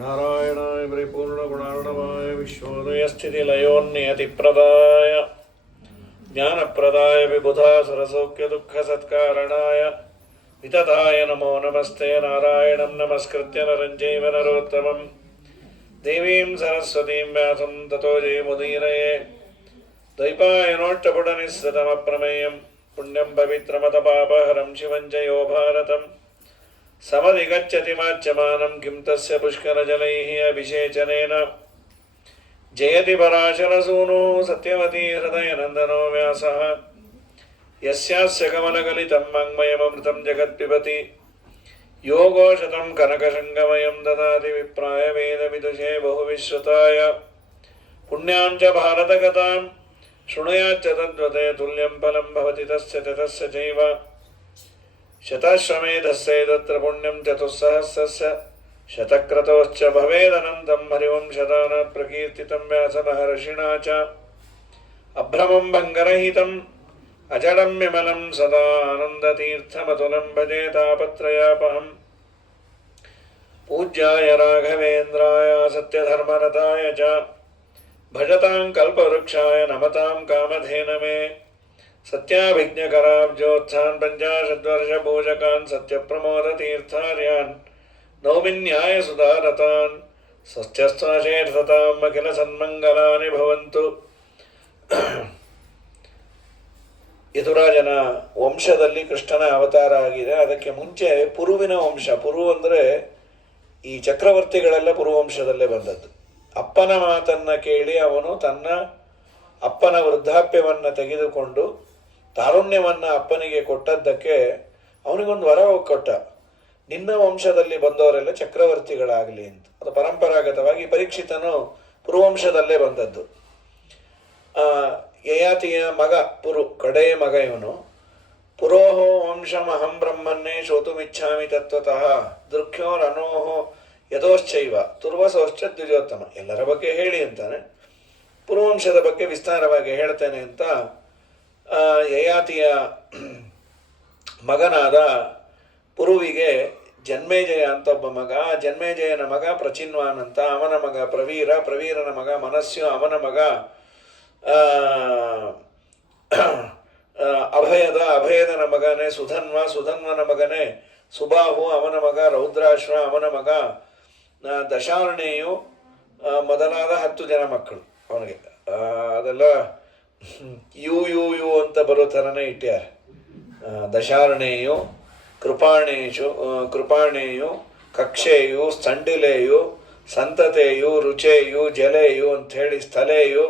ನಾರಾಯಣಾಯ ಪರಿಪೂರ್ಣಗುಣಾರ್ಣವಾಯ ವಿಶ್ವೋದಯಸ್ಥಿತಿಲಯೋನ್ನಿಯತಿಪ್ರದಾಯ ಜ್ಞಾನಪ್ರದಾಯ ವಿಬುಧಾಸುರಸೌಖ್ಯದುಃಖಸತ್ಕಾರಣಾಯ ವಿತತಾಯ ನಮೋ ನಮಸ್ತೆ. ನಾರಾಯಣಂ ನಮಸ್ಕೃತ್ಯ ನರಂ ಚೈವ ನರೋತ್ತಮಂ ದೇವೀಂ ಸರಸ್ವತೀಂ ವ್ಯಾಸಂ ತತೋ ಜಯಮುದೀರಯೇ. ದ್ವೈಪಾಯನೋಷ್ಟಪುಟನಿಸ್ಸತಮಪ್ರಮೇಯಂ ಪುಣ್ಯಂ ಪವಿತ್ರಮತಪಾಪಹರಂ ಶಿವಂ ಜಯೋ ಭಾರತಂ ಸಮಧಿಗಚ್ಚತಿ ಮಾಚ್ಯಮಾನಂ ಕಿಂ ತಸ್ಯ ಪುಷ್ಕರಜಲೈಃ ಅಭಿಷೇಚನೇನ. ಜಯತಿ ಪರಾಶರಸೂನುಃ ಸತ್ಯವತೀ ಹೃದಯನಂದನೋ ವ್ಯಾಸಃ. ಯಸ್ಯಾಸ್ಯ ಕಮಲಗಲಿತಂ ವಾङ्ಮಯಮೃತಂ ಜಗತ್ಪಿಬತಿ. ಯೋಗೋ ಶತಂ ಕನಕಶೃಂಗಮಯಂ ದದಾತಿ ವಿಪ್ರಾಯ ವೇದವಿದುಷೇ ಬಹುವಿಶ್ರುತಾಯ. ಪುಣ್ಯಾಂ ಚ ಭಾರತಕಥಾಂ ಶೃಣುಯಾಚ್ಚ ತದ್ವತೆ ತುಲ್ಯಂ ಫಲಂ ಭವತಿ ತಸ್ಯ ತತಸ್ಯ ಚೈವ. ಶತಶ್ರಮೇಧಸ್ಯ ತತ್ರ ಪುಣ್ಯಂ ಚತುಸ್ಸಹಸ್ರಸ್ಯ ಶತಕ್ರತೋಶ್ಚ ಭವೇದನಂತಂ ಹರಿವಂಶದಾನಾತ್ ಪ್ರಕೀರ್ತಿತಂ ವ್ಯಾಸಮಹರ್ಷಿಣಾ ಚ. ಅಭ್ರಮಂ ಭಂಗರಹಿತಂ ಅಜಡಂ ವಿಮಲಂ ಸದಾ ಆನಂದತೀರ್ಥಮತುಲಂ ಭಜೆ ತಾಪತ್ರಯಾಪಹಂ. ಪೂಜ್ಯಾಯ ರಾಘವೇಂದ್ರಾಯ ಸತ್ಯಧರ್ಮರತಾಯ ಚ ಭಜತಾಂ ಕಲ್ಪವೃಕ್ಷಾಯ ನಮತಾಂ ಕಾಮಧೇನವೇ. ಸತ್ಯಾಭಿಜ್ಞಕರಾಬ್ಜೋತ್ಥಾನ್ ಪಂಚಾಶದ್ವರ್ಷಪೂಜಕಾನ್ ಸತ್ಯಪ್ರಮೋದತೀರ್ಥಾರ್ಯಾನ್ ನೌಮಿನ್ಯಾಯಸುಧಾರತಾನ್. ಸ್ವಸ್ಥ್ಯಸ್ತ್ವಶೇಷತಾಂ ಅಖಿಲ ಸನ್ಮಂಗಲಾನಿ ಭವಂತು. ಯದುರಾಜನ ವಂಶದಲ್ಲಿ ಕೃಷ್ಣನ ಅವತಾರ ಆಗಿದೆ. ಅದಕ್ಕೆ ಮುಂಚೆ ಪುರುವಿನ ವಂಶ. ಪುರು ಅಂದರೆ ಈ ಚಕ್ರವರ್ತಿಗಳೆಲ್ಲ ಪುರುವಂಶದಲ್ಲೇ ಬಂದದ್ದು. ಅಪ್ಪನ ಮಾತನ್ನು ಕೇಳಿ ಅವನು ತನ್ನ ಅಪ್ಪನ ವೃದ್ಧಾಪ್ಯವನ್ನು ತೆಗೆದುಕೊಂಡು ತಾರುಣ್ಯವನ್ನು ಅಪ್ಪನಿಗೆ ಕೊಟ್ಟದ್ದಕ್ಕೆ ಅವನಿಗೊಂದು ವರ ಕೊಟ್ಟ. ನಿನ್ನ ವಂಶದಲ್ಲಿ ಬಂದವರೆಲ್ಲ ಚಕ್ರವರ್ತಿಗಳಾಗಲಿ ಅಂತ. ಅದು ಪರಂಪರಾಗತವಾಗಿ ಪರೀಕ್ಷಿತನು ಪುರುವಂಶದಲ್ಲೇ ಬಂದದ್ದು. ಯಯಾತಿಯ ಮಗ ಪುರು, ಕಡೆಯ ಮಗ ಇವನು. ಪುರೋಹೋ ವಂಶಮಹಂ ಬ್ರಹ್ಮನ್ನೇ ಶೋತುಮಿಚ್ಛಾಮಿ ತತ್ವತಃ ದೃಖ್ಯೋರನೋಹೋ ಯಥೋಶ್ಚೈವ ತುರ್ವಸೋಶ್ಚ ದ್ವಿಜೋತ್ತಮ. ಎಲ್ಲರ ಬಗ್ಗೆ ಹೇಳಿ ಅಂತಾನೆ. ಪುರುವಂಶದ ಬಗ್ಗೆ ವಿಸ್ತಾರವಾಗಿ ಹೇಳ್ತೇನೆ ಅಂತ ಯಯಾತಿಯ ಮಗನಾದ ಪುರುವಿಗೆ ಜನ್ಮೇಜಯ ಅಂತ ಒಬ್ಬ ಮಗ. ಜನ್ಮೇಜಯನ ಮಗ ಪ್ರಚಿನ್ವಾನ್ ಅಂತ, ಅವನ ಮಗ ಪ್ರವೀರ, ಪ್ರವೀರನ ಮಗ ಮನಸ್ಸು, ಅವನ ಮಗ ಅಭಯದನ ಮಗನೇ ಸುಧನ್ವ, ಸುಧನ್ವನ ಮಗನೇ ಸುಬಾಹು, ಅವನ ಮಗ ರೌದ್ರಾಶ್ವ, ಅವನ ಮಗ ದಶಾರ್ಣೇಯು, ಮೊದಲಾದ 10 ಜನ ಮಕ್ಕಳು ಅವನಿಗೆ. ಅದೆಲ್ಲ ಯು ಯು ಯು ಅಂತ ಬರೋ ಥರನೇ ಇಟ್ಟ್ಯಾರೆ. ದಶಾರ್ಣೇಯು, ಕೃಪಾಣೇಯು, ಕಕ್ಷೇಯು, ಸ್ಥಂಡಿಲೇಯು, ಸಂತತೆಯು, ರುಚೇಯು, ಜಲೆಯು ಅಂಥೇಳಿ ಸ್ಥಲೆಯು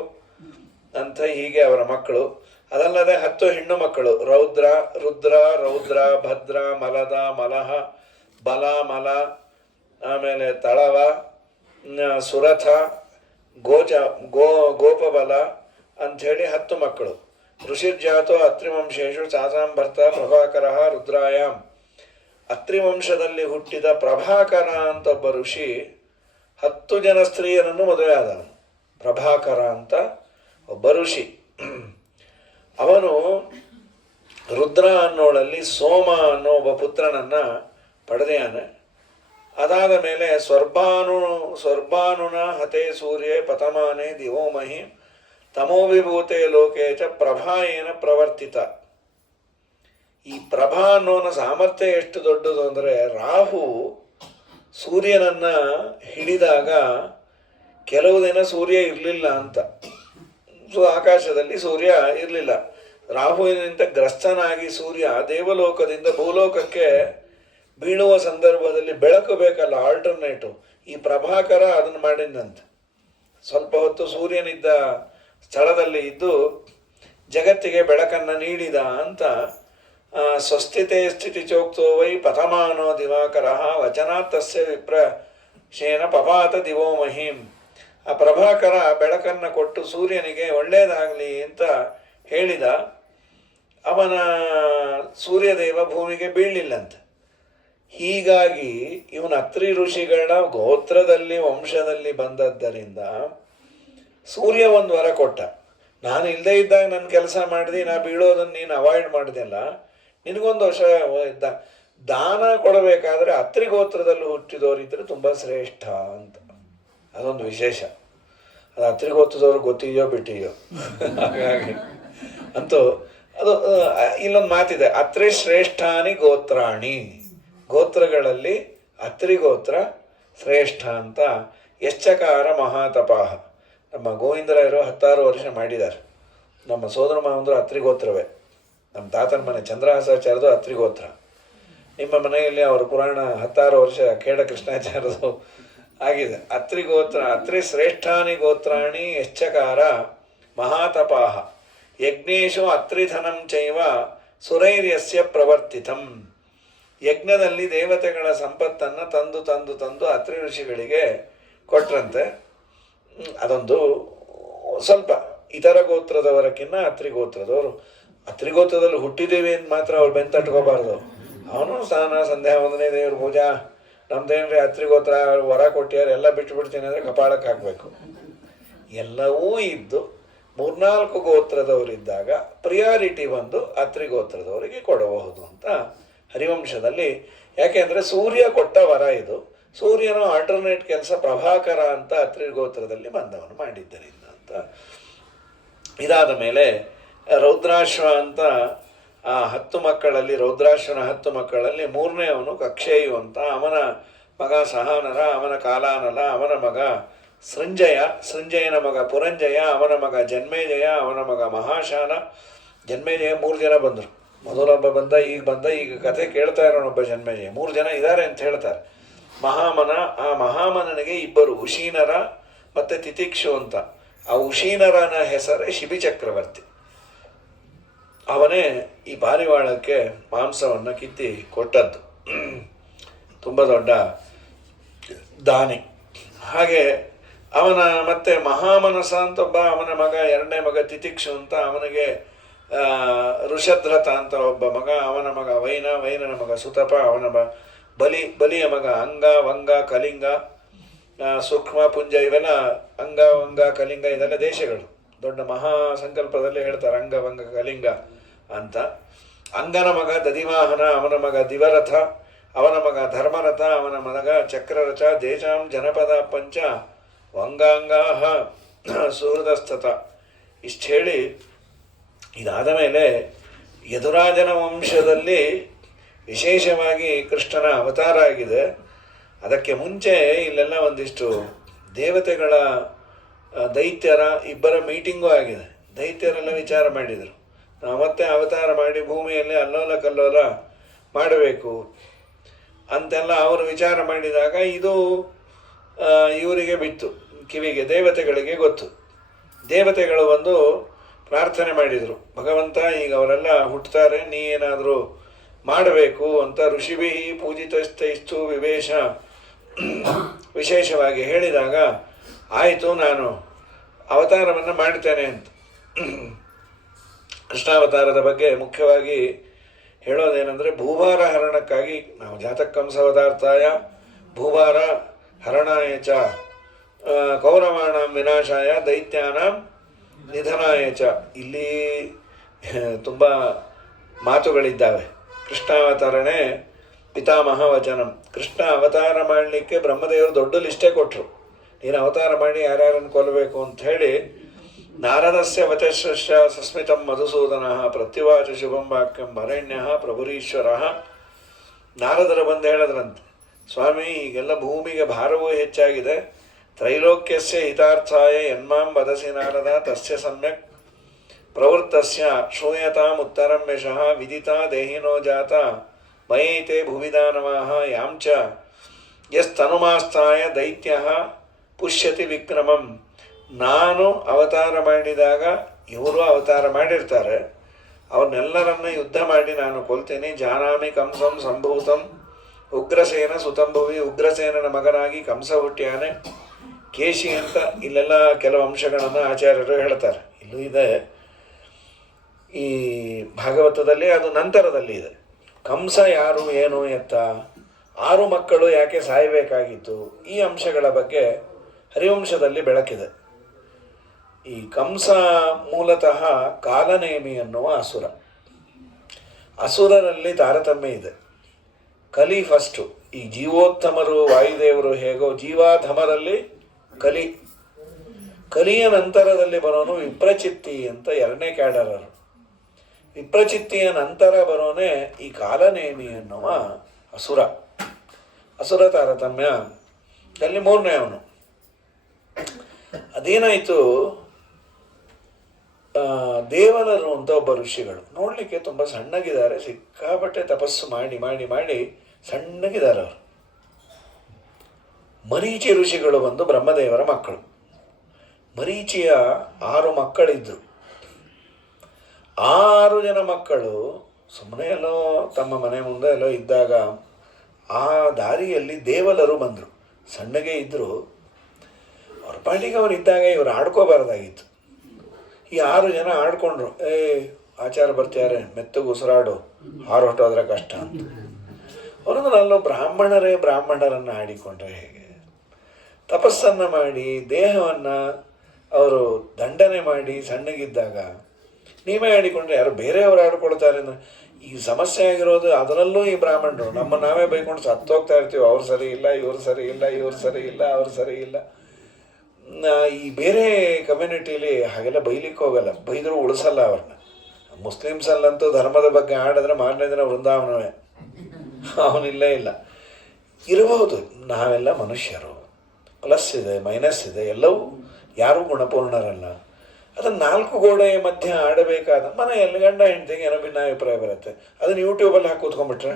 ಅಂತ ಹೀಗೆ ಅವರ ಮಕ್ಕಳು. ಅದಲ್ಲದೆ 10 ಹೆಣ್ಣು ಮಕ್ಕಳು. ರುದ್ರ, ಭದ್ರ, ಮಲದ, ಮಲಹ, ಬಲ, ಮಲ, ಆಮೇಲೆ ತಳವ, ಸುರಥ, ಗೋಪಬಲ ಅಂಥೇಳಿ 10 ಮಕ್ಕಳು. ಋಷಿರ್ಜಾತೋ ಅತ್ರಿವಂಶೇಶು ಚಾಸಾಂ ಭರ್ತ ಪ್ರಭಾಕರ ರುದ್ರಾಯಾಮ್. ಅತ್ರಿವಂಶದಲ್ಲಿ ಹುಟ್ಟಿದ ಪ್ರಭಾಕರ ಅಂತ ಒಬ್ಬ ಋಷಿ 10 ಜನ ಸ್ತ್ರೀಯರನ್ನು ಮದುವೆ ಆದನು. ಪ್ರಭಾಕರ ಅಂತ ಒಬ್ಬ ಋಷಿ. ಅವನು ರುದ್ರ ಅನ್ನೋಳಲ್ಲಿ ಸೋಮ ಅನ್ನೋ ಒಬ್ಬ ಪುತ್ರನನ್ನು ಪಡೆದಾನೆ. ಅದಾದ ಮೇಲೆ ಸ್ವರ್ಭಾನುನ ಹತೆ ಸೂರ್ಯೇ ಪತಮಾನೆ ದಿವೋಮಹಿ ತಮೋವಿಭೂತೆ ಲೋಕೆ ಚ ಪ್ರಭಾಯೇನ ಪ್ರವರ್ತಿತ. ಈ ಪ್ರಭಾ ಅನ್ನೋನ ಸಾಮರ್ಥ್ಯ ಎಷ್ಟು ದೊಡ್ಡದು ಅಂದರೆ, ರಾಹು ಸೂರ್ಯನನ್ನು ಹಿಡಿದಾಗ ಕೆಲವು ದಿನ ಸೂರ್ಯ ಇರಲಿಲ್ಲ ಅಂತ. ಆಕಾಶದಲ್ಲಿ ಸೂರ್ಯ ಇರಲಿಲ್ಲ. ರಾಹುವಿನಿಂದ ಗ್ರಸ್ತನಾಗಿ ಸೂರ್ಯ ದೇವಲೋಕದಿಂದ ಭೂಲೋಕಕ್ಕೆ ಬೀಳುವ ಸಂದರ್ಭದಲ್ಲಿ ಬೆಳಕು ಬೇಕಲ್ಲ, ಆಲ್ಟರ್ನೇಟಿವ್. ಈ ಪ್ರಭಾಕರ ಅದನ್ನು ಮಾಡಿದಂತೆ. ಸ್ವಲ್ಪ ಹೊತ್ತು ಸೂರ್ಯನಿದ್ದ ಸ್ಥಳದಲ್ಲಿ ಇದ್ದು ಜಗತ್ತಿಗೆ ಬೆಳಕನ್ನು ನೀಡಿದ ಅಂತ. ಸ್ವಸ್ಥಿತೆ ಸ್ಥಿತಿ ಚೋಕ್ತೋ ವೈ ಪಥಮಾನೋ ದಿವಾಕರ ವಚನಾತ್ತಸ್ಯ ವಿಪ್ರಶೇನ ಪಪಾತ ದಿವೋ ಮಹಿಂ. ಆ ಪ್ರಭಾಕರ ಬೆಳಕನ್ನು ಕೊಟ್ಟು ಸೂರ್ಯನಿಗೆ ಒಳ್ಳೆಯದಾಗಲಿ ಅಂತ ಹೇಳಿದ. ಅವನ ಸೂರ್ಯದೇವ ಭೂಮಿಗೆ ಬೀಳಲಿಲ್ಲಂತೆ. ಹೀಗಾಗಿ ಇವನ ಅತ್ರಿ ಋಷಿಗಳ ಗೋತ್ರದಲ್ಲಿ ವಂಶದಲ್ಲಿ ಬಂದದ್ದರಿಂದ ಸೂರ್ಯ ಒಂದು ವರ ಕೊಟ್ಟ. ನಾನು ಇಲ್ಲದೇ ಇದ್ದಾಗ ನನ್ನ ಕೆಲಸ ಮಾಡಿದೆ, ನಾ ಬೀಳೋದನ್ನು ನೀನು ಅವಾಯ್ಡ್ ಮಾಡಿದೆಲ್ಲ, ನಿನಗೊಂದು ವರ್ಷ ದಾನ ಕೊಡಬೇಕಾದ್ರೆ ಅತ್ರಿಗೋತ್ರದಲ್ಲಿ ಹುಟ್ಟಿದವರಿದ್ದರೆ ತುಂಬ ಶ್ರೇಷ್ಠ ಅಂತ. ಅದೊಂದು ವಿಶೇಷ. ಅದು ಅತ್ರಿಗೋತ್ರದವ್ರು ಗೊತ್ತಿದೆಯೋ ಬಿಟ್ಟಿದೆಯೋ ಹಾಗಾಗಿ ಅಂತೂ ಅದು ಇಲ್ಲೊಂದು ಮಾತಿದೆ, ಅತ್ರಿ ಶ್ರೇಷ್ಠಾನಿ ಗೋತ್ರಾಣಿ, ಗೋತ್ರಗಳಲ್ಲಿ ಅತ್ರಿಗೋತ್ರ ಶ್ರೇಷ್ಠ ಅಂತ. ಯಶ್ಚಕಾರ ಮಹಾತಪಾಹ, ನಮ್ಮ ಗೋವಿಂದರಾಯರು 16 ವರ್ಷ ಮಾಡಿದ್ದಾರೆ. ನಮ್ಮ ಸೋದರ ಮಾವಂದರು ಅತ್ರಿಗೋತ್ರವೇ. ನಮ್ಮ ತಾತನ ಮನೆ ಚಂದ್ರಹಾಸಾಚಾರ್ಯದು ಅತ್ರಿಗೋತ್ರ. ನಿಮ್ಮ ಮನೆಯಲ್ಲಿ ಅವರ ಪುರಾಣ 16 ವರ್ಷ ಖೇಡ ಕೃಷ್ಣಾಚಾರ್ಯದು ಆಗಿದೆ. ಅತ್ರಿಗೋತ್ರ ಅತ್ರಿ ಶ್ರೇಷ್ಠಾನಿ ಗೋತ್ರಾಣಿ ಯಶ್ಚಕಾರ ಮಹಾತಪಾಹ ಯಜ್ಞೇಶು ಅತ್ರಿಧನಂ ಚೈವ ಸುರೈರ್ಯಸ್ಯ ಪ್ರವರ್ತಿತಂ. ಯಜ್ಞದಲ್ಲಿ ದೇವತೆಗಳ ಸಂಪತ್ತನ್ನು ತಂದು ತಂದು ತಂದು ಅತ್ರಿ ಋಷಿಗಳಿಗೆ ಕೊಟ್ರಂತೆ. ಅದೊಂದು ಸ್ವಲ್ಪ ಇತರ ಗೋತ್ರದವರಕ್ಕಿಂತ ಅತ್ರಿಗೋತ್ರದವರು. ಅತ್ರಿಗೋತ್ರದಲ್ಲಿ ಹುಟ್ಟಿದ್ದೇವೆ ಅಂತ ಮಾತ್ರ ಅವ್ರು ಬೆಂತಟ್ಕೋಬಾರ್ದು. ಅವನು ಸ್ನಾನ ಸಂಧ್ಯಾ ವಂದನೆ ದೇವ್ರ ಪೂಜಾ, ನಮ್ದೇನ್ರಿ ಅತ್ರಿಗೋತ್ರ ವರ ಕೊಟ್ಟಿಯಾರ ಎಲ್ಲ ಬಿಟ್ಬಿಡ್ತೀನಿ ಅಂದರೆ ಕಪಾಳಕ್ಕೆ ಹಾಕಬೇಕು. ಎಲ್ಲವೂ ಇದ್ದು 3-4 ಗೋತ್ರದವರಿದ್ದಾಗ ಪ್ರಿಯಾರಿಟಿ ಬಂದು ಅತ್ರಿಗೋತ್ರದವರಿಗೆ ಕೊಡಬಹುದು ಅಂತ ಹರಿವಂಶದಲ್ಲಿ. ಯಾಕೆಂದರೆ ಸೂರ್ಯ ಕೊಟ್ಟ ವರ ಇದು. ಸೂರ್ಯನ ಆಲ್ಟರ್ನೇಟ್ ಕೆಲಸ ಪ್ರಭಾಕರ ಅಂತ ಅತ್ರಿಗೋತ್ರದಲ್ಲಿ ಬಂದವನು ಮಾಡಿದ್ದರಿಂದ ಅಂತ. ಇದಾದ ಮೇಲೆ ರೌದ್ರಾಶ್ವ ಅಂತ ಆ 10 ಮಕ್ಕಳಲ್ಲಿ, ರೌದ್ರಾಶ್ವನ 10 ಮಕ್ಕಳಲ್ಲಿ 3ನೇ ಅವನು ಕಕ್ಷೇಯು ಅಂತ. ಅವನ ಮಗ ಸಹಾನರ, ಅವನ ಕಾಲಾನಲ, ಅವನ ಮಗ ಸೃಂಜಯ, ಸೃಂಜಯನ ಮಗ ಪುರಂಜಯ, ಅವನ ಮಗ ಜನ್ಮೇಜಯ, ಅವನ ಮಗ ಮಹಾಶಾನ. ಜನ್ಮೇಜಯ 3 ಜನ ಬಂದರು. ಮೊದಲೊಬ್ಬ ಬಂದ, ಈಗ ಕಥೆ ಕೇಳ್ತಾ ಇರೋನೊಬ್ಬ ಜನ್ಮೇಜಯ. 3 ಜನ ಇದ್ದಾರೆ ಅಂತ ಹೇಳ್ತಾರೆ. ಮಹಾಮನ, ಆ ಮಹಾಮನನಿಗೆ 2 ಉಶೀನರ ಮತ್ತು ತಿತಿಕ್ಷು ಅಂತ. ಆ ಉಶೀನರನ ಹೆಸರೇ ಶಿಬಿ ಚಕ್ರವರ್ತಿ. ಅವನೇ ಈ ಪಾರಿವಾಳಕ್ಕೆ ಮಾಂಸವನ್ನು ಕಿತ್ತಿ ಕೊಟ್ಟದ್ದು. ತುಂಬ ದೊಡ್ಡ ದಾನಿ. ಹಾಗೆ ಅವನ ಮತ್ತೆ ಮಹಾಮನಸ ಅಂತ ಒಬ್ಬ, ಅವನ ಮಗ 2ನೇ ಮಗ ತಿತಿಕ್ಷು ಅಂತ. ಅವನಿಗೆ ಋಷಧ್ರತ ಅಂತ ಒಬ್ಬ ಮಗ, ಅವನ ಮಗ ವೈನ, ವೈನನ ಮಗ ಸುತಪ, ಅವನ ಬಲಿಯ ಮಗ ಅಂಗ, ವಂಗ, ಕಲಿಂಗ, ಸೂಕ್ಷ್ಮ, ಪುಂಜ. ಇವೆಲ್ಲ ಅಂಗ, ವಂಗ, ಕಲಿಂಗ ಇದೆಲ್ಲ ದೇಶಗಳು. ದೊಡ್ಡ ಮಹಾ ಸಂಕಲ್ಪದಲ್ಲಿ ಹೇಳ್ತಾರೆ ಅಂಗ, ವಂಗ, ಕಲಿಂಗ ಅಂತ. ಅಂಗನ ಮಗ ದಧಿವಾಹನ, ಅವನ ಮಗ ದಿವರಥ, ಅವನ ಮಗ ಧರ್ಮರಥ, ಅವನ ಮಗ ಚಕ್ರರಥ. ದೇಶಾಂ ಜನಪದ ಪಂಚ ವಂಗಾಂಗಾಹ ಸುಹೃದಸ್ಥತ. ಇಷ್ಟು ಹೇಳಿ ಇದಾದ ಮೇಲೆ ಯದುರಾಜನ ವಂಶದಲ್ಲಿ ವಿಶೇಷವಾಗಿ ಕೃಷ್ಣನ ಅವತಾರ ಆಗಿದೆ. ಅದಕ್ಕೆ ಮುಂಚೆ ಇಲ್ಲೆಲ್ಲ ಒಂದಿಷ್ಟು ದೇವತೆಗಳ ದೈತ್ಯರ 2 ಮೀಟಿಂಗೂ ಆಗಿದೆ. ದೈತ್ಯರೆಲ್ಲ ವಿಚಾರ ಮಾಡಿದರು, ನಾವು ಮತ್ತೆ ಅವತಾರ ಮಾಡಿ ಭೂಮಿಯಲ್ಲಿ ಅಲ್ಲೋಲ ಕಲ್ಲೋಲ ಮಾಡಬೇಕು ಅಂತೆಲ್ಲ ಅವರು ವಿಚಾರ ಮಾಡಿದಾಗ ಇದು ಇವರಿಗೆ ಬಿತ್ತು ಕಿವಿಗೆ. ದೇವತೆಗಳಿಗೆ ಗೊತ್ತು. ದೇವತೆಗಳು ಬಂದು ಪ್ರಾರ್ಥನೆ ಮಾಡಿದರು, ಭಗವಂತ ಈಗ ಅವರೆಲ್ಲ ಹುಟ್ಟುತ್ತಾರೆ, ನೀ ಏನಾದರೂ ಮಾಡಬೇಕು ಅಂತ. ಋಷಿಭಿ ಪೂಜಿತಸ್ಥೈಸ್ತು ವಿವೇಶ ವಿಶೇಷವಾಗಿ ಹೇಳಿದಾಗ ಆಯಿತು, ನಾನು ಅವತಾರವನ್ನು ಮಾಡ್ತೇನೆ ಅಂತ. ಕೃಷ್ಣಾವತಾರದ ಬಗ್ಗೆ ಮುಖ್ಯವಾಗಿ ಹೇಳೋದೇನೆಂದರೆ, ಭೂಭಾರ ಹರಣಕ್ಕಾಗಿ ನಾವು ಜಾತಕಂಸವತಾರ್ಥಾಯ ಭೂಭಾರ ಹರಣಾಯ ಚ ಕೌರವಾಣಾಂ ವಿನಾಶಾಯ ದೈತ್ಯಾನಾಂ ನಿಧನಾಯ ಚ. ಇಲ್ಲಿ ತುಂಬ ಮಾತುಗಳಿದ್ದಾವೆ. ಕೃಷ್ಣಾವತರಣೆ ಪಿತಾಮಹ ವಚನಂ. ಕೃಷ್ಣ ಅವತಾರ ಮಾಡಲಿಕ್ಕೆ ಬ್ರಹ್ಮದೇವರು ದೊಡ್ಡ ಲಿಸ್ಟೇ ಕೊಟ್ಟರು, ನೀನು ಅವತಾರ ಮಾಡಿ ಯಾರ್ಯಾರನ್ನು ಕೊಲ್ಲಬೇಕು ಅಂತ ಹೇಳಿ. ನಾರದಸ್ಯ ವಚಸ್ಯ ಸಸ್ಮಿತಂ ಮಧುಸೂದನ ಪ್ರತ್ಯುವಾಚ ಶುಭಂ ವಾಕ್ಯಂ ವರೆಣ್ಯ ಪ್ರಭುರೀಶ್ವರ. ನಾರದರು ಬಂದು ಹೇಳಿದ್ರಂತೆ, ಸ್ವಾಮಿ ಈಗೆಲ್ಲ ಭೂಮಿಗೆ ಭಾರವೂ ಹೆಚ್ಚಾಗಿದೆ, ತ್ರೈಲೋಕ್ಯಸ್ಯ ಹಿತಾರ್ಥಾಯ ಯನ್ಮಾಂ ವದಸಿ ನಾರದ ತಸ್ಯ ಸಮ್ಯಕ್ ಪ್ರವೃತ್ತಸ್ಯ ಶ್ರೂಯತಾಂ ಉತ್ತರಂ ಯಶಃ ವಿದಿತಾ ದೇಹಿನೋ ಜಾತ ಮಯೈತೆ ಭುವಿದಾನವಾಹ ಯಾಂಚ ಯಸ್ತನುಮಾಸ್ತಾಯ ದೈತ್ಯಃ ಪುಷ್ಯತಿ ವಿಕ್ರಮಂ. ನಾನು ಅವತಾರ ಮಾಡಿದಾಗ ಇವರು ಅವತಾರ ಮಾಡಿರ್ತಾರೆ, ಅವನ್ನೆಲ್ಲರನ್ನು ಯುದ್ಧ ಮಾಡಿ ನಾನು ಕೊಲ್ತೀನಿ. ಜಾನಾಮಿ ಕಂಸಂ ಸಂಭೂತಂ ಉಗ್ರಸೇನ ಸುತಂಭುವಿ. ಉಗ್ರಸೇನನ ಮಗನಾಗಿ ಕಂಸ ಹುಟ್ಟ್ಯಾನೆ. ಕೇಶಿ ಅಂತ ಇಲ್ಲೆಲ್ಲ ಕೆಲವು ಅಂಶಗಳನ್ನು ಆಚಾರ್ಯರು ಹೇಳ್ತಾರೆ. ಇಲ್ಲೂ ಇದೆ ಈ ಭಾಗವತದಲ್ಲಿ, ಅದು ನಂತರದಲ್ಲಿ ಇದೆ. ಕಂಸ ಯಾರು, ಏನು, ಎತ್ತ, 6 ಮಕ್ಕಳು ಯಾಕೆ ಸಾಯಬೇಕಾಗಿತ್ತು, ಈ ಅಂಶಗಳ ಬಗ್ಗೆ ಹರಿವಂಶದಲ್ಲಿ ಬೆಳಕಿದೆ. ಈ ಕಂಸ ಮೂಲತಃ ಕಾಲನೇಮಿ ಅನ್ನುವ ಅಸುರ. ಅಸುರರಲ್ಲಿ ತಾರತಮ್ಯ ಇದೆ. ಕಲಿ ಫಸ್ಟು. ಈ ಜೀವೋತ್ತಮರು ವಾಯುದೇವರು ಹೇಗೋ ಜೀವಾಧಮರಲ್ಲಿ ಕಲಿ, ಕಲಿಯ ನಂತರದಲ್ಲಿ ಬರೋನು ವಿಪ್ರಚಿತ್ತಿ ಅಂತ ಎರಡನೇ ಕ್ಯಾಡರರು. ವಿಪ್ರಚಿತ್ತಿಯ ನಂತರ ಬರೋನೇ ಈ ಕಾಲನೇಮಿ ಅನ್ನುವ ಅಸುರ. ಅಸುರ ತಾರತಮ್ಯ ಅಲ್ಲಿ ಮೂರನೇ ಅವನು. ಅದೇನಾಯಿತು, ದೇವಲರು ಅಂತ ಒಬ್ಬ ಋಷಿಗಳು ನೋಡಲಿಕ್ಕೆ ತುಂಬ ಸಣ್ಣಗಿದ್ದಾರೆ, ಸಿಕ್ಕಾಪಟ್ಟೆ ತಪಸ್ಸು ಮಾಡಿ ಮಾಡಿ ಮಾಡಿ ಸಣ್ಣಗಿದ್ದಾರೆ ಅವರು. ಮರೀಚಿ ಋಷಿಗಳು ಬಂದು ಬ್ರಹ್ಮದೇವರ ಮಕ್ಕಳು. ಮರೀಚಿಯ 6 ಮಕ್ಕಳಿದ್ದರು. 6 ಜನ ಮಕ್ಕಳು ಸುಮ್ಮನೆ ಎಲ್ಲೋ ತಮ್ಮ ಮನೆ ಮುಂದೆ ಎಲ್ಲೋ ಇದ್ದಾಗ ಆ ದಾರಿಯಲ್ಲಿ ದೇವಲರು ಬಂದರು. ಸಣ್ಣಗೆ ಇದ್ದರು, ಅವ್ರ ಪಾಟಿಗೆ ಅವ್ರು ಇದ್ದಾಗ ಇವರು ಆಡ್ಕೋಬಾರ್ದಾಗಿತ್ತು. ಈ 6 ಜನ ಆಡ್ಕೊಂಡ್ರು, ಆಚಾರ ಬರ್ತಾರೆ ಮೆತ್ತಗೆ ಉಸಿರಾಡು, ಹಾರು ಹೊಟ್ಟೋದ್ರೆ ಕಷ್ಟ ಅಂತ. ಅವರನ್ನು ಅಲ್ಲೋ ಬ್ರಾಹ್ಮಣರನ್ನು ಆಡಿಕೊಂಡ್ರೆ ಹೇಗೆ? ತಪಸ್ಸನ್ನು ಮಾಡಿ ದೇಹವನ್ನು ಅವರು ದಂಡನೆ ಮಾಡಿ ಸಣ್ಣಗಿದ್ದಾಗ ನೀವೇ ಆಡಿಕೊಂಡ್ರೆ ಯಾರು ಬೇರೆಯವರು ಆಡ್ಕೊಳ್ತಾರೆ ಅಂದರೆ ಈ ಸಮಸ್ಯೆ ಆಗಿರೋದು ಅದರಲ್ಲೂ ಈ ಬ್ರಾಹ್ಮಣರು. ನಾವೇ ಬೈಕೊಂಡು ಸತ್ತೋಗ್ತಾ ಇರ್ತೀವಿ, ಅವ್ರು ಸರಿ ಇಲ್ಲ, ಇವ್ರು ಸರಿ ಇಲ್ಲ, ಇವ್ರು ಸರಿ ಇಲ್ಲ, ಅವ್ರು ಸರಿ ಇಲ್ಲ. ಈ ಬೇರೆ ಕಮ್ಯುನಿಟೀಲಿ ಹಾಗೆಲ್ಲ ಬೈಲಿಕ್ಕೆ ಹೋಗಲ್ಲ, ಬೈದರೂ ಉಳಿಸಲ್ಲ ಅವ್ರನ್ನ. ಮುಸ್ಲಿಮ್ಸಲ್ಲಂತೂ ಧರ್ಮದ ಬಗ್ಗೆ ಆಡಿದ್ರೆ ಮಾರನೇ ದಿನ ವೃಂದಾವನವೇ, ಅವನಿಲ್ಲೇ ಇಲ್ಲ. ಇರಬಹುದು, ನಾವೆಲ್ಲ ಮನುಷ್ಯರು, ಪ್ಲಸ್ ಇದೆ ಮೈನಸ್ ಇದೆ, ಎಲ್ಲವೂ ಯಾರೂ ಗುಣಪೂರ್ಣರಲ್ಲ. ಅದನ್ನು 4 ಗೋಡೆಯ ಮಧ್ಯೆ ಆಡಬೇಕಾದ ಮನೆಯಲ್ಲಿ ಗಂಡ ಹೆಂಡತಿಗೆ ಏನೋ ಭಿನ್ನಾಭಿಪ್ರಾಯ ಬರುತ್ತೆ, ಅದನ್ನು ಯೂಟ್ಯೂಬಲ್ಲಿ ಹಾಕಿ ಕೂತ್ಕೊಂಡ್ಬಿಟ್ರೆ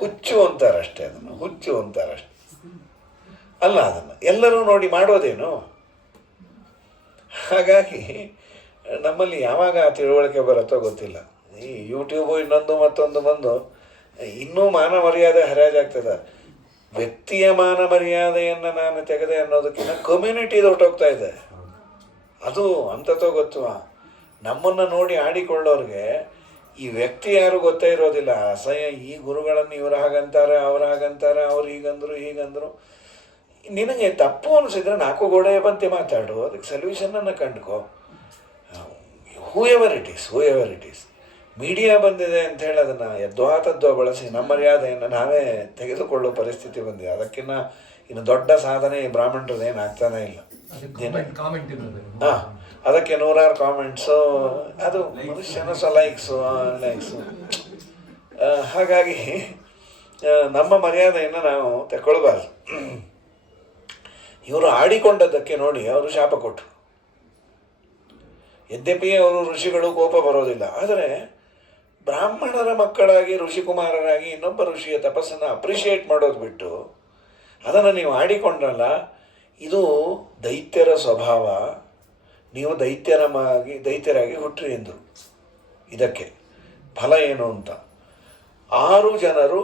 ಹುಚ್ಚು ಅಂತಾರಷ್ಟೇ, ಅದನ್ನು ಹುಚ್ಚು ಅಂತಾರಷ್ಟೆ ಅಲ್ಲ, ಅದನ್ನು ಎಲ್ಲರೂ ನೋಡಿ ಮಾಡೋದೇನು? ಹಾಗಾಗಿ ನಮ್ಮಲ್ಲಿ ಯಾವಾಗ ತಿಳುವಳಿಕೆ ಬರುತ್ತೋ ಗೊತ್ತಿಲ್ಲ. ಈ ಯೂಟ್ಯೂಬು ಇನ್ನೊಂದು ಮತ್ತೊಂದು ಬಂದು ಇನ್ನೂ ಮಾನ ಮರ್ಯಾದೆ ಹರಾಜಾಗ್ತದೆ. ವ್ಯಕ್ತಿಯ ಮಾನ ಮರ್ಯಾದೆಯನ್ನು ನಾನು ತೆಗೆದೆ ಅನ್ನೋದಕ್ಕಿಂತ ಕಮ್ಯುನಿಟಿದು ಹೊರಟೋಗ್ತಾ ಇದೆ. ಅದು ಅಂತತೋ ಗೊತ್ತುವ. ನಮ್ಮನ್ನು ನೋಡಿ ಆಡಿಕೊಳ್ಳೋರಿಗೆ ಈ ವ್ಯಕ್ತಿ ಯಾರು ಗೊತ್ತೇ ಇರೋದಿಲ್ಲ. ಅಸಹ್ಯ, ಈ ಗುರುಗಳನ್ನು ಇವ್ರು ಹಾಗಂತಾರೆ, ಅವ್ರು ಹಾಗಂತಾರೆ, ಅವ್ರು ಹೀಗಂದರು. ನಿನಗೆ ತಪ್ಪು ಅನಿಸಿದ್ರೆ 4 ಗೋಡೆಯ ಬಂತೆ ಮಾತಾಡು, ಅದಕ್ಕೆ ಸೊಲ್ಯೂಷನನ್ನು ಕಂಡುಕೋ. ಹೂ ಎವರ್ ಇಟ್ ಈಸ್. ಮೀಡಿಯಾ ಬಂದಿದೆ ಅಂತ ಹೇಳಿ ಅದನ್ನು ಯದ್ವಾ ಬಳಸಿ ನಮ್ಮ ಮರ್ಯಾದೆಯನ್ನು ನಾವೇ ತೆಗೆದುಕೊಳ್ಳೋ ಪರಿಸ್ಥಿತಿ ಬಂದಿದೆ. ಅದಕ್ಕಿಂತ ಇನ್ನು ದೊಡ್ಡ ಸಾಧನೆ ಬ್ರಾಹ್ಮಣರದ್ದು ಏನು ಆಗ್ತಾನೇ ಇಲ್ಲ. ಅದಕ್ಕೆ 100 ಕಾಮೆಂಟ್ಸು, ಅದು ಮನುಷ್ಯನ ಲೈಕ್ಸು. ಹಾಗಾಗಿ ನಮ್ಮ ಮರ್ಯಾದೆಯನ್ನು ನಾವು ತಗೊಳ್ಬಾರ್ದು. ಇವರು ಆಡಿಕೊಂಡದ್ದಕ್ಕೆ ನೋಡಿ ಅವರು ಶಾಪ ಕೊಟ್ಟರು. ಯದ್ಯಪಿ ಅವರು ಋಷಿಗಳು ಕೋಪ ಬರೋದಿಲ್ಲ, ಆದರೆ ಬ್ರಾಹ್ಮಣರ ಮಕ್ಕಳಾಗಿ ಋಷಿಕುಮಾರರಾಗಿ ಇನ್ನೊಬ್ಬ ಋಷಿಯ ತಪಸ್ಸನ್ನು ಅಪ್ರಿಷಿಯೇಟ್ ಮಾಡೋದು ಬಿಟ್ಟು ಅದನ್ನು ನೀವು ಆಡಿಕೊಂಡ್ರಲ್ಲ, ಇದು ದೈತ್ಯರ ಸ್ವಭಾವ, ನೀವು ದೈತ್ಯರಾಗಿ ಹುಟ್ಟ್ರಿ ಎಂದರು. ಇದಕ್ಕೆ ಫಲ ಏನು ಅಂತ 6 ಜನರು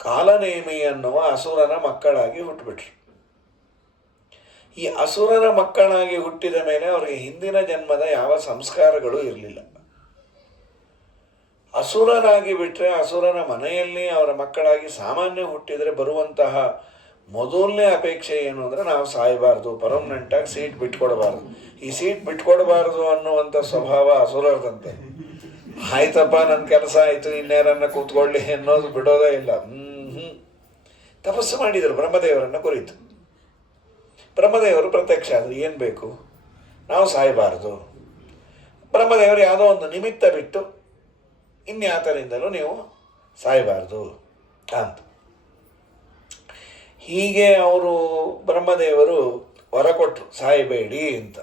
ಕಾಲನೇಮಿ ಅನ್ನುವ ಅಸುರನ ಮಕ್ಕಳಾಗಿ ಹುಟ್ಟುಬಿಟ್ರು. ಈ ಅಸುರನ ಮಕ್ಕಳಾಗಿ ಹುಟ್ಟಿದ ಮೇಲೆ ಅವರಿಗೆ ಹಿಂದಿನ ಜನ್ಮದ ಯಾವ ಸಂಸ್ಕಾರಗಳು ಇರಲಿಲ್ಲ. ಅಸುರರಾಗಿ ಬಿಟ್ಟರೆ ಅಸುರನ ಮನೆಯಲ್ಲಿ ಅವರ ಮಕ್ಕಳಾಗಿ ಸಾಮಾನ್ಯ ಹುಟ್ಟಿದರೆ ಬರುವಂತಹ ಮೊದಲನೇ ಅಪೇಕ್ಷೆ ಏನು ಅಂದರೆ ನಾವು ಸಾಯಬಾರ್ದು, ಪರ್ಮನೆಂಟಾಗಿ ಸೀಟ್ ಬಿಟ್ಕೊಡಬಾರ್ದು. ಈ ಸೀಟ್ ಬಿಟ್ಕೊಡಬಾರ್ದು ಅನ್ನುವಂಥ ಸ್ವಭಾವ ಅಸುರರದಂತೆ. ಆಯ್ತಪ್ಪ, ನನ್ನ ಕೆಲಸ ಆಯಿತು, ಇನ್ನೇರನ್ನು ಕೂತ್ಕೊಳ್ಳಿ ಅನ್ನೋದು ಬಿಡೋದೇ ಇಲ್ಲ. ತಪಸ್ಸು ಮಾಡಿದರು ಬ್ರಹ್ಮದೇವರನ್ನು ಕುರಿತು. ಬ್ರಹ್ಮದೇವರು ಪ್ರತ್ಯಕ್ಷ ಆದರು, ಏನು ಬೇಕು, ನಾವು ಸಾಯಬಾರ್ದು. ಬ್ರಹ್ಮದೇವರು ಯಾವುದೋ ಒಂದು ನಿಮಿತ್ತ ಬಿಟ್ಟು ಇನ್ಯಾತರಿಂದಲೂ ನೀವು ಸಾಯಬಾರ್ದು ಅಂತ. ಹೀಗೆ ಅವರು ಬ್ರಹ್ಮದೇವರು ವರ ಕೊಟ್ಟರು, ಸಾಯಬೇಡಿ ಅಂತ.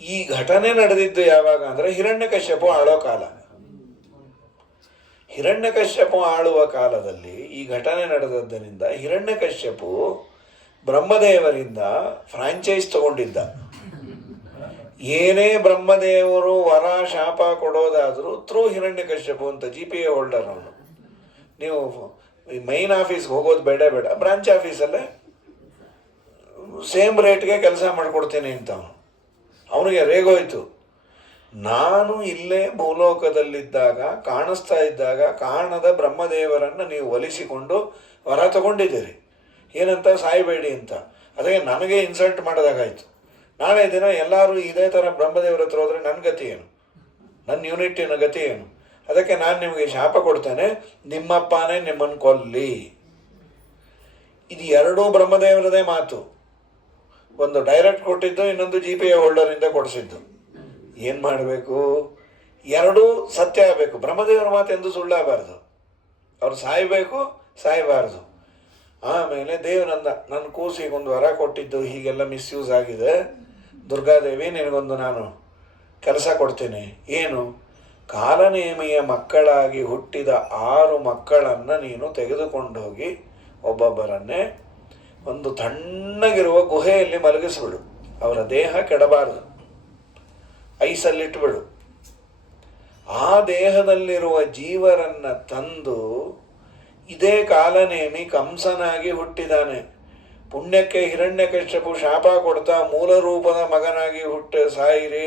ಈ ಘಟನೆ ನಡೆದಿದ್ದು ಯಾವಾಗ ಅಂದರೆ ಹಿರಣ್ಯಕಶ್ಯಪು ಆಳೋ ಕಾಲ. ಹಿರಣ್ಯಕಶ್ಯಪು ಆಳುವ ಕಾಲದಲ್ಲಿ ಈ ಘಟನೆ ನಡೆದದ್ದರಿಂದ ಹಿರಣ್ಯಕಶ್ಯಪು ಬ್ರಹ್ಮದೇವರಿಂದ ಫ್ರಾಂಚೈಸ್ ತಗೊಂಡಿದ್ದ. ಏನೇ ಬ್ರಹ್ಮದೇವರು ವರ ಶಾಪ ಕೊಡೋದಾದರೂ ಥ್ರೂ ಹಿರಣ್ಯಕಶ್ಯಪು ಅಂತ GPA ಹೋಲ್ಡರ್ ಅವನು. ನೀವು ಮೈನ್ ಆಫೀಸ್ಗೆ ಹೋಗೋದು ಬೇಡ, ಬ್ರಾಂಚ್ ಆಫೀಸಲ್ಲೇ ಸೇಮ್ ರೇಟ್ಗೆ ಕೆಲಸ ಮಾಡಿಕೊಡ್ತೀನಿ ಅಂತ ಅವನಿಗೆ ರೇಗೋಯ್ತು. ನಾನು ಇಲ್ಲೇ ಭೂಲೋಕದಲ್ಲಿದ್ದಾಗ ಕಾಣಿಸ್ತಾ ಇದ್ದಾಗ ಕಾಣದ ಬ್ರಹ್ಮದೇವರನ್ನು ನೀವು ಒಲಿಸಿಕೊಂಡು ವರ ತಗೊಂಡಿದ್ದೀರಿ, ಏನಂತ ಸಾಯಬೇಡಿ ಅಂತ. ಅದಕ್ಕೆ ನನಗೆ ಇನ್ಸಲ್ಟ್ ಮಾಡೋದಾಗಾಯಿತು. ನಾಳೆ ದಿನ ಎಲ್ಲರೂ ಇದೇ ಥರ ಬ್ರಹ್ಮದೇವರ ಹತ್ರ ಹೋದರೆ ನನ್ನ ಗತಿ ಏನು, ನನ್ನ ಯೂನಿಟ್ಟಿನ ಗತಿ ಏನು? ಅದಕ್ಕೆ ನಾನು ನಿಮಗೆ ಶಾಪ ಕೊಡ್ತೇನೆ, ನಿಮ್ಮಪ್ಪನೇ ನಿಮ್ಮನ್ನು ಕೊಲ್ಲಿ. ಇದು ಎರಡೂ ಬ್ರಹ್ಮದೇವರದೇ ಮಾತು. ಒಂದು ಡೈರೆಕ್ಟ್ ಕೊಟ್ಟಿದ್ದು, ಇನ್ನೊಂದು GPA ಹೋಲ್ಡರಿಂದ ಕೊಡಿಸಿದ್ದು. ಏನು ಮಾಡಬೇಕು? ಎರಡೂ ಸತ್ಯ ಆಗಬೇಕು. ಬ್ರಹ್ಮದೇವರ ಮಾತು ಎಂದು ಸುಳ್ಳಾಗಬಾರ್ದು. ಅವ್ರು ಸಾಯಬೇಕು, ಸಾಯಬಾರ್ದು. ಆಮೇಲೆ ದೇವನಂದ, ನನ್ನ ಕೂಸಿಗೊಂದು ವರ ಕೊಟ್ಟಿದ್ದು ಹೀಗೆಲ್ಲ ಮಿಸ್ಯೂಸ್ ಆಗಿದೆ, ದುರ್ಗಾದೇವಿ ನಿನಗೊಂದು ನಾನು ಕೆಲಸ ಕೊಡ್ತೇನೆ. ಏನು? ಕಾಲನೇಮಿಯ ಮಕ್ಕಳಾಗಿ ಹುಟ್ಟಿದ 6 ಮಕ್ಕಳನ್ನು ನೀನು ತೆಗೆದುಕೊಂಡು ಹೋಗಿ ಒಬ್ಬೊಬ್ಬರನ್ನೇ ಒಂದು ತಣ್ಣಗಿರುವ ಗುಹೆಯಲ್ಲಿ ಮಲಗಿಸ್ಬಿಡು. ಅವರ ದೇಹ ಕೆಡಬಾರದು, ಐಸಲ್ಲಿಟ್ಬಿಡು. ಆ ದೇಹದಲ್ಲಿರುವ ಜೀವರನ್ನು ತಂದು, ಇದೇ ಕಾಲನೇಮಿ ಕಂಸನಾಗಿ ಹುಟ್ಟಿದಾನೆ, ಪುಣ್ಯಕ್ಕೆ ಹಿರಣ್ಯಕಶ್ಯಪು ಶಾಪ ಕೊಡ್ತಾ ಮೂಲ ರೂಪದ ಮಗನಾಗಿ ಸಾಯಿರಿ,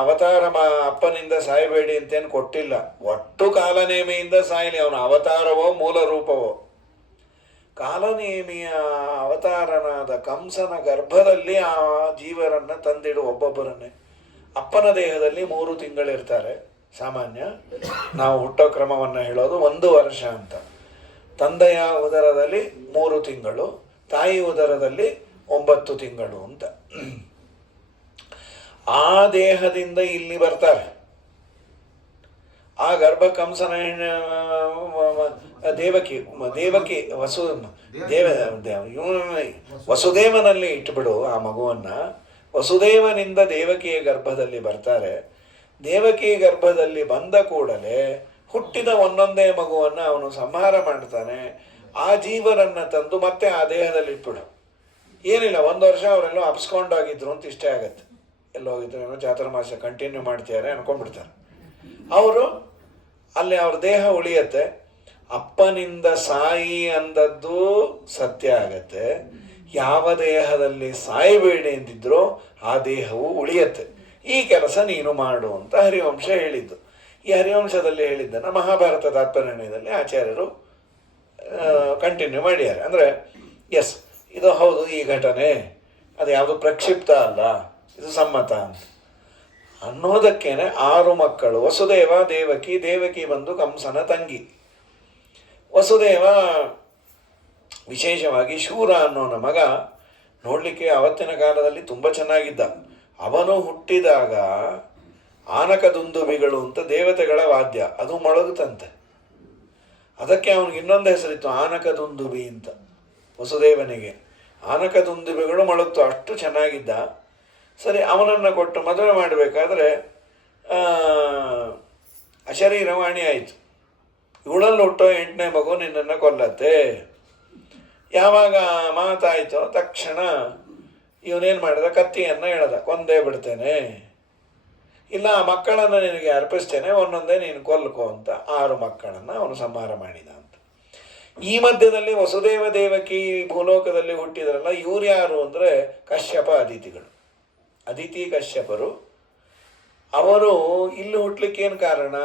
ಅವತಾರ ಅಪ್ಪನಿಂದ ಸಾಯಬೇಡಿ ಅಂತೇನು ಕೊಟ್ಟಿಲ್ಲ. ಒಟ್ಟು ಕಾಲನೇಮಿಯಿಂದ ಸಾಯಲಿ, ಅವನ ಅವತಾರವೋ ಮೂಲ ರೂಪವೋ. ಕಾಲನೇಮಿಯ ಅವತಾರನಾದ ಕಂಸನ ಗರ್ಭದಲ್ಲಿ ಆ ಜೀವರನ್ನು ತಂದಿಡು ಒಬ್ಬೊಬ್ಬರನ್ನೇ. ಅಪ್ಪನ ದೇಹದಲ್ಲಿ 3 ತಿಂಗಳಿರ್ತಾರೆ ಸಾಮಾನ್ಯ. ನಾವು ಹುಟ್ಟೋ ಕ್ರಮವನ್ನು ಹೇಳೋದು 1 ವರ್ಷ ಅಂತ. ತಂದೆಯ ಉದರದಲ್ಲಿ 3 ತಿಂಗಳು, ತಾಯಿ ಉದರದಲ್ಲಿ 9 ತಿಂಗಳು ಅಂತ. ಆ ದೇಹದಿಂದ ಇಲ್ಲಿ ಬರ್ತಾರೆ. ಆ ಗರ್ಭ ಕಂಸನ ದೇವಕಿ ವಸುದೇವನಲ್ಲಿ ಇಟ್ಬಿಡು ಆ ಮಗುವನ್ನ. ವಸುದೇವನಿಂದ ದೇವಕಿಯ ಗರ್ಭದಲ್ಲಿ ಬರ್ತಾರೆ. ದೇವಕಿ ಗರ್ಭದಲ್ಲಿ ಬಂದ ಕೂಡಲೇ ಹುಟ್ಟಿದ ಒಂದೊಂದೇ ಮಗುವನ್ನು ಅವನು ಸಂಹಾರ ಮಾಡ್ತಾನೆ. ಆ ಜೀವನನ್ನು ತಂದು ಮತ್ತೆ ಆ ದೇಹದಲ್ಲಿ ಇಟ್ಬಿಡು. ಏನಿಲ್ಲ, 1 ವರ್ಷ ಅವರೆಲ್ಲೋ ಅಪ್ಸ್ಕೊಂಡಾಗಿದ್ರು ಅಂತ ಇಷ್ಟೇ ಆಗತ್ತೆ. ಎಲ್ಲೋ ಹೋಗಿದ್ರು, ಏನೋ ಚಾತುರ್ಮಾಸ ಕಂಟಿನ್ಯೂ ಮಾಡ್ತಿದ್ದಾರೆ ಅನ್ಕೊಂಡ್ಬಿಡ್ತಾರೆ ಅವರು. ಅಲ್ಲಿ ಅವ್ರ ದೇಹ ಉಳಿಯತ್ತೆ. ಅಪ್ಪನಿಂದ ಸಾಯಿ ಅಂದದ್ದು ಸತ್ಯ ಆಗತ್ತೆ. ಯಾವ ದೇಹದಲ್ಲಿ ಸಾಯಬೇಡಿ ಎಂದಿದ್ರೋ ಆ ದೇಹವು ಉಳಿಯತ್ತೆ. ಈ ಕೆಲಸ ನೀನು ಮಾಡು ಅಂತ ಹರಿವಂಶ ಹೇಳಿದ್ದು. ಈ ಹರಿವಂಶದಲ್ಲಿ ಹೇಳಿದ್ದನ್ನು ಮಹಾಭಾರತ ತಾತ್ಪರ್ಯದಲ್ಲಿ ಆಚಾರ್ಯರು ಕಂಟಿನ್ಯೂ ಮಾಡಿದ್ದಾರೆ. ಅಂದರೆ ಎಸ್, ಇದು ಹೌದು, ಈ ಘಟನೆ ಅದು ಯಾವುದು ಪ್ರಕ್ಷಿಪ್ತ ಅಲ್ಲ, ಇದು ಸಮ್ಮತ ಅಂತ ಅನ್ನೋದಕ್ಕೇನೆ 6 ಮಕ್ಕಳು. ವಸುದೇವ, ದೇವಕಿ. ದೇವಕಿ ಬಂದು ಕಂಸನ ತಂಗಿ. ವಸುದೇವ ವಿಶೇಷವಾಗಿ ಶೂರ ಅನ್ನೋನ ಮಗ. ನೋಡಲಿಕ್ಕೆ ಅವತ್ತಿನ ಕಾಲದಲ್ಲಿ ತುಂಬ ಚೆನ್ನಾಗಿದ್ದ. ಅವನು ಹುಟ್ಟಿದಾಗ ಆನಕ ದುಂದುಬಿಗಳು ಅಂತ ದೇವತೆಗಳ ವಾದ್ಯ, ಅದು ಮೊಳಗುತ್ತಂತೆ. ಅದಕ್ಕೆ ಅವನಿಗೆ ಇನ್ನೊಂದು ಹೆಸರಿತ್ತು, ಆನಕ ದುಂದುಬಿ ಅಂತ. ವಸುದೇವನಿಗೆ ಆನಕ ದುಂದುಬಿಗಳು ಮೊಳಗ್ತು, ಅಷ್ಟು ಚೆನ್ನಾಗಿದ್ದ. ಸರಿ, ಅವನನ್ನು ಕೊಟ್ಟು ಮದುವೆ ಮಾಡಬೇಕಾದ್ರೆ ಅಶರೀರವಾಣಿ ಆಯಿತು. ಇವಳಲ್ಲಿ ಹುಟ್ಟೋ 8ನೇ ಮಗು ನಿನ್ನನ್ನು ಕೊಲ್ಲತ್ತೆ. ಯಾವಾಗ ಮಾತಾಯಿತೋ ತಕ್ಷಣ ಇವನೇನು ಮಾಡಿದ, ಕತ್ತಿಯನ್ನು ಎಳೆದ, ಕೊಂದೇ ಬಿಡ್ತೇನೆ, ಇಲ್ಲ ಆ ಮಕ್ಕಳನ್ನು ನಿನಗೆ ಅರ್ಪಿಸ್ತೇನೆ, ಒಂದೊಂದೇ ನೀನು ಕೊಲ್ಕೋ ಅಂತ 6 ಮಕ್ಕಳನ್ನು ಅವನು ಸಂಹಾರ ಮಾಡಿದ ಅಂತ. ಈ ಮಧ್ಯದಲ್ಲಿ ವಸುದೇವ ದೇವಕಿ ಭೂಲೋಕದಲ್ಲಿ ಹುಟ್ಟಿದ್ರಲ್ಲ, ಇವ್ರು ಯಾರು ಅಂದರೆ ಕಶ್ಯಪ ಅದಿತಿಗಳು. ಅದಿತಿ ಕಶ್ಯಪರು. ಅವರು ಇಲ್ಲಿ ಹುಟ್ಟಲಿಕ್ಕೆ ಏನು ಕಾರಣ?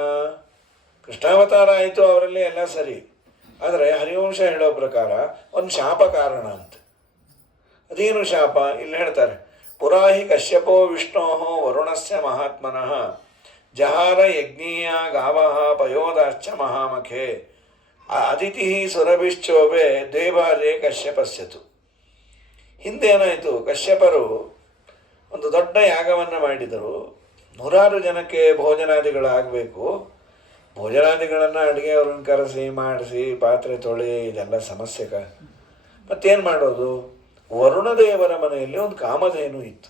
ಕೃಷ್ಣಾವತಾರ ಆಯಿತು, ಅವರಲ್ಲಿ ಎಲ್ಲ ಸರಿ. ಆದರೆ ಹರಿವಂಶ ಹೇಳೋ ಪ್ರಕಾರ ಒಂದು ಶಾಪ ಕಾರಣ ಅಂತ. ಅದೇನು ಶಾಪ? ಇಲ್ಲಿ ಹೇಳ್ತಾರೆ, ಪುರಾಹಿ ಕಶ್ಯಪೋ ವಿಷ್ಣೋ ವರುಣಸ್ಯ ಮಹಾತ್ಮನಃ ಜಹಾರ ಯಜ್ಞೀಯ ಗಾವಃ ಪಯೋದಾಶ್ಚ ಮಹಾಮಖೆ ಅದಿತಿ ಸುರಭಿಶ್ಚೋಭೆ ದೇವಾರ್ಯೇ ಕಶ್ಯಪಸ್ಯತು. ಹಿಂದೇನಾಯಿತು, ಕಶ್ಯಪರು ಒಂದು ದೊಡ್ಡ ಯಾಗವನ್ನು ಮಾಡಿದರು. 100 ಜನಕ್ಕೆ ಭೋಜನಾದಿಗಳಾಗಬೇಕು. ಭೋಜನಾದಿಗಳನ್ನು ಅಡುಗೆಯವ್ರನ್ನ ಕರೆಸಿ ಮಾಡಿಸಿ ಪಾತ್ರೆ ತೊಳೆ ಇದೆಲ್ಲ ಸಮಸ್ಯೆ. ಮತ್ತೇನು ಮಾಡೋದು? ವರುಣದೇವರ ಮನೆಯಲ್ಲಿ ಒಂದು ಕಾಮಧೇನು ಇತ್ತು.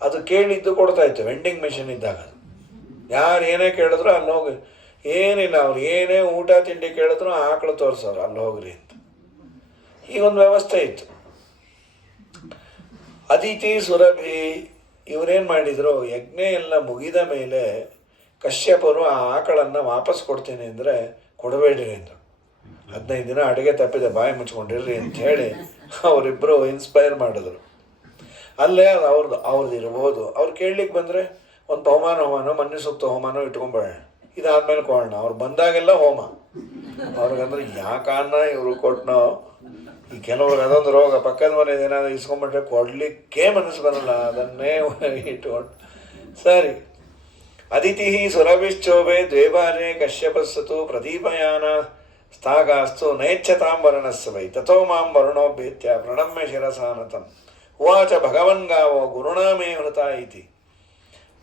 ಅದು ಕೇಳಿದ್ದು ಕೊಡ್ತಾ ಇತ್ತು, ವೆಂಡಿಂಗ್ ಮೆಷಿನ್ ಇದ್ದಾಗ. ಅದು ಯಾರು ಏನೇ ಕೇಳಿದ್ರು ಅಲ್ಲಿ ಹೋಗಿ, ಏನಿಲ್ಲ ಅವ್ರು ಏನೇ ಊಟ ತಿಂಡಿ ಕೇಳಿದ್ರು ಆಕಳು ತೋರಿಸೋರು, ಅಲ್ಲಿ ಹೋಗ್ರಿ ಅಂತ. ಹೀಗೊಂದು ವ್ಯವಸ್ಥೆ ಇತ್ತು. ಅದಿತಿ ಸುರಭಿ ಇವರೇನು ಮಾಡಿದರು, ಯಜ್ಞ ಎಲ್ಲ ಮುಗಿದ ಮೇಲೆ ಕಶ್ಯಪರು ಆ ಆಕಳನ್ನು ವಾಪಸ್ ಕೊಡ್ತೀನಿ ಅಂದರೆ ಕೊಡಬೇಡ್ರಿ ಅಂದರು. 15 ದಿನ ಅಡುಗೆ ತಪ್ಪಿದೆ, ಬಾಯಿ ಮುಚ್ಕೊಂಡಿರ್ರಿ ಅಂಥೇಳಿ ಅವರಿಬ್ಬರು ಇನ್ಸ್ಪೈರ್ ಮಾಡಿದ್ರು. ಅಲ್ಲೇ ಅದು ಅವ್ರದ್ದು ಇರ್ಬೋದು. ಅವ್ರು ಕೇಳಲಿಕ್ಕೆ ಬಂದರೆ ಒಂದು ಹೋಮಾನ ಮನ್ನೆ ಸೂಕ್ತ ಹೋಮಾನ ಇಟ್ಕೊಂಬೇಡ, ಇದಾದ್ಮೇಲೆ ಕೊಡೋಣ. ಅವ್ರು ಬಂದಾಗೆಲ್ಲ ಹೋಮ. ಅವ್ರಿಗಂದ್ರೆ ಯಾಕನ್ನ ಇವರು ಕೊಟ್ಟನೋ. ಈ ಕೆಲವ್ರಿಗೆ ಅದೊಂದು ರೋಗ, ಪಕ್ಕದ ಮನೆಯದು ಏನಾದರೂ ಇಸ್ಕೊಂಡ್ಬಿಟ್ರೆ ಕೊಡಲಿಕ್ಕೆ ಮನಸ್ಸು ಬರಲ್ಲ, ಅದನ್ನೇ ಇಟ್ಕೊಂಡು. ಸರಿ, ಅದಿತಿ ಸುರಭಿಶ್ಚೋಭೆ ದ್ವೇಬಾಲೆ ಕಶ್ಯಪಸ್ಸತು ಪ್ರದೀಪಯಾನ ಸ್ಥಾಗಾಸ್ತು ನೈಚ್ಛತಾಂ ವರ್ಣಸ್ಸ ವೈ ತಥೋ ಮಾಂ ವರುಣೋಭ್ಯೇತ್ಯ ಪ್ರಣಮ್ಯ ಶಿರಸಾನತಂ ಉವಾಚ ಭಗವನ್ಗಾವೋ ಗುರುಣಾಮೇ ಹೃತ ಇತಿ.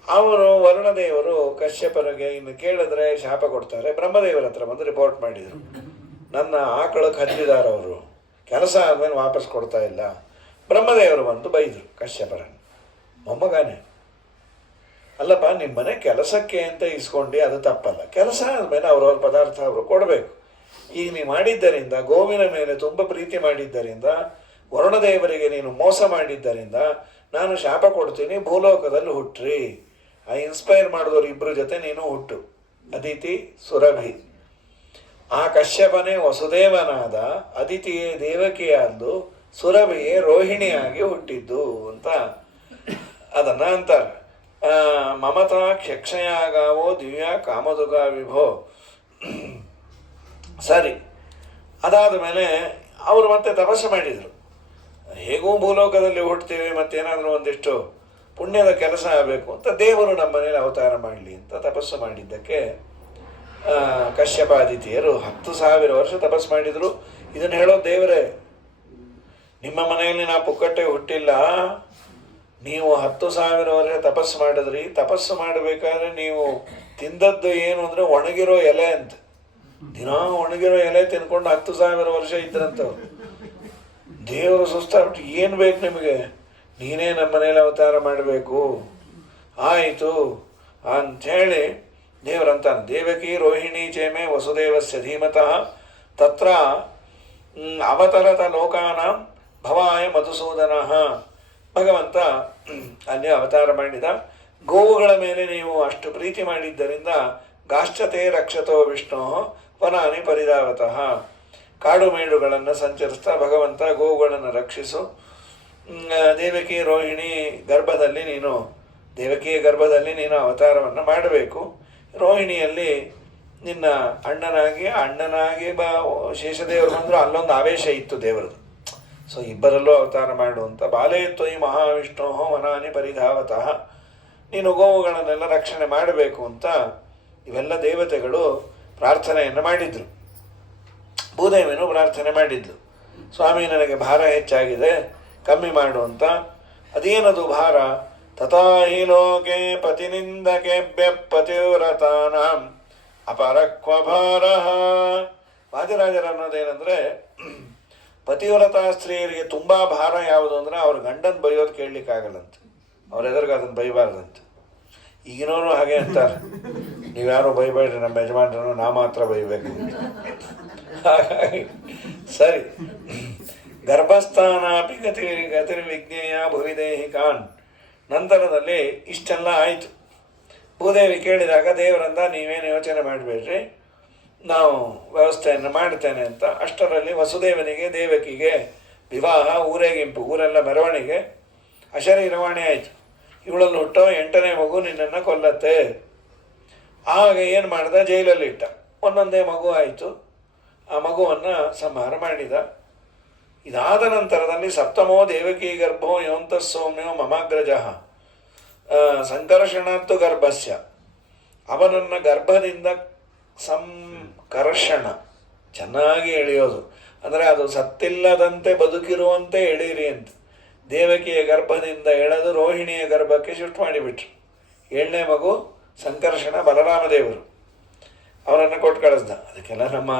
ಅವರು ವರುಣದೇವರು ಕಶ್ಯಪರಿಗೆ ಇನ್ನು ಕೇಳಿದ್ರೆ ಶಾಪ ಕೊಡ್ತಾರೆ. ಬ್ರಹ್ಮದೇವರ ಹತ್ರ ಬಂದು ರಿಪೋರ್ಟ್ ಮಾಡಿದರು, ನನ್ನ ಆಕಳಕ್ಕೆ ಹದ್ದಿದ್ದಾರೆ ಅವರು, ಕೆಲಸ ಆದಮೇಲೆ ವಾಪಸ್ ಕೊಡ್ತಾ ಇಲ್ಲ. ಬ್ರಹ್ಮದೇವರು ಬಂದು ಬೈದರು ಕಶ್ಯಪರನ್ನು. ಮೊಮ್ಮಗನೇ, ಅಲ್ಲಪ್ಪ ನಿಮ್ಮ ಮನೆ ಕೆಲಸಕ್ಕೆ ಅಂತ ಇಸ್ಕೊಂಡು ಅದು ತಪ್ಪಲ್ಲ, ಕೆಲಸ ಆದಮೇಲೆ ಅವ್ರವ್ರ ಪದಾರ್ಥ ಅವರು ಕೊಡಬೇಕು. ಈಗ ನೀವು ಮಾಡಿದ್ದರಿಂದ, ಗೋವಿನ ಮೇಲೆ ತುಂಬ ಪ್ರೀತಿ ಮಾಡಿದ್ದರಿಂದ, ವರುಣದೇವರಿಗೆ ನೀನು ಮೋಸ ಮಾಡಿದ್ದರಿಂದ ನಾನು ಶಾಪ ಕೊಡ್ತೀನಿ, ಭೂಲೋಕದಲ್ಲಿ ಹುಟ್ಟ್ರಿ. ಆ ಇನ್ಸ್ಪೈರ್ ಮಾಡಿದವರು ಇಬ್ಬರ ಜೊತೆ ನೀನು ಹುಟ್ಟು, ಅದಿತಿ ಸುರಭಿ. ಆ ಕಶ್ಯಪನೇ ವಸುದೇವನಾದ, ಅದಿತಿಯೇ ದೇವಕಿಯಾದ್ದು, ಸುರಭಿಯೇ ರೋಹಿಣಿಯಾಗಿ ಹುಟ್ಟಿದ್ದು ಅಂತ ಅದನ್ನು ಅಂತಾರೆ. ಮಮತಾ ಕ್ಷಕ್ಷಯಾಗಾವೋ ದಿವ್ಯ ಕಾಮದುಗ ವಿಭೋ. ಸರಿ, ಅದಾದ ಮೇಲೆ ಅವರು ಮತ್ತೆ ತಪಸ್ಸು ಮಾಡಿದರು. ಹೇಗೂ ಭೂಲೋಕದಲ್ಲಿ ಹುಡ್ತೀವಿ, ಮತ್ತೇನಾದರೂ ಒಂದಿಷ್ಟು ಪುಣ್ಯದ ಕೆಲಸ ಆಗಬೇಕು ಅಂತ ದೇವರು ನಮ್ಮ ಮನೇಲಿ ಅವತಾರ ಮಾಡಲಿ ಅಂತ ತಪಸ್ಸು ಮಾಡಿದ್ದಕ್ಕೆ ಕಶ್ಯಪಾದಿತಿಯರು 10,000 ವರ್ಷ ತಪಸ್ಸು ಮಾಡಿದರು. ಇದನ್ನು ಹೇಳೋ ದೇವರೇ, ನಿಮ್ಮ ಮನೆಯಲ್ಲಿ ನಾ ಪುಕ್ಕಟ್ಟೆ ಹುಟ್ಟಿಲ್ಲ, ನೀವು 10,000 ವರ್ಷ ತಪಸ್ಸು ಮಾಡಿದ್ರಿ. ತಪಸ್ಸು ಮಾಡಬೇಕಾದ್ರೆ ನೀವು ತಿಂದದ್ದು ಏನು ಅಂದರೆ ಒಣಗಿರೋ ಎಲೆ ಅಂತ. ದಿನ ಒಣಗಿರೋ ಎಲೆ ತಿನ್ಕೊಂಡು 10,000 ವರ್ಷ ಇದ್ರಂಥವ್ರು. ದೇವರು ಸುಸ್ತಾಗ್ಬಿಟ್ಟು, ಏನು ಬೇಕು ನಿಮಗೆ, ನೀನೇ ನಮ್ಮ ಮನೇಲಿ ಅವತಾರ ಮಾಡಬೇಕು, ಆಯಿತು ಅಂಥೇಳಿ ದೇವರಂತಾನೆ. ದೇವಕಿ ರೋಹಿಣಿ ಚೇಮೆ ವಸುದೇವಸ್ಯ ಧೀಮತಃ ತತ್ರ ಅವತರತ ಲೋಕಾನಾಂ ಭವಾಯ ಮಧುಸೂದನಃ. ಭಗವಂತ ಅಲ್ಲಿ ಅವತಾರ ಮಾಡಿದ. ಗೋವುಗಳ ಮೇಲೆ ನೀವು ಅಷ್ಟು ಪ್ರೀತಿ ಮಾಡಿದ್ದರಿಂದ ಗಾಶ್ಚತೆ ರಕ್ಷತೋ ವಿಷ್ಣು ವನಾನಿ ಪರಿಧಾವತಃ. ಕಾಡು ಮೇಡುಗಳನ್ನು ಸಂಚರಿಸ್ತಾ ಭಗವಂತ ಗೋವುಗಳನ್ನು ರಕ್ಷಿಸು. ದೇವಕಿ ರೋಹಿಣಿ ಗರ್ಭದಲ್ಲಿ ನೀನು, ದೇವಕಿಯ ಗರ್ಭದಲ್ಲಿ ನೀನು ಅವತಾರವನ್ನು ಮಾಡಬೇಕು. ರೋಹಿಣಿಯಲ್ಲಿ ನಿನ್ನ ಅಣ್ಣನಾಗಿ ಶೇಷದೇವರು ಬಂದರು. ಅಲ್ಲೊಂದು ಆವೇಶ ಇತ್ತು ದೇವರದು. ಸೊ ಇಬ್ಬರಲ್ಲೂ ಅವತಾರ ಮಾಡುವಂಥ ಬಾಲೇ ತ್ವಯಿ ಮಹಾವಿಷ್ಣು ವನಾನಿ ಪರಿಧಾವತಃ. ನೀನು ಗೋವುಗಳನ್ನೆಲ್ಲ ರಕ್ಷಣೆ ಮಾಡಬೇಕು ಅಂತ ಇವೆಲ್ಲ ದೇವತೆಗಳು ಪ್ರಾರ್ಥನೆಯನ್ನು ಮಾಡಿದರು. ಭೂದೇವಿನೂ ಪ್ರಾರ್ಥನೆ ಮಾಡಿದ್ಲು, ಸ್ವಾಮಿ ನನಗೆ ಭಾರ ಹೆಚ್ಚಾಗಿದೆ, ಕಮ್ಮಿ ಮಾಡು ಅಂತ. ಅದೇನದು ಭಾರ? ತಥಾ ಹಿ ಲೋಕೆ ಪತಿನಿಂದಕೆಭ್ಯ ಪತಿವ್ರತಾನಾಂ ಅಪರಕ್ವ ಭಾರ. ವಾದಿರಾಜರು ಅನ್ನೋದೇನೆಂದರೆ, ಪತಿವ್ರತ ಸ್ತ್ರೀಯರಿಗೆ ತುಂಬ ಭಾರ ಯಾವುದು ಅಂದರೆ ಅವ್ರ ಗಂಡನ ಬೈಯೋದು ಕೇಳಲಿಕ್ಕಾಗಲ್ಲಂತೆ, ಅವ್ರ ಎದುರಿಗೆ ಅದನ್ನು ಬೈಬಾರ್ದಂತೆ. ಈಗಿನವರು ಹಾಗೆ ಅಂತಾರೆ, ನೀವ್ಯಾರು ಬೈಬೇಡ್ರಿ ನಮ್ಮ ಯಜಮಾನ್ರನ್ನು, ನಾ ಮಾತ್ರ ಬೈಬೇಕು ಅಂತ. ಹಾಗಾಗಿ ಸರಿ, ಗರ್ಭಸ್ಥಾನಾಪಿ ಗತಿರ್ವಿಜ್ಞೇಯ ಭುವಿದೇಹಿಕಾನ್. ನಂತರದಲ್ಲಿ ಇಷ್ಟೆಲ್ಲ ಆಯಿತು. ಭೂದೇವಿ ಕೇಳಿದಾಗ ದೇವರಂದ, ನೀವೇನು ಯೋಚನೆ ಮಾಡಬೇಡ್ರಿ, ನಾವು ವ್ಯವಸ್ಥೆಯನ್ನು ಮಾಡ್ತೇನೆ ಅಂತ. ಅಷ್ಟರಲ್ಲಿ ವಸುದೇವನಿಗೆ ದೇವಕಿಗೆ ವಿವಾಹ, ಊರೇಗಿಂಪು, ಊರೆಲ್ಲ ಮೆರವಣಿಗೆ, ಅಶರೀರವಾಣಿ ಆಯಿತು. ಇವಳಲ್ಲಿ ಹುಟ್ಟೋ 8ನೇ ಮಗು ನಿನ್ನನ್ನು ಕೊಲ್ಲತ್ತೆ. ಆಗ ಏನು ಮಾಡ್ದ, ಜೈಲಲ್ಲಿಟ್ಟ. ಒಂದೊಂದೇ ಮಗು ಆಯಿತು. ಆ ಮಗುವನ್ನು ಸಂಹಾರ ಮಾಡಿದ. ಇದಾದ ನಂತರದಲ್ಲಿ ಸಪ್ತಮೋ ದೇವಕಿ ಗರ್ಭೋ ಯೋಂತ ಸೌಮ್ಯೋ ಮಮಾಗ್ರಜ ಸಂಕರ್ಷಣತ್ತು ಗರ್ಭಸ್ಯ. ಅವನನ್ನು ಗರ್ಭದಿಂದ ಸಂಕರ್ಷಣ, ಚೆನ್ನಾಗಿ ಎಳೆಯೋದು, ಅಂದರೆ ಅದು ಸತ್ತಿಲ್ಲದಂತೆ ಬದುಕಿರುವಂತೆ ಎಳೀರಿ ಅಂತ. ದೇವಕಿಯ ಗರ್ಭದಿಂದ ಎಳೆದು ರೋಹಿಣಿಯ ಗರ್ಭಕ್ಕೆ ಶಿಫ್ಟ್ ಮಾಡಿಬಿಟ್ರು. 7ನೇ ಮಗು ಸಂಕರ್ಷಣ, ಬಲರಾಮದೇವರು ಅವರನ್ನು ಕೊಟ್ಟು ಕಳಿಸ್ದ. ಅದಕ್ಕೆಲ್ಲ ನಮ್ಮ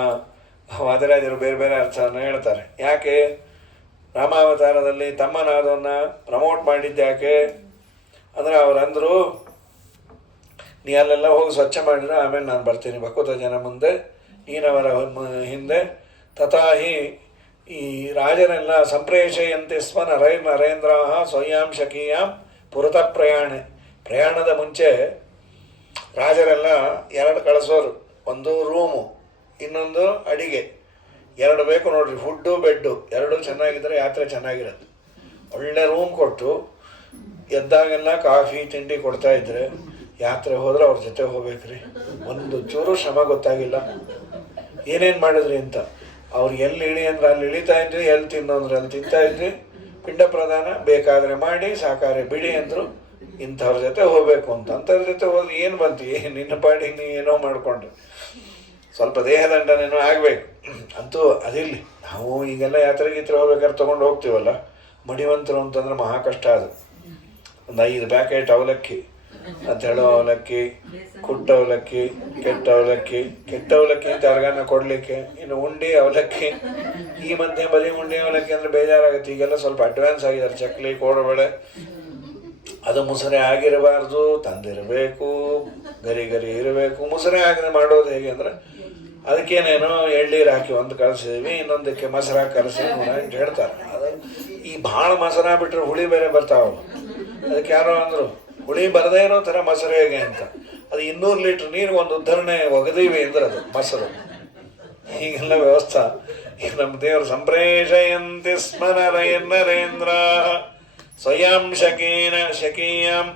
ವಾದಿರಾಜರು ಬೇರೆ ಬೇರೆ ಅರ್ಥವನ್ನು ಹೇಳ್ತಾರೆ. ಯಾಕೆ ರಾಮಾವತಾರದಲ್ಲಿ ತಮ್ಮನಾದವನ್ನು ಪ್ರಮೋಟ್ ಮಾಡಿದ್ದು ಯಾಕೆ ಅಂದರೆ, ಅವರಂದರು ನೀ ಅಲ್ಲೆಲ್ಲ ಹೋಗಿ ಸ್ವಚ್ಛ ಮಾಡಿದ್ರೆ ಆಮೇಲೆ ನಾನು ಬರ್ತೀನಿ ಭಕುತ ಜನ ಮುಂದೆ, ನೀನವರ ಹಿಂದೆ. ತಥಾಹಿ ಈ ರಾಜನೆಲ್ಲ ಸಂಪ್ರೇಷಯಂತೆ ಸ್ವ ನರೇಂದ್ರ ಸ್ವಯಾಂ ಶಕೀಯಾಂ ಪುರತ ಪ್ರಯಾಣದ ಮುಂಚೆ ರಾಜರೆಲ್ಲ 2 ಕಳಿಸೋರು. ಒಂದು ರೂಮು, ಇನ್ನೊಂದು ಅಡಿಗೆ. 2 ಬೇಕು ನೋಡ್ರಿ, ಫುಡ್ಡು ಬೆಡ್ಡು 2 ಚೆನ್ನಾಗಿದ್ದರೆ ಯಾತ್ರೆ ಚೆನ್ನಾಗಿರುತ್ತೆ. ಒಳ್ಳೆ ರೂಮ್ ಕೊಟ್ಟು ಎದ್ದಾಗೆಲ್ಲ ಕಾಫಿ ತಿಂಡಿ ಕೊಡ್ತಾಯಿದ್ರೆ ಯಾತ್ರೆ ಹೋದ್ರೆ ಅವ್ರ ಜೊತೆ ಹೋಗ್ಬೇಕ್ರಿ. ಒಂದು ಚೂರು ಶ್ರಮ ಗೊತ್ತಾಗಿಲ್ಲ, ಏನೇನು ಮಾಡಿದ್ರಿ ಅಂತ. ಅವ್ರು ಎಲ್ಲಿ ಇಳಿ ಅಂದ್ರೆ ಅಲ್ಲಿ ಇಳಿತಾ ಇದ್ರಿ, ಎಲ್ಲಿ ತಿನ್ನೋ ಅಂದ್ರೆ ಅಲ್ಲಿ ತಿಂತಾಯಿದ್ರಿ. ಪಿಂಡ ಪ್ರದಾನ ಬೇಕಾದರೆ ಮಾಡಿ, ಸಾಕಾರೆ ಬಿಡಿ ಅಂದರು. ಇಂಥವ್ರ ಜೊತೆ ಹೋಗ್ಬೇಕು ಅಂತ. ಅಂಥವ್ರ ಜೊತೆ ಹೋಗಿ ಏನು ಬಂತು, ನಿನ್ನ ಪಾಡಿ ನೀ ಏನೋ ಮಾಡಿಕೊಂಡ್ರೆ ಸ್ವಲ್ಪ ದೇಹದಂಡನೇನೋ ಆಗಬೇಕು. ಅಂತೂ ಅದಿರಲಿ, ನಾವು ಈಗೆಲ್ಲ ಯಾತ್ರೆ ಗೀತ್ರೆ ಹೋಗ್ಬೇಕಾದ್ರೆ ತೊಗೊಂಡು ಹೋಗ್ತೀವಲ್ಲ, ಮಡಿವಂತರು ಅಂತಂದ್ರೆ ಮಹಾ ಕಷ್ಟ. ಅದು ಒಂದು 5 ಪ್ಯಾಕೆಟ್ ಅವಲಕ್ಕಿ, ತೆಳು ಅವಲಕ್ಕಿ, ಕುಟ್ಟ ಅವಲಕ್ಕಿ, ಕೆಟ್ಟ ಅವಲಕ್ಕಿ, ಕೆಟ್ಟ ಅವಲಕ್ಕಿ ಅಂತ ಯಾರಿಗಾನ ಕೊಡಲಿಕ್ಕೆ, ಇನ್ನು ಉಂಡೆ ಅವಲಕ್ಕಿ. ಈ ಮಧ್ಯೆ ಬರೀ ಉಂಡೆ ಅವಲಕ್ಕಿ ಅಂದರೆ ಬೇಜಾರಾಗುತ್ತೆ. ಈಗೆಲ್ಲ ಸ್ವಲ್ಪ ಅಡ್ವಾನ್ಸ್ ಆಗಿದ್ದಾರೆ. ಚಕ್ಲಿ, ಕೋಡುಬಳೆ, ಅದು ಮುಸರೆ ಆಗಿರಬಾರ್ದು, ತಂದಿರಬೇಕು, ಗರಿ ಗರಿ ಇರಬೇಕು. ಮುಸರೆ ಆಗದೆ ಮಾಡೋದು ಹೇಗೆ ಅಂದರೆ, ಅದಕ್ಕೇನೇನೋ ಎಳ್ಳೀರು ಹಾಕಿ ಒಂದು ಕಲಸಿದ್ವಿ, ಇನ್ನೊಂದಕ್ಕೆ ಮೊಸರು ಹಾಕಿ ಕಲಸಿ ಅಂತ ಹೇಳ್ತಾರೆ. ಅದು ಈ ಭಾಳ ಮೊಸರು ಬಿಟ್ಟರೆ ಹುಳಿ ಬೇರೆ ಬರ್ತಾವೆ. ಅದಕ್ಕೆ ಯಾರೋ ಅಂದರು, ಹುಳಿ ಬರದೇ ಇರೋ ಥರ ಮೊಸರು ಹೇಗೆ ಅಂತ. ಅದು 200 ಲೀಟ್ರ್ ನೀರಿಗೆ ಒಂದು ಉದ್ಧರಣೆ ಒಗದೀವಿ ಅಂದ್ರೆ ಅದು ಮೊಸರು. ಹೀಗೆಲ್ಲ ವ್ಯವಸ್ಥೆ. ಈಗ ನಮ್ಮ ದೇವರು ಸಂಪ್ರೇಷಯಂತಿ ಸ್ಮರಯನ್ನರೇಂದ್ರ ಸ್ವಯಂ ಶಕೀಯಂ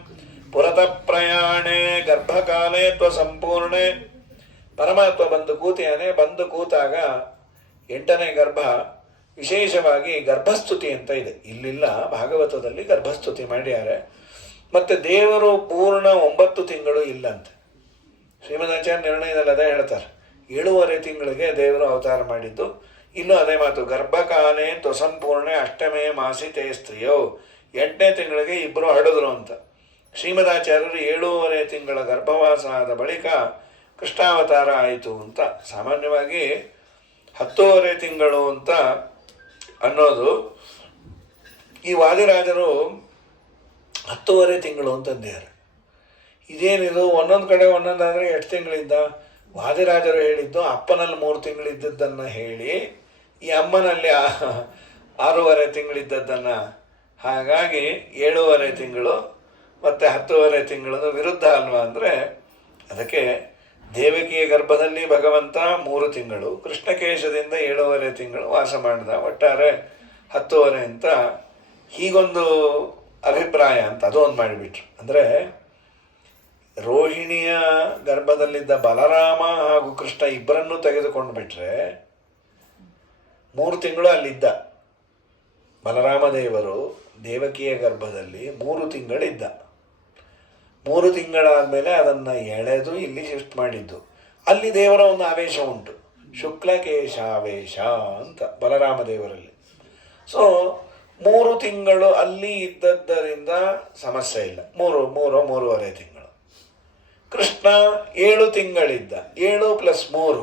ಪುರತಃ ಪ್ರಯಾಣೆ ಗರ್ಭಕಾಲೇ ಸಂಪೂರ್ಣೆ. ಪರಮಾತ್ಮ ಬಂದು ಕೂತಿಯಾನೆ. ಬಂದು ಕೂತಾಗ 8ನೇ ಗರ್ಭ. ವಿಶೇಷವಾಗಿ ಗರ್ಭಸ್ತುತಿ ಅಂತ ಇದೆ, ಇಲ್ಲಿಲ್ಲ, ಭಾಗವತದಲ್ಲಿ ಗರ್ಭಸ್ತುತಿ ಮಾಡ್ಯಾರೆ. ಮತ್ತು ದೇವರು ಪೂರ್ಣ 9 ತಿಂಗಳು ಇಲ್ಲಂತೆ. ಶ್ರೀಮದಾಚಾರ್ಯ ನಿರ್ಣಯದಲ್ಲಿ ಅದೇ ಹೇಳ್ತಾರೆ, 7.5 ತಿಂಗಳಿಗೆ ದೇವರು ಅವತಾರ ಮಾಡಿದ್ದು. ಇಲ್ಲೂ ಅದೇ ಮಾತು, ಗರ್ಭಕಾಲೇ ತ್ವಸಂಪೂರ್ಣೆ ಅಷ್ಟಮೇ ಮಾಸಿತೇ ಸ್ತ್ರೀಯೋ. 8ನೇ ತಿಂಗಳಿಗೆ ಇಬ್ಬರು ಹಡಿದ್ರು ಅಂತ. ಶ್ರೀಮದಾಚಾರ್ಯರು 7.5 ತಿಂಗಳ ಗರ್ಭವಾಸ ಆದ ಬಳಿಕ ಕೃಷ್ಣಾವತಾರ ಆಯಿತು ಅಂತ. ಸಾಮಾನ್ಯವಾಗಿ 10.5 ತಿಂಗಳು ಅಂತ ಅನ್ನೋದು, ಈ ವಾದಿರಾಜರು 10.5 ತಿಂಗಳು ಅಂತಂದಿದ್ದಾರೆ. ಇದೇನಿದು, ಒಂದೊಂದು ಕಡೆ ಒಂದೊಂದಾದರೆ 8 ತಿಂಗಳಿದ್ದ. ವಾದಿರಾಜರು ಹೇಳಿದ್ದು ಅಪ್ಪನಲ್ಲಿ 3 ತಿಂಗಳಿದ್ದದ್ದನ್ನು ಹೇಳಿ, ಈ ಅಮ್ಮನಲ್ಲಿ 6.5 ತಿಂಗಳಿದ್ದದ್ದನ್ನು, ಹಾಗಾಗಿ 7.5 ತಿಂಗಳು ಮತ್ತು 10.5 ತಿಂಗಳದು ವಿರುದ್ಧ ಅಲ್ವಾ ಅಂದರೆ, ಅದಕ್ಕೆ ದೇವಕಿಯ ಗರ್ಭದಲ್ಲಿ ಭಗವಂತ 3 ತಿಂಗಳು, ಕೃಷ್ಣಕೇಶದಿಂದ 7.5 ತಿಂಗಳು ವಾಸ ಮಾಡಿದ, ಒಟ್ಟಾರೆ 10.5 ಅಂತ ಹೀಗೊಂದು ಅಭಿಪ್ರಾಯ ಅಂತ ಅದು ಒಂದು ಮಾಡಿಬಿಟ್ರು. ಅಂದರೆ ರೋಹಿಣಿಯ ಗರ್ಭದಲ್ಲಿದ್ದ ಬಲರಾಮ ಹಾಗೂ ಕೃಷ್ಣ ಇಬ್ಬರನ್ನೂ ತೆಗೆದುಕೊಂಡು ಬಿಟ್ರೆ 3 ತಿಂಗಳು ಅಲ್ಲಿದ್ದ ಬಲರಾಮ ದೇವರು ದೇವಕಿಯ ಗರ್ಭದಲ್ಲಿ 3 ತಿಂಗಳಿದ್ದ. 3 ತಿಂಗಳಾದಮೇಲೆ ಅದನ್ನು ಎಳೆದು ಇಲ್ಲಿ ಶಿಫ್ಟ್ ಮಾಡಿದ್ದು. ಅಲ್ಲಿ ದೇವರ ಒಂದು ಆವೇಶ ಉಂಟು, ಶುಕ್ಲಕೇಶಾವೇಶ ಅಂತ ಬಲರಾಮ ದೇವರಲ್ಲಿ. ಸೊ 3 ತಿಂಗಳು ಅಲ್ಲಿ ಇದ್ದದ್ದರಿಂದ ಸಮಸ್ಯೆ ಇಲ್ಲ. 3.5 ತಿಂಗಳು. ಕೃಷ್ಣ 7 ತಿಂಗಳಿದ್ದ, 7 + 3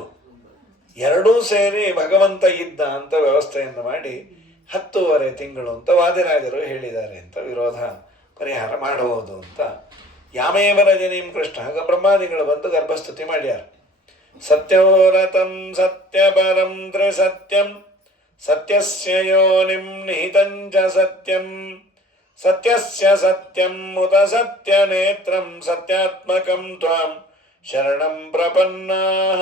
ಎರಡೂ ಸೇರಿ ಭಗವಂತ ಇದ್ದ ಅಂತ ವ್ಯವಸ್ಥೆಯನ್ನು ಮಾಡಿ 10.5 ತಿಂಗಳು ಅಂತ ವಾದಿರಾಜರು ಹೇಳಿದ್ದಾರೆ ಅಂತ ವಿರೋಧ ಪರಿಹಾರ ಮಾಡಬಹುದು ಅಂತ. ಯಾಮೇವ ರಜನೀಂ ಕೃಷ್ಣ, ಆಗ ಬ್ರಹ್ಮಾದಿಗಳು ಬಂದು ಗರ್ಭಸ್ತುತಿ ಮಾಡ್ಯಾರ. ಸತ್ಯೋರತಂ ಸತ್ಯಪರಂ ತ್ರಿಸತ್ಯಂ ಸತ್ಯಸ್ಯ ಯೋನಿಂ ನಿಹಿತಂಚ ಸತ್ಯಂ ಸತ್ಯಸ್ಯ ಸತ್ಯಂ ಉತ ಸತ್ಯನೇತ್ರಂ ಸತ್ಯಾತ್ಮಕಂ ತ್ವಾಂ ಶರಣಂ ಪ್ರಪನ್ನಾಃ.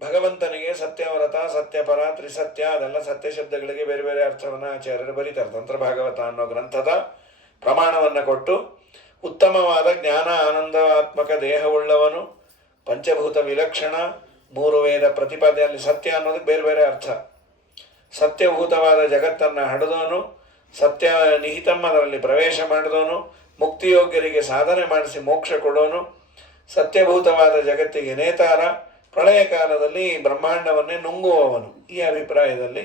ಭಗವಂತನಿಗೆ ಸತ್ಯವ್ರತ, ಸತ್ಯಪರ, ತ್ರಿಸತ್ಯ ಅದೆಲ್ಲ ಸತ್ಯ ಶಬ್ದಗಳಿಗೆ ಬೇರೆ ಬೇರೆ ಅರ್ಥವನ್ನು ಆಚಾರ್ಯರು ಬರೀತಾರೆ. ತಂತ್ರ ಭಾಗವತ ಅನ್ನೋ ಗ್ರಂಥದ ಪ್ರಮಾಣವನ್ನು ಕೊಟ್ಟು, ಉತ್ತಮವಾದ ಜ್ಞಾನ ಆನಂದಾತ್ಮಕ ದೇಹವುಳ್ಳವನು, ಪಂಚಭೂತ ವಿಲಕ್ಷಣ, 3 ವೇದ ಪ್ರತಿಪಾದನೆಯಲ್ಲಿ ಸತ್ಯ ಅನ್ನೋದಕ್ಕೆ ಬೇರೆ ಬೇರೆ ಅರ್ಥ. ಸತ್ಯಭೂತವಾದ ಜಗತ್ತನ್ನು ಹಡಿದವನು, ಸತ್ಯ ನಿಹಿತಮ್ಮ ಅದರಲ್ಲಿ ಪ್ರವೇಶ ಮಾಡಿದವನು, ಮುಕ್ತಿಯೋಗ್ಯರಿಗೆ ಸಾಧನೆ ಮಾಡಿಸಿ ಮೋಕ್ಷ ಕೊಡೋನು, ಸತ್ಯಭೂತವಾದ ಜಗತ್ತಿಗೆ ನೇತಾರ, ಪ್ರಳಯ ಕಾಲದಲ್ಲಿ ಬ್ರಹ್ಮಾಂಡವನ್ನೇ ನುಂಗುವವನು. ಈ ಅಭಿಪ್ರಾಯದಲ್ಲಿ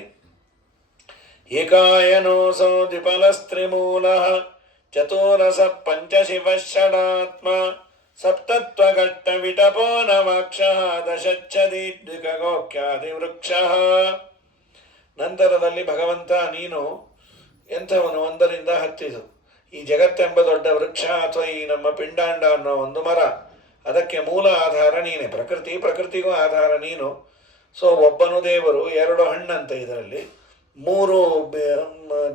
ಏಕಾಯನೋಸೋ ದ್ವಿಫಲಸ್ತ್ರಿಮೂಲಃ ಚತುರಸ ಪಂಚಶಿವ ಷಡಾತ್ಮ ಸಪ್ತತ್ವಘಟ್ಟ ವಿಟಪೋ ನವಾಕ್ಷಃ ದಶಚ್ಛದೀದ್ವಿಕಗೋಖ್ಯಾದಿ ವೃಕ್ಷಃ. ನಂತರದಲ್ಲಿ ಭಗವಂತ ನೀನು ಎಂಥವನು, 1ರಿಂದ 10. ಈ ಜಗತ್ತೆಂಬ ದೊಡ್ಡ ವೃಕ್ಷ ಅಥವಾ ಈ ನಮ್ಮ ಪಿಂಡಾಂಡ ಅನ್ನೋ ಒಂದು ಮರ, ಅದಕ್ಕೆ ಮೂಲ ಆಧಾರ ನೀನೆ. ಪ್ರಕೃತಿಗೂ ಆಧಾರ ನೀನು. ಸೊ ಒಬ್ಬನು ದೇವರು, 2 ಹಣ್ಣಂತೆ ಇದರಲ್ಲಿ, 3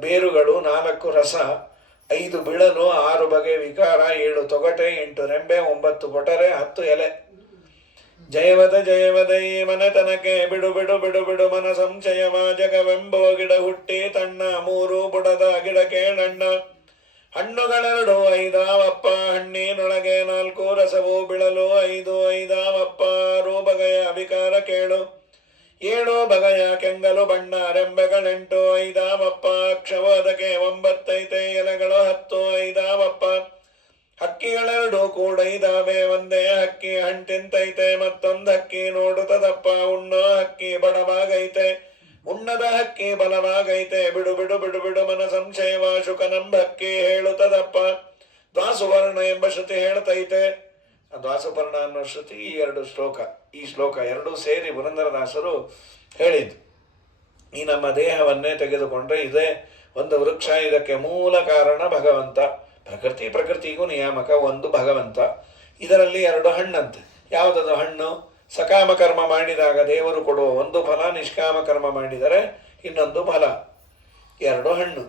ಬೇರುಗಳು, 4 ರಸ, 5 ಬಿಳಲು, 6 ಬಗೆ ವಿಕಾರ, 7 ತೊಗಟೆ, 8 ರೆಂಬೆ, 9 ಕೊಟರೆ, 10 ಎಲೆ. ಜಯವದೈ ಮನೆತನಕ್ಕೆ ಬಿಡು ಬಿಡು ಬಿಡು ಬಿಡು ಮನ ಸಂಶಯವ ಜಗವೆಂಬೋ ಗಿಡ ಹುಟ್ಟಿ ತಣ್ಣ 3 ಬುಡದ ಗಿಡ ಕೇಳಣ್ಣ. ಹಣ್ಣುಗಳೆರಡು 5 ಹಣ್ಣಿನೊಳಗೆ 4 ರಸವು ಬಿಳಲು 5 6 ಬಗೆಯ ವಿಕಾರ ಕೇಳು. ಏಳು ಬಗೆಯ ಕೆಂಗಲು ಬಣ್ಣ ರೆಂಬೆಗಳೆಂಟು ಐದಾವಪ್ಪ ಅಕ್ಷವೋದಕ್ಕೆ ಒಂಬತ್ತೈತೆ ಎಲೆಗಳು 10 ಐದಾವಪ್ಪ ಹಕ್ಕಿಗಳೆರಡು ಕೂಡ ಇದಾವೆ ಒಂದೇ ಹಕ್ಕಿ ಹಂಟಿಂತೈತೆ ಮತ್ತೊಂದು ಹಕ್ಕಿ ನೋಡುತ್ತದಪ್ಪ ಉಣ್ಣೋ ಹಕ್ಕಿ ಬಡವಾಗೈತೆ ಉಣ್ಣದ ಹಕ್ಕಿ ಬಲವಾಗೈತೆ ಬಿಡು ಬಿಡು ಬಿಡು ಬಿಡು ಮನ ಸಂಶಯವ ಶುಕನಂಬ ಹಕ್ಕಿ ಹೇಳುತ್ತದಪ್ಪ ದ್ವಾಸುವರ್ಣ ಎಂಬ ಶ್ರುತಿ ಹೇಳ್ತೈತೆ. ದ್ವಾಸುಪರ್ಣ ಅನ್ನೋ ಶ್ರುತಿ ಈ ಶ್ಲೋಕ ಎರಡೂ ಸೇರಿ ಪುರಂದರದಾಸರು ಹೇಳಿದ್ದು. ಈ ನಮ್ಮ ದೇಹವನ್ನೇ ತೆಗೆದುಕೊಂಡ್ರೆ ಇದೇ ಒಂದು ವೃಕ್ಷ, ಇದಕ್ಕೆ ಮೂಲ ಕಾರಣ ಭಗವಂತ. ಪ್ರಕೃತಿಗೂ ನಿಯಾಮಕ ಒಂದು ಭಗವಂತ. ಇದರಲ್ಲಿ 2 ಹಣ್ಣಂತೆ. ಯಾವುದದು ಹಣ್ಣು? ಸಕಾಮ ಕರ್ಮ ಮಾಡಿದಾಗ ದೇವರು ಕೊಡುವ ಒಂದು ಫಲ, ನಿಷ್ಕಾಮ ಕರ್ಮ ಮಾಡಿದರೆ ಇನ್ನೊಂದು ಫಲ. 2 ಹಣ್ಣು.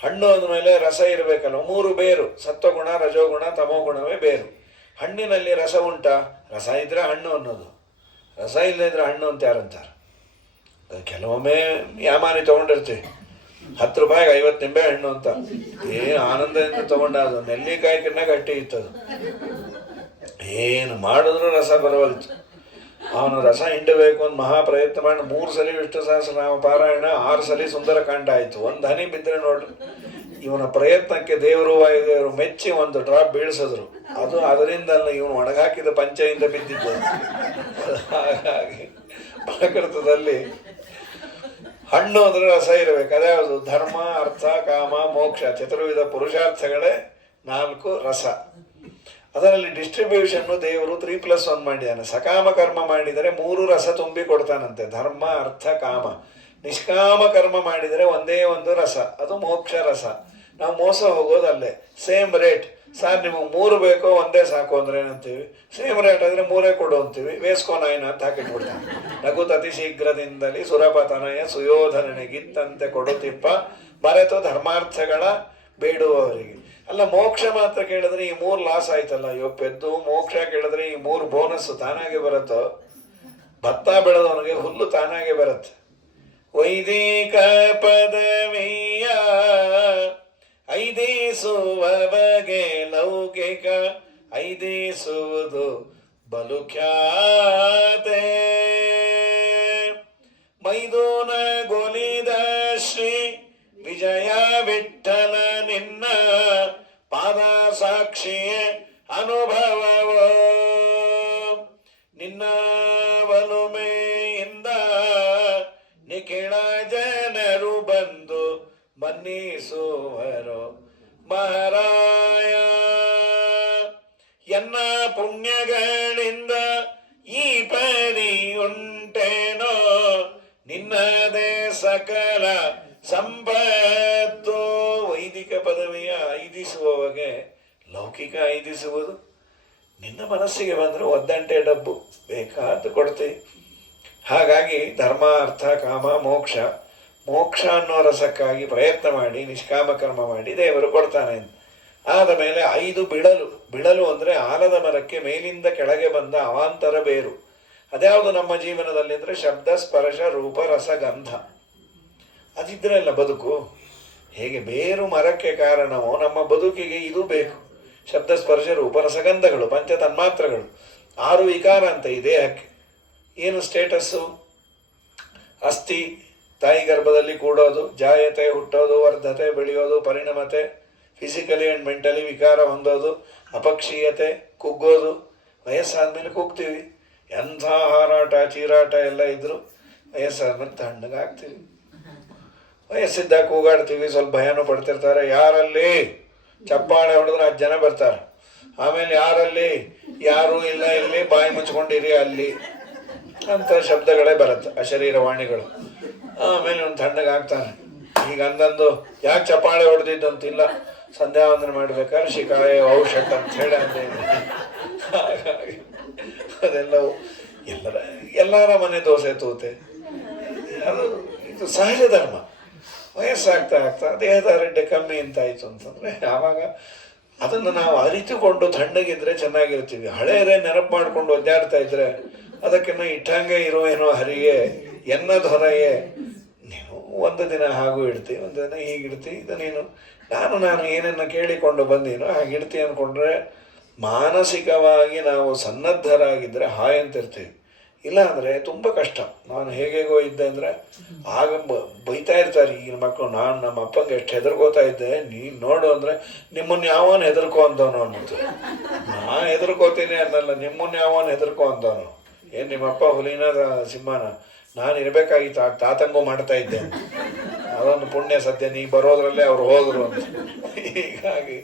ಹಣ್ಣು ಅಂದಮೇಲೆ ರಸ ಇರಬೇಕಲ್ಲ. 3 ಬೇರು, ಸತ್ವಗುಣ ರಜೋಗುಣ ತಮೋಗುಣವೇ ಬೇರು. ಹಣ್ಣಿನಲ್ಲಿ ರಸ ಉಂಟಾ? ರಸ ಇದ್ರೆ ಹಣ್ಣು ಅನ್ನೋದು, ರಸ ಇಲ್ಲದಿದ್ರೆ ಹಣ್ಣು ಅಂತ ಯಾರಂತಾರೆ? ಕೆಲವೊಮ್ಮೆ ಯಾಮಾನಿ ತೊಗೊಂಡಿರ್ತೀವಿ, 10 ರೂಪಾಯಿಗೆ 50 ನಿಂಬೆ ಹಣ್ಣು ಅಂತ. ಏನು ಆನಂದದಿಂದ ತೊಗೊಂಡ, ಅದು ನೆಲ್ಲಿಕಾಯಿಕಿನ್ನ ಗಟ್ಟಿ ಇತ್ತದು. ಏನು ಮಾಡಿದ್ರು ರಸ ಬರವಲ್ತು. ಅವನು ರಸ ಹಿಂಡಬೇಕು ಅಂತ ಮಹಾ ಪ್ರಯತ್ನ ಮಾಡಿ 3 ಸಲ ವಿಷ್ಣು ಸಹಸ್ರನಾಮ ಪಾರಾಯಣ, 6 ಸಲ ಸುಂದರಕಾಂಡ ಆಯಿತು. ಒಂದು ಹನಿ ಬಿದ್ದರೆ ನೋಡ್ರಿ, ಇವನ ಪ್ರಯತ್ನಕ್ಕೆ ದೇವರು ವಾಯುದೇವರು ಮೆಚ್ಚಿ ಒಂದು ಡ್ರಾಪ್ ಬೀಳಿಸಿದ್ರು. ಅದು ಅದರಿಂದಲ್ಲ, ಇವನು ಒಣಗಾಕಿದ ಪಂಚೆಯಿಂದ ಬಿದ್ದಿದ್ದು. ಹಾಗಾಗಿ ಪ್ರಕೃತದಲ್ಲಿ ಹಣ್ಣು ಅಂದ್ರೆ ರಸ ಇರಬೇಕು. ಅದ್ಯಾವುದು? ಧರ್ಮ ಅರ್ಥ ಕಾಮ ಮೋಕ್ಷ, ಚತುರ್ವಿಧ ಪುರುಷಾರ್ಥಗಳೇ 4 ರಸ. ಅದರಲ್ಲಿ ಡಿಸ್ಟ್ರಿಬ್ಯೂಷನ್ನು ದೇವರು 3+1 ಮಾಡಿದ್ದಾನೆ. ಸಕಾಮ ಕರ್ಮ ಮಾಡಿದರೆ 3 ರಸ ತುಂಬಿ ಕೊಡ್ತಾನಂತೆ, ಧರ್ಮ ಅರ್ಥ ಕಾಮ. ನಿಷ್ಕಾಮ ಕರ್ಮ ಮಾಡಿದರೆ ಒಂದೇ ಒಂದು ರಸ, ಅದು ಮೋಕ್ಷ ರಸ. ನಾವು ಮೋಸ ಹೋಗೋದಲ್ಲೇ. ಸೇಮ್ ರೇಟ್, ಸರ್ ನಿಮಗೆ 3 ಬೇಕೋ ಒಂದೇ ಸಾಕು ಅಂದ್ರೆ ಏನಂತೀವಿ? ಸೇಮ್ ರೇಟ್ ಆದರೆ 3 ಕೊಡು ಅಂತೀವಿ. ವೇಸ್ಕೋನಾಯಿನ ಅಂತ ಹಾಕಿಟ್ಬಿಡ್ತಾನೆ. ನಗುತತಿ ಶೀಘ್ರದಿಂದಲೇ ಸುರಪತನಯ ಸುಯೋಧನನಿಗಿತ್ತಂತೆ ಕೊಡುತ್ತಿಪ್ಪ ಬರೆತು ಧರ್ಮಾರ್ಥಗಳ ಬೇಡುವವರಿಗೆ. ಅಲ್ಲ, ಮೋಕ್ಷ ಮಾತ್ರ ಕೇಳಿದ್ರೆ ಈ 3 ಲಾಸ್ ಆಯ್ತಲ್ಲ. ಪೆದ್ದು ಮೋಕ್ಷ ಕೇಳಿದ್ರೆ ಈ 3 ಬೋನಸ್ ತಾನಾಗೆ ಬರುತ್ತೋ? ಭತ್ತ ಬೆಳೆದವನಿಗೆ ಹುಲ್ಲು ತಾನಾಗೆ ಬರುತ್ತೆ. ವೈದಿಕ ಪದವಿಯ ಐದಿಸುವವಗೆ ಲೌಕಿಕ ಐದಿಸುವುದು ಬಲು ಖ್ಯಾತೆ. ಮೈದೂನ ಗೊಲಿದ ಶ್ರೀ ವಿಜಯ ವಿಠಲ ನಿನ್ನ ಪಾದ ಸಾಕ್ಷಿಯೇ ಅನುಭವವೋ. ನಿನ್ನ ಒಲುಮೆಯಿಂದ ನಿಖಿಳ ಜನರು ಬಂದು ಮನ್ನಿಸುವರು ಮಹಾರಾಯ. ಎನ್ನ ಪುಣ್ಯಗಳಿಂದ ಈ ಪರಿ ಉಂಟೇನೋ ನಿನ್ನದೇ ಸಕಲ ಸಂಪತ್ತು. ವೈದಿಕ ಪದವಿಯ ಐದಿಸುವವಗೆ ಲೌಕಿಕ ಐದಿಸುವುದು. ನಿನ್ನ ಮನಸ್ಸಿಗೆ ಬಂದರೆ ಒದ್ದಂಟೆ ಡಬ್ಬು ಬೇಕಾದ ಕೊಡ್ತೀವಿ. ಹಾಗಾಗಿ ಧರ್ಮ ಅರ್ಥ ಕಾಮ ಮೋಕ್ಷ ಅನ್ನೋ ರಸಕ್ಕಾಗಿ ಪ್ರಯತ್ನ ಮಾಡಿ ನಿಷ್ಕಾಮ ಕರ್ಮ ಮಾಡಿ ದೇವರು ಕೊಡ್ತಾನೆ. ಆದ ಮೇಲೆ 5 ಬಿಳಲು ಅಂದರೆ ಆಲದ ಮರಕ್ಕೆ ಮೇಲಿಂದ ಕೆಳಗೆ ಬಂದ ಅವಾಂತರ ಬೇರು. ಅದ್ಯಾವುದು ನಮ್ಮ ಜೀವನದಲ್ಲಿ ಅಂದರೆ ಶಬ್ದ ಸ್ಪರ್ಶ ರೂಪ ರಸ ಗಂಧ. ಅದಿದ್ರೆ ಅಲ್ಲ ಬದುಕು. ಹೇಗೆ ಬೇರು ಮರಕ್ಕೆ ಕಾರಣವೋ ನಮ್ಮ ಬದುಕಿಗೆ ಇದು ಬೇಕು. ಶಬ್ದ ಸ್ಪರ್ಶ ರೂಪ ರಸಗಂಧಗಳು, ಪಂಚ ತನ್ಮಾತ್ರಗಳು, 6 ವಿಕಾರ ಅಂತ ಈ ದೇಹಕ್ಕೆ. ಏನು ಸ್ಟೇಟಸ್ಸು? ಅಸ್ಥಿ, ತಾಯಿ ಗರ್ಭದಲ್ಲಿ ಕೂಡೋದು, ಜಾಯತೆ ಹುಟ್ಟೋದು, ವರ್ಧತೆ ಬೆಳೆಯೋದು, ಪರಿಣಮತೆ ಫಿಸಿಕಲಿ ಆ್ಯಂಡ್ ಮೆಂಟಲಿ ವಿಕಾರ ಹೊಂದೋದು, ಅಪಕ್ಷೀಯತೆ ಕುಗ್ಗೋದು. ವಯಸ್ಸಾದ್ಮೇಲೆ ಕೂಗ್ತೀವಿ. ಎಂಥ ಹಾರಾಟ ಚೀರಾಟ ಎಲ್ಲ ಇದ್ದರೂ ವಯಸ್ಸಾದ್ಮೇಲೆ ತಣ್ಣಗಾಗ್ತೀವಿ. ವಯಸ್ಸಿದ್ದಾಗ ಕೂಗಾಡ್ತೀವಿ, ಸ್ವಲ್ಪ ಭಯನೂ ಪಡ್ತಿರ್ತಾರೆ. ಯಾರಲ್ಲಿ ಚಪ್ಪಾಳೆ ಹೊಡೆದ್ರೆ 10 ಜನ ಬರ್ತಾರೆ. ಆಮೇಲೆ ಯಾರಲ್ಲಿ ಯಾರೂ ಇಲ್ಲ ಇಲ್ಲಿ ಬಾಯಿ ಮುಚ್ಕೊಂಡಿರಿ ಅಲ್ಲಿ ಅಂತ ಶಬ್ದಗಳೇ ಬರುತ್ತೆ, ಅಶರೀರವಾಣಿಗಳು. ಆಮೇಲೆ ಒಂದು ತಣ್ಣಗಾಗ್ತಾನೆ. ಈಗ ಅಂದಂದು ಯಾಕೆ ಚಪ್ಪಾಳೆ ಹೊಡೆದಿದ್ದಂತಿಲ್ಲ, ಸಂಧ್ಯಾ ವಂದನೆ ಮಾಡ್ಬೇಕಾದ್ರೆ ಶಿಕಾಯ ಔಷಧ ಅಂತ ಹೇಳಿ ಅಂದ. ಹಾಗಾಗಿ ಅದೆಲ್ಲವೂ ಎಲ್ಲರ ಮನೆ ದೋಸೆ ತೂತೆ, ಅದು ಇದು ಸಹಜ ಧರ್ಮ. ವಯಸ್ಸಾಗ್ತಾ ದೇಹದ ಆರೋಗ್ಯ ಕಮ್ಮಿ ಅಂತಾಯಿತು ಅಂತಂದರೆ ಆವಾಗ ಅದನ್ನು ನಾವು ಅರಿತುಕೊಂಡು ತಣ್ಣಗಿದ್ರೆ ಚೆನ್ನಾಗಿರ್ತೀವಿ. ಹಳೆಯದೇ ನೆನಪು ಮಾಡ್ಕೊಂಡು ಒದ್ದಾಡ್ತಾ ಇದ್ರೆ ಅದಕ್ಕಿನ್ನ ಇಟ್ಟಂಗೆ ಇರುವೇನೋ ಹರಿಗೆ ಎನ್ನದ ಹೊರೆಯೇ. ನೀನು ಒಂದು ದಿನ ಹಾಗೂ ಇಡ್ತೀವಿ, ಒಂದು ದಿನ ಹೀಗಿಡ್ತೀವಿ. ಇದು ನೀನು ನಾನು ಏನನ್ನು ಕೇಳಿಕೊಂಡು ಬಂದೀನೋ ಹಾಗಿಡ್ತೀವಿ ಅಂದ್ಕೊಂಡ್ರೆ ಮಾನಸಿಕವಾಗಿ ನಾವು ಸನ್ನದ್ಧರಾಗಿದ್ದರೆ ಹಾಯ್ ಅಂತಿರ್ತೀವಿ. ಇಲ್ಲ ಅಂದರೆ ತುಂಬ ಕಷ್ಟ. ನಾನು ಹೇಗೇಗೋ ಇದ್ದೆ ಅಂದರೆ ಆಗ ಬೈತಾ ಇರ್ತಾರೆ ಈಗಿನ ಮಕ್ಕಳು. ನಾನು ನಮ್ಮ ಅಪ್ಪಂಗೆ ಎಷ್ಟು ಹೆದರ್ಕೋತಾ ಇದ್ದೆ, ನೀನು ನೋಡು ಅಂದರೆ ನಿಮ್ಮನ್ನು ಯಾವನು ಹೆದರ್ಕೋ ಅಂದವನು ಅಂದ್ಬಿಟ್ಟು. ನಾ ಹೆದರ್ಕೋತೀನಿ ಅನ್ನಲ್ಲ, ನಿಮ್ಮನ್ನು ಯಾವನು ಹೆದರ್ಕೋ ಅಂದವನು. ಏನು ನಿಮ್ಮಪ್ಪ ಹುಲಿನ ಸಿಂಹನ? ನಾನು ಇರಬೇಕಾಗಿತ್ತು, ಆಗ ತಾತಂಗೂ ಮಾಡ್ತಾ ಇದ್ದೆ. ಅದೊಂದು ಪುಣ್ಯ ಸದ್ಯ ನೀ ಬರೋದ್ರಲ್ಲೇ ಅವ್ರು ಹೋದರು ಅಂತ. ಹೀಗಾಗಿ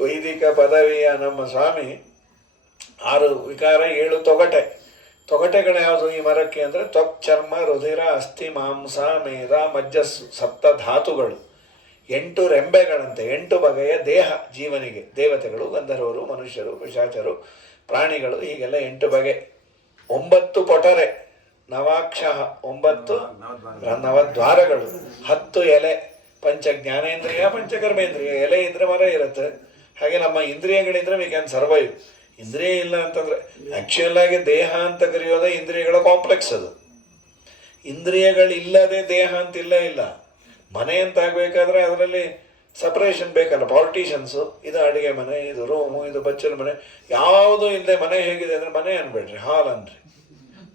ವೈದಿಕ ಪದವಿಯ ನಮ್ಮ ಸ್ವಾಮಿ 6 ವಿಕಾರ 7 ತೊಗಟೆ. ತೊಗಟೆಗಳು ಯಾವುದು ಈ ಮರಕ್ಕೆ ಅಂದರೆ ತ್ವಕ್, ಚರ್ಮ, ರುಧಿರ, ಅಸ್ಥಿ, ಮಾಂಸ, ಮೇಧ, ಮಜ್ಜ, ಸಪ್ತ ಧಾತುಗಳು. 8 ರೆಂಬೆಗಳಂತೆ. 8 ಬಗೆಯ ದೇಹ ಜೀವನಿಗೆ. ದೇವತೆಗಳು, ಗಂಧರ್ವರು, ಮನುಷ್ಯರು, ಪಿಶಾಚರು, ಪ್ರಾಣಿಗಳು, ಹೀಗೆಲ್ಲ 8 ಬಗೆ. 9 ಪೊಟರೆ, ನವಾಕ್ಷ, 9 ನವದ್ವಾರಗಳು, 10 ಎಲೆ. ಪಂಚ ಜ್ಞಾನೇಂದ್ರಿಯ, ಪಂಚಕರ್ಮೇಂದ್ರಿಯ. ಎಲೆ ಇದ್ರೆ ಮರ ಇರುತ್ತೆ. ಹಾಗೆ ನಮ್ಮ ಇಂದ್ರಿಯಗಳಿದ್ರೆ ವಿ ಕ್ಯಾನ್ ಸರ್ವೈವ್. ಇಂದ್ರಿಯ ಇಲ್ಲ ಅಂತಂದರೆ ಆ್ಯಕ್ಚುಯಲ್ ಆಗಿ ದೇಹ ಅಂತ ಕರೆಯೋದೇ ಇಂದ್ರಿಯಗಳ ಕಾಂಪ್ಲೆಕ್ಸ್. ಅದು ಇಂದ್ರಿಯಗಳಿಲ್ಲದೆ ದೇಹ ಅಂತ ಇಲ್ಲ. ಮನೆ ಅಂತ ಆಗಬೇಕಾದ್ರೆ ಅದರಲ್ಲಿ ಸಪ್ರೇಷನ್ ಬೇಕಲ್ಲ. ಪಾಲಿಟಿಷನ್ಸು, ಇದು ಅಡುಗೆ ಮನೆ, ಇದು ರೂಮು, ಇದು ಬಚ್ಚಲ ಮನೆ, ಯಾವುದೂ ಇಲ್ಲದೆ ಮನೆ ಹೇಗಿದೆ ಅಂದರೆ ಮನೆ ಅನ್ಬೇಡ್ರಿ, ಹಾಲ್ ಅನ್ರಿ.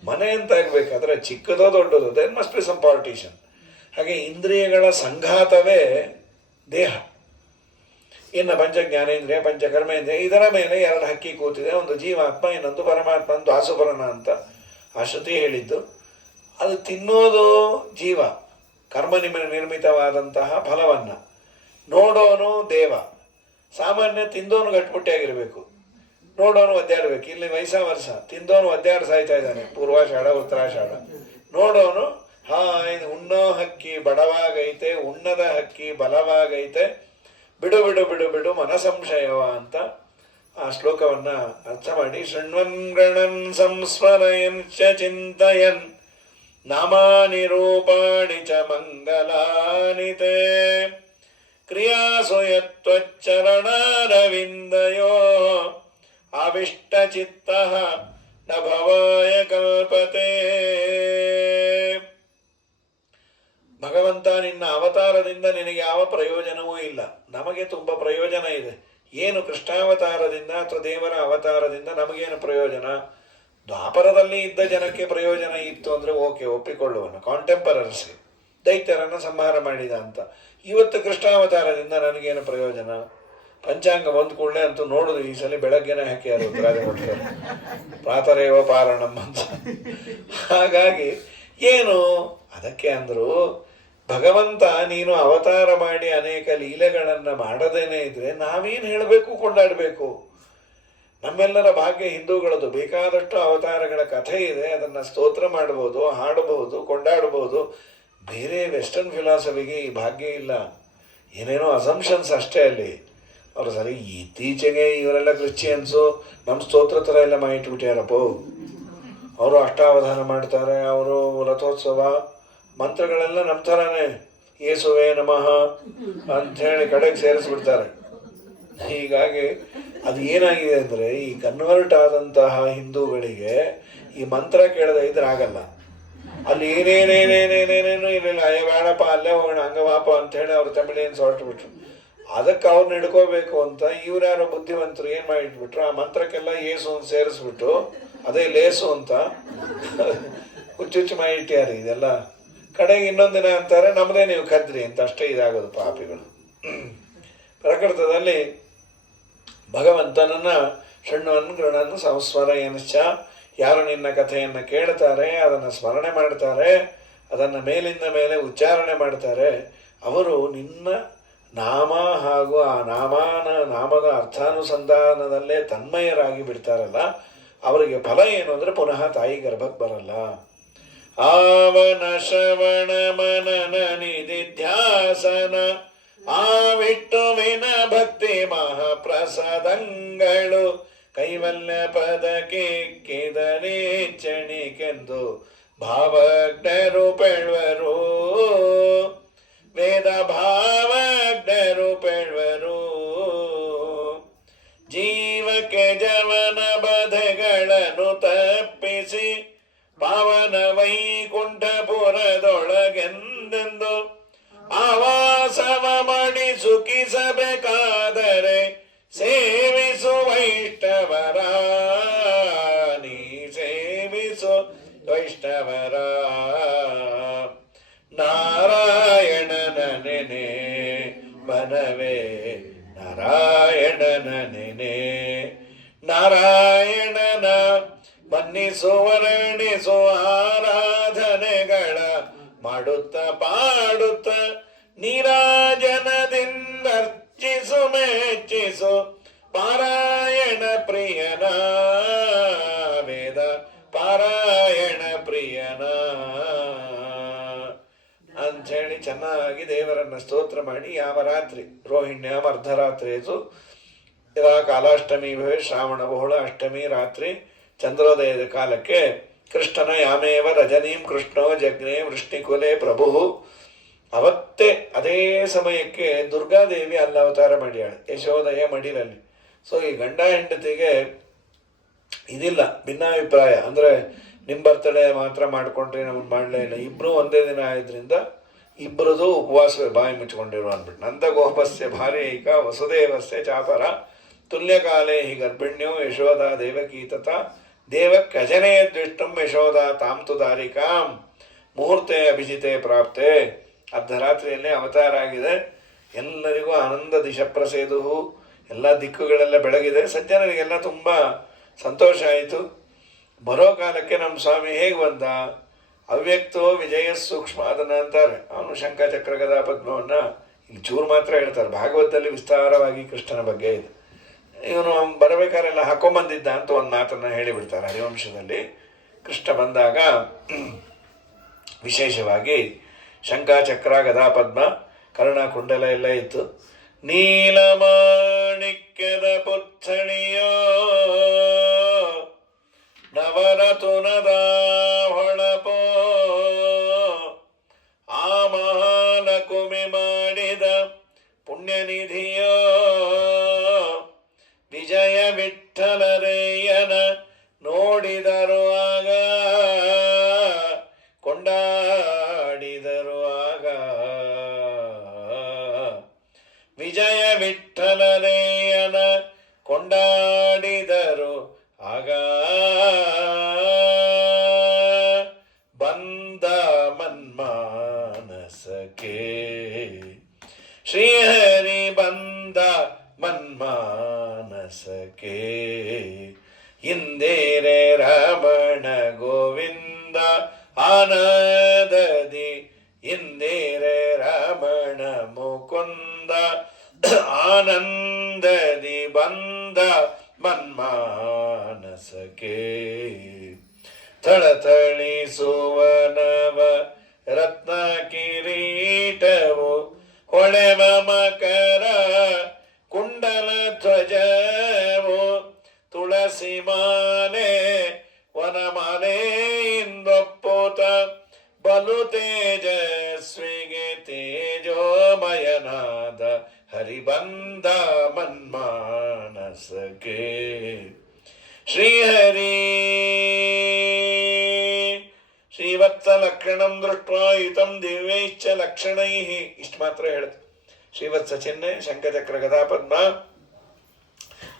ಮನೆ ಅಂತ ಆಗಬೇಕಾದ್ರೆ ಚಿಕ್ಕದೋ ದೊಡ್ಡದೋ there must be some partition. ಹಾಗೆ ಇಂದ್ರಿಯಗಳ ಸಂಘಾತವೇ ದೇಹ. ಇನ್ನು ಪಂಚಜ್ಞಾನೇಂದ್ರಿಯ, ಪಂಚಕರ್ಮೇಂದ್ರಿಯ, ಇದರ ಮೇಲೆ 2 ಹಕ್ಕಿ ಕೂತಿದೆ. ಒಂದು ಜೀವಾತ್ಮ, ಇನ್ನೊಂದು ಪರಮಾತ್ಮ, ಒಂದು ಆಸುಪರಣ ಅಂತ ಆ ಶ್ರುತಿ ಹೇಳಿದ್ದು. ಅದು ತಿನ್ನೋದು ಜೀವ, ಕರ್ಮ ನಿರ್ಮಿತವಾದಂತಹ ಫಲವನ್ನು. ನೋಡೋನು ದೇವ. ಸಾಮಾನ್ಯ ತಿಂದೋನು ಗಟ್ಟಿಮುಟ್ಟಿಯಾಗಿರಬೇಕು, ನೋಡೋನು ಒದ್ದಾಡಬೇಕು. ಇಲ್ಲಿ ವರ್ಷ ತಿಂದೋನು ಒದ್ದಾಡಿ ಸಾಯ್ತಾ ಇದ್ದಾನೆ, ಪೂರ್ವಾಷಾಢ ಉತ್ತರಾಷಾಢ. ನೋಡೋನು ಇದು ಉಣ್ಣೋ ಹಕ್ಕಿ ಬಡವಾಗೈತೆ, ಉಣ್ಣದ ಹಕ್ಕಿ ಬಲವಾಗೈತೆ, ಬಿಡು ಬಿಡು ಬಿಡು ಬಿಡು ಮನಸಂಶಯವ ಅಂತ ಆ ಶ್ಲೋಕವನ್ನು ಅರ್ಥ ಮಾಡಿ, ಶೃಣ್ವನ್ ಗಣನ್ ಸಂಸ್ಮರಯನ್ ಚ ಚಿಂತಯನ್ ನಾಮಾನಿ ರೂಪಾಣಿ ಚ ಮಂಗಲಾನಿ ತೇ ಕ್ರಿಯಾಸು ಯತ್ವಚ್ಚರಣಾರವಿಂದಯೋ ಆವಿಷ್ಟಚಿತ್ತಃ ನ ಭವಾಯ ಕಲ್ಪತೆ. ಭಗವಂತ, ನಿನ್ನ ಅವತಾರದಿಂದ ನಿನಗೆ ಯಾವ ಪ್ರಯೋಜನವೂ ಇಲ್ಲ. ನಮಗೆ ತುಂಬ ಪ್ರಯೋಜನ ಇದೆ. ಏನು ಕೃಷ್ಣಾವತಾರದಿಂದ ಅಥವಾ ದೇವರ ಅವತಾರದಿಂದ ನಮಗೇನು ಪ್ರಯೋಜನ? ದ್ವಾಪರದಲ್ಲಿ ಇದ್ದ ಜನಕ್ಕೆ ಪ್ರಯೋಜನ ಇತ್ತು ಅಂದರೆ ಓಕೆ, ಒಪ್ಪಿಕೊಳ್ಳುವನು. ಕಾಂಟೆಂಪರರ್ಸ್ಗೆ ದೈತ್ಯರನ್ನು ಸಂಹಾರ ಮಾಡಿದ ಅಂತ. ಇವತ್ತು ಕೃಷ್ಣಾವತಾರದಿಂದ ನನಗೇನು ಪ್ರಯೋಜನ? ಪಂಚಾಂಗ ಬಂದ ಕೂಡಲೇ ಅಂತೂ ನೋಡುದು ಈ ಸಲ ಬೆಳಗ್ಗೆನೇ ಹಾಕ್ಯಾರು ರಾಜಮಠರು, ಪ್ರಾತರೇವ ಪಾರಣಂ ಅಂತ. ಹಾಗಾಗಿ ಏನು ಅದಕ್ಕೆ ಅಂದರು, ಭಗವಂತ ನೀನು ಅವತಾರ ಮಾಡಿ ಅನೇಕ ಲೀಲೆಗಳನ್ನು ಮಾಡದೇನೆ ಇದ್ರೆ ನಾವೇನು ಹೇಳಬೇಕು, ಕೊಂಡಾಡಬೇಕು? ನಮ್ಮೆಲ್ಲರ ಭಾಗ್ಯ ಹಿಂದೂಗಳದು. ಬೇಕಾದಷ್ಟು ಅವತಾರಗಳ ಕಥೆ ಇದೆ, ಅದನ್ನು ಸ್ತೋತ್ರ ಮಾಡಬಹುದು, ಹಾಡಬಹುದು, ಕೊಂಡಾಡಬಹುದು. ಬೇರೆ ವೆಸ್ಟರ್ನ್ ಫಿಲಾಸಫಿಗೆ ಈ ಭಾಗ್ಯ ಇಲ್ಲ. ಏನೇನೋ ಅಸಂಪ್ಷನ್ಸ್ ಅಷ್ಟೇ ಅಲ್ಲಿ. ಅವರು ಸರಿ ಇತ್ತೀಚೆಗೆ ಇವರೆಲ್ಲ ಕ್ರಿಶ್ಚಿಯನ್ಸು ನಮ್ಮ ಸ್ತೋತ್ರ ಥರ ಎಲ್ಲ ಮಾಡಿಟ್ಬಿಟ್ಟಾರಪ್ಪ. ಅವರು ಅಷ್ಟಾವಧಾನ ಮಾಡ್ತಾರೆ, ಅವರು ರಥೋತ್ಸವ ಮಂತ್ರಗಳೆಲ್ಲ ನಮ್ಮ ಥರನೇ, ಯೇಸುವೆ ನಮಃ ಅಂಥೇಳಿ ಕಡೆಗೆ ಸೇರಿಸ್ಬಿಡ್ತಾರೆ. ಹೀಗಾಗಿ ಅದು ಏನಾಗಿದೆ ಅಂದರೆ, ಈ ಕನ್ವರ್ಟ್ ಆದಂತಹ ಹಿಂದೂಗಳಿಗೆ ಈ ಮಂತ್ರ ಕೇಳದೆ ಇದ್ರೆ ಆಗಲ್ಲ. ಅಲ್ಲಿ ಏನೇನೇನೇನೇನೇನೇನು ಇರಲಿಲ್ಲ, ಅಯ್ಯ ಬೇಡಪ್ಪ ಅಲ್ಲೇ ಹೋಗೋಣ ಅಂಗವಾಪ ಅಂಥೇಳಿ ಅವ್ರು ತಮಿಳೇನು ಹೊರಟುಬಿಟ್ರು. ಅದಕ್ಕೆ ಅವ್ರನ್ನ ಹಿಡ್ಕೋಬೇಕು ಅಂತ ಇವ್ರು ಯಾರೋ ಬುದ್ಧಿವಂತರು ಏನು ಮಾಡಿಟ್ಬಿಟ್ರು, ಆ ಮಂತ್ರಕ್ಕೆಲ್ಲ ಏಸು ಅಂತ ಸೇರಿಸ್ಬಿಟ್ಟು ಅದೇ ಲೇಸು ಅಂತ ಹುಚ್ಚುಚ್ಚು ಮಾಡಿಟ್ಟ್ಯಾರ. ಇದೆಲ್ಲ ಕಡೆಗೆ ಇನ್ನೊಂದಿನ ಅಂತಾರೆ ನಮ್ಮದೇ ನೀವು ಕದ್ರಿ ಅಂತ. ಅಷ್ಟೇ ಇದಾಗೋದು ಪಾಪಿಗಳು. ಪ್ರಕೃತದಲ್ಲಿ ಭಗವಂತನನ್ನು ಶೃಣ್ವನ್ ಗೃಣನ್ ಸಂಸ್ಮರಯನ್ಶ್ಚ, ಯಾರು ನಿನ್ನ ಕಥೆಯನ್ನು ಕೇಳ್ತಾರೆ, ಅದನ್ನು ಸ್ಮರಣೆ ಮಾಡ್ತಾರೆ, ಅದನ್ನು ಮೇಲಿಂದ ಮೇಲೆ ಉಚ್ಚಾರಣೆ ಮಾಡ್ತಾರೆ, ಅವರು ನಿನ್ನ ನಾಮ ಹಾಗೂ ಆ ನಾಮದ ಅರ್ಥಾನುಸಂಧಾನದಲ್ಲೇ ತನ್ಮಯರಾಗಿ ಬಿಡ್ತಾರಲ್ಲ, ಅವರಿಗೆ ಫಲ ಏನು ಅಂದರೆ ಪುನಃ ತಾಯಿ ಗರ್ಭಕ್ಕೆ ಬರಲ್ಲ. ಆವನ ಶ್ರವಣ ಮನನ ನಿಧಿಧ್ಯಾಸನ ಆ ವಿಷ್ಣುವಿನ ಭಕ್ತಿ ಮಹಾಪ್ರಸಾದಂಗಳು ಕೈವಲ್ಯ ಪದಕ್ಕೆ ಕಿದನೇಚ್ಚಣಿಕೆಂದು ಭಾವಜ್ಞರು ಪೆಳ್ವರು, ವೇದ ಭಾವಜ್ಞರು ಪೆಳ್ವರು. ಜೀವಕ್ಕೆ ಜವನ ಬಧೆಗಳನ್ನು ತಪ್ಪಿಸಿ ಪಾವನ ವೈಕುಂಠಪುರದೊಳಗೆಂದೆಂದು ಆವಾಸವ ಮಾಡಿ ಸುಖಿಸಬೇಕಾದರೆ ಸೇವಿಸು ವೈಷ್ಣವರ, ನೀ ಸೇವಿಸು ಮಾಡುತ್ತ ಪಾಡುತ್ತ ನೀರಾಜನದಿಂದರ್ಚಿಸು ಮೆಚ್ಚಿಸು ಪಾರಾಯಣ ಪ್ರಿಯನ ವೇದ ಪಾರಾಯಣ ಪ್ರಿಯನ ಅಂಥೇಳಿ ಚೆನ್ನಾಗಿ ದೇವರನ್ನು ಸ್ತೋತ್ರ ಮಾಡಿ ಯಾವ ರಾತ್ರಿ ರೋಹಿಣ್ಯಾಂ ಅರ್ಧರಾತ್ರಿಯು ಯದಾ ಕಾಲಾಷ್ಟಮಿ ಭವೆ ಶ್ರಾವಣ ಬಹುಳ ಅಷ್ಟಮಿ ರಾತ್ರಿ ಚಂದ್ರೋದಯದ ಕಾಲಕ್ಕೆ ಕೃಷ್ಣನ ಯಾಮೇವ ರಜನೀಂ ಕೃಷ್ಣೋ ಜಗ್ನೇ ವೃಷ್ಣಿಕುಲೆ ಪ್ರಭು ಅವತ್ತೇ ಅದೇ ಸಮಯಕ್ಕೆ ದುರ್ಗಾದೇವಿ ಅಲ್ಲಿ ಅವತಾರ ಮಾಡ್ಯಾಳೆ ಯಶೋದಯ ಮಡಿಲಲ್ಲಿ. ಸೊ ಈ ಗಂಡ ಹೆಂಡತಿಗೆ ಇದಿಲ್ಲ ಭಿನ್ನಾಭಿಪ್ರಾಯ, ಅಂದರೆ ನಿಮ್ಮ ಬರ್ತಡೇ ಮಾತ್ರ ಮಾಡಿಕೊಂಡ್ರೆ ನಮಗೆ ಮಾಡಲೇ ಇಲ್ಲ, ಇಬ್ಬರು ಒಂದೇ ದಿನ ಆದ್ರಿಂದ ಇಬ್ಬರದು ಉಪವಾಸ ಬಾಯಿ ಮುಚ್ಕೊಂಡಿರು ಅಂದ್ಬಿಟ್ಟು ನಂದಗೋಪಸ್ಯ ಭಾರ್ಯೈಕ ವಸುದೇವಸ್ಯ ಚಾಪರ ತುಲ್ಯಕಾಲೇ ಹಿ ಗರ್ಭಿಣ್ಯೋ ಯಶೋಧ ದೇವಕೀ ತಥಾ ದೇವಕ್ಕಜನೇ ದ್ವಿಷ್ಟಂ ಯಶೋಧ ತಾಂತು ದಾರಿಕಾಂ ಮುಹೂರ್ತೆ ಅಭಿಜಿತೆ ಪ್ರಾಪ್ತೆ. ಅರ್ಧರಾತ್ರಿಯಲ್ಲೇ ಅವತಾರ ಆಗಿದೆ. ಎಲ್ಲರಿಗೂ ಆನಂದ ದಿಶಪ್ರಸೇದು, ಎಲ್ಲ ದಿಕ್ಕುಗಳೆಲ್ಲ ಬೆಳಗಿದೆ. ಸಜ್ಜನರಿಗೆಲ್ಲ ತುಂಬ ಸಂತೋಷ ಆಯಿತು. ಬರೋ ಕಾಲಕ್ಕೆ ನಮ್ಮ ಸ್ವಾಮಿ ಹೇಗೆ ಬಂದ, ಅವ್ಯಕ್ತೋ ವಿಜಯ ಸೂಕ್ಷ್ಮ ಅದನ್ನು ಅಂತಾರೆ. ಅವನು ಶಂಖಚಕ್ರ ಗದಾ ಪದ್ಮವನ್ನು ಇಲ್ಲಿ ಚೂರು ಮಾತ್ರ ಹೇಳ್ತಾರೆ. ಭಾಗವತದಲ್ಲಿ ವಿಸ್ತಾರವಾಗಿ ಕೃಷ್ಣನ ಬಗ್ಗೆ ಇದೆ. ಇವನು ಬರಬೇಕಾರೆಲ್ಲ ಹಾಕೊಂಬಂದಿದ್ದ ಅಂತ ಒಂದು ಮಾತನ್ನು ಹೇಳಿಬಿಡ್ತಾರೆ ಹರಿವಂಶದಲ್ಲಿ. ಕೃಷ್ಣ ಬಂದಾಗ ವಿಶೇಷವಾಗಿ ಶಂಖಚಕ್ರ ಗದಾ ಪದ್ಮ ಕರ್ಣ ಕುಂಡಲ ಎಲ್ಲ ಇತ್ತು. ನೀಲಮಾಣಿಕ್ಯದ ಪುತ್ಥಳಿಯೋ ನವರತುನದ ಹೊಳಪೋ ಆ ಮಹಾಲಕುಮಿ ಮಾಡಿದ ಪುಣ್ಯನಿಧಿಯೋ ವಿಜಯ ವಿಠ್ಠಲರೇಯನ ನೋಡಿದರು ಆಗ ಕೊಂಡಾಡಿದರು ಆಗ ವಿಜಯ ವಿಠ್ಠಲರೇಯನ ಕೊಂಡಾಡಿದರು ಆಗ ಬಂದ ಮನ್ಮಾನಸಕ್ಕೆ ಶ್ರೀಹರಿ ಬಂದ ಮನ್ಮಾನಸಕ್ಕೆ ಇಂದೇರೆ ರಮಣ ಗೋವಿಂದ ಆನಂದದಿ ಇಂದೇರೆ ರಮಣ ಮುಕುಂದ ಆನಂದದಿ ಬಂದ ಮನ್ಮಾನಸಕ್ಕೆ ಥಳಥಳಿಸುವನವ ರತ್ನ ಕಿರೀಟವು ಹೊಳೆವ ಮಕರ ಕುಂಡಲ ಧ್ವಜವು ತುಳಸಿ ಮಾಲೆ ವನಮಾಲೆಯಿಂದೊಪ್ಪುತ ಬಲು ತೇಜಸ್ವಿಗೆ ತೇಜೋಮಯನಾದ ಹರಿಬಂದ ಮನ್ಮಾನಸಕ್ಕೆ ಶ್ರೀಹರಿ ಶ್ರೀವತ್ಸಲಕ್ಷಣಂ ದೃಷ್ಟ್ವಾ ಯುತಂ ದಿವ್ಯೈಶ್ಚ ಲಕ್ಷಣೈಃ. ಇಷ್ಟು ಮಾತ್ರ ಹೇಳುತ್ತೆ. ಶ್ರೀವತ್ಸ ಚಿಹ್ನೆ ಶಂಖಚಕ್ರ ಗದಾ ಪದ್ಮ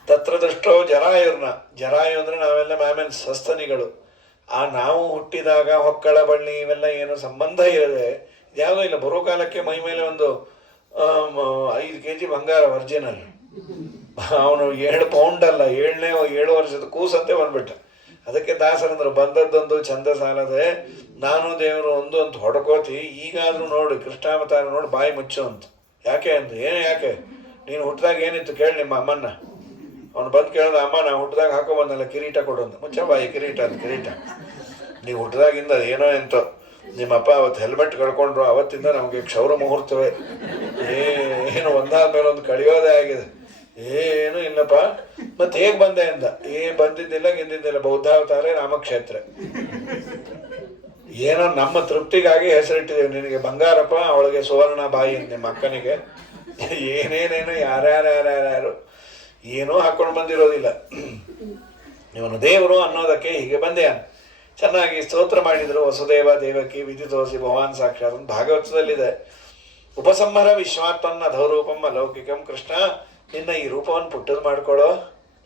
ತತ್ರ ದೃಷ್ಟೋ ಜರಾಯುರ್ನ. ಜರಾಯು ಅಂದರೆ ನಾವೆಲ್ಲ ಮ್ಯಾಮೆನ್ ಸಸ್ತನಿಗಳು. ಆ ನಾವು ಹುಟ್ಟಿದಾಗ ಹೊಕ್ಕಳ ಬಳ್ಳಿ ಇವೆಲ್ಲ ಏನು ಸಂಬಂಧ ಇರದೆ ಯಾವುದೂ ಇಲ್ಲ. ಬರೋ ಕಾಲಕ್ಕೆ ಮೈ ಮೇಲೆ ಒಂದು 5 kg ಬಂಗಾರ ಒರಿಜಿನಲ್. ಅವನು 7 ಪೌಂಡ್ ಅಲ್ಲ, 7 ವರ್ಷದ ಕೂಸಂತೆ ಬಂದ್ಬಿಟ್ಟ. ಅದಕ್ಕೆ ದಾಸರಂದ್ರು ಬಂದದ್ದೊಂದು ಚಂದ ಸಾಲದೆ ನಾನು ದೇವರು ಒಂದು ಅಂತ ಹೊಡ್ಕೋತಿ. ಈಗಾದರೂ ನೋಡು ಕೃಷ್ಣಾವತಾರ ನೋಡಿ ಬಾಯಿ ಮುಚ್ಚು ಅಂತ. ಯಾಕೆ ಅಂತ ಯಾಕೆ ನೀನು ಹುಟ್ಟಿದಾಗ ಏನಿತ್ತು ಕೇಳಿ ನಿಮ್ಮ ಅಮ್ಮನ್ನ. ಅವನು ಬಂದು ಕೇಳಿದ, ಅಮ್ಮ ನಾ ಹುಟ್ಟಿದಾಗ ಹಾಕೊಂಬಂದಲ್ಲ ಕಿರೀಟ ಕೊಡು ಅಂತ. ಮುಚ್ಚ ಬಾಯಿ ಕಿರೀಟ ಅಂತ. ಕಿರೀಟ ನೀವು ಹುಟ್ಟಿದಾಗಿಂದ ಏನೋ ಎಂತೋ ನಿಮ್ಮಪ್ಪ ಅವತ್ತು ಹೆಲ್ಮೆಟ್ ಕಳ್ಕೊಂಡ್ರು. ಅವತ್ತಿಂದ ನಮಗೆ ಕ್ಷೌರ ಮುಹೂರ್ತವೇ. ಏನು ಒಂದಾದ ಮೇಲೆ ಒಂದು ಕಳಿಯೋದೇ ಆಗಿದೆ. ಏನೂ ಇಲ್ಲಪ್ಪ. ಮತ್ತೆ ಹೇಗೆ ಬಂದೆ ಅಂದ. ಬಂದಿದ್ದಿಲ್ಲ ಗಿಂದಿದ್ದಿಲ್ಲ. ಬೌದ್ಧಾವತಾರ ರಾಮಕ್ಷೇತ್ರ. ಏನೋ ನಮ್ಮ ತೃಪ್ತಿಗಾಗಿ ಹೆಸರಿಟ್ಟಿದ್ದೇವೆ ನಿನಗೆ ಬಂಗಾರಪ್ಪ, ಅವಳಿಗೆ ಸುವರ್ಣ ಬಾಯಿ ಅಂತ ನಿಮ್ಮ ಅಕ್ಕನಿಗೆ. ಏನೇನೇನು ಯಾರ್ಯಾರು ಏನೂ ಹಾಕ್ಕೊಂಡು ಬಂದಿರೋದಿಲ್ಲ. ಇವನು ದೇವರು ಅನ್ನೋದಕ್ಕೆ ಹೀಗೆ ಬಂದೆ. ಚೆನ್ನಾಗಿ ಸ್ತೋತ್ರ ಮಾಡಿದರು. ವಸುದೇವ ದೇವಕಿ ವಿದಿತೋಸಿ ಭಗವಾನ್ ಸಾಕ್ಷಾತ್ ಅಂತ ಭಾಗವತದಲ್ಲಿದೆ. ಉಪಸಂಹಾರ ವಿಶ್ವಾತ್ಮನ್ನ ಅಧೋರೂಪಂ ಅಲೌಕಿಕಂ. ಕೃಷ್ಣ ನಿನ್ನ ಈ ರೂಪವನ್ನು ಪುಟ್ಟದು ಮಾಡ್ಕೊಳ್ಳೋ.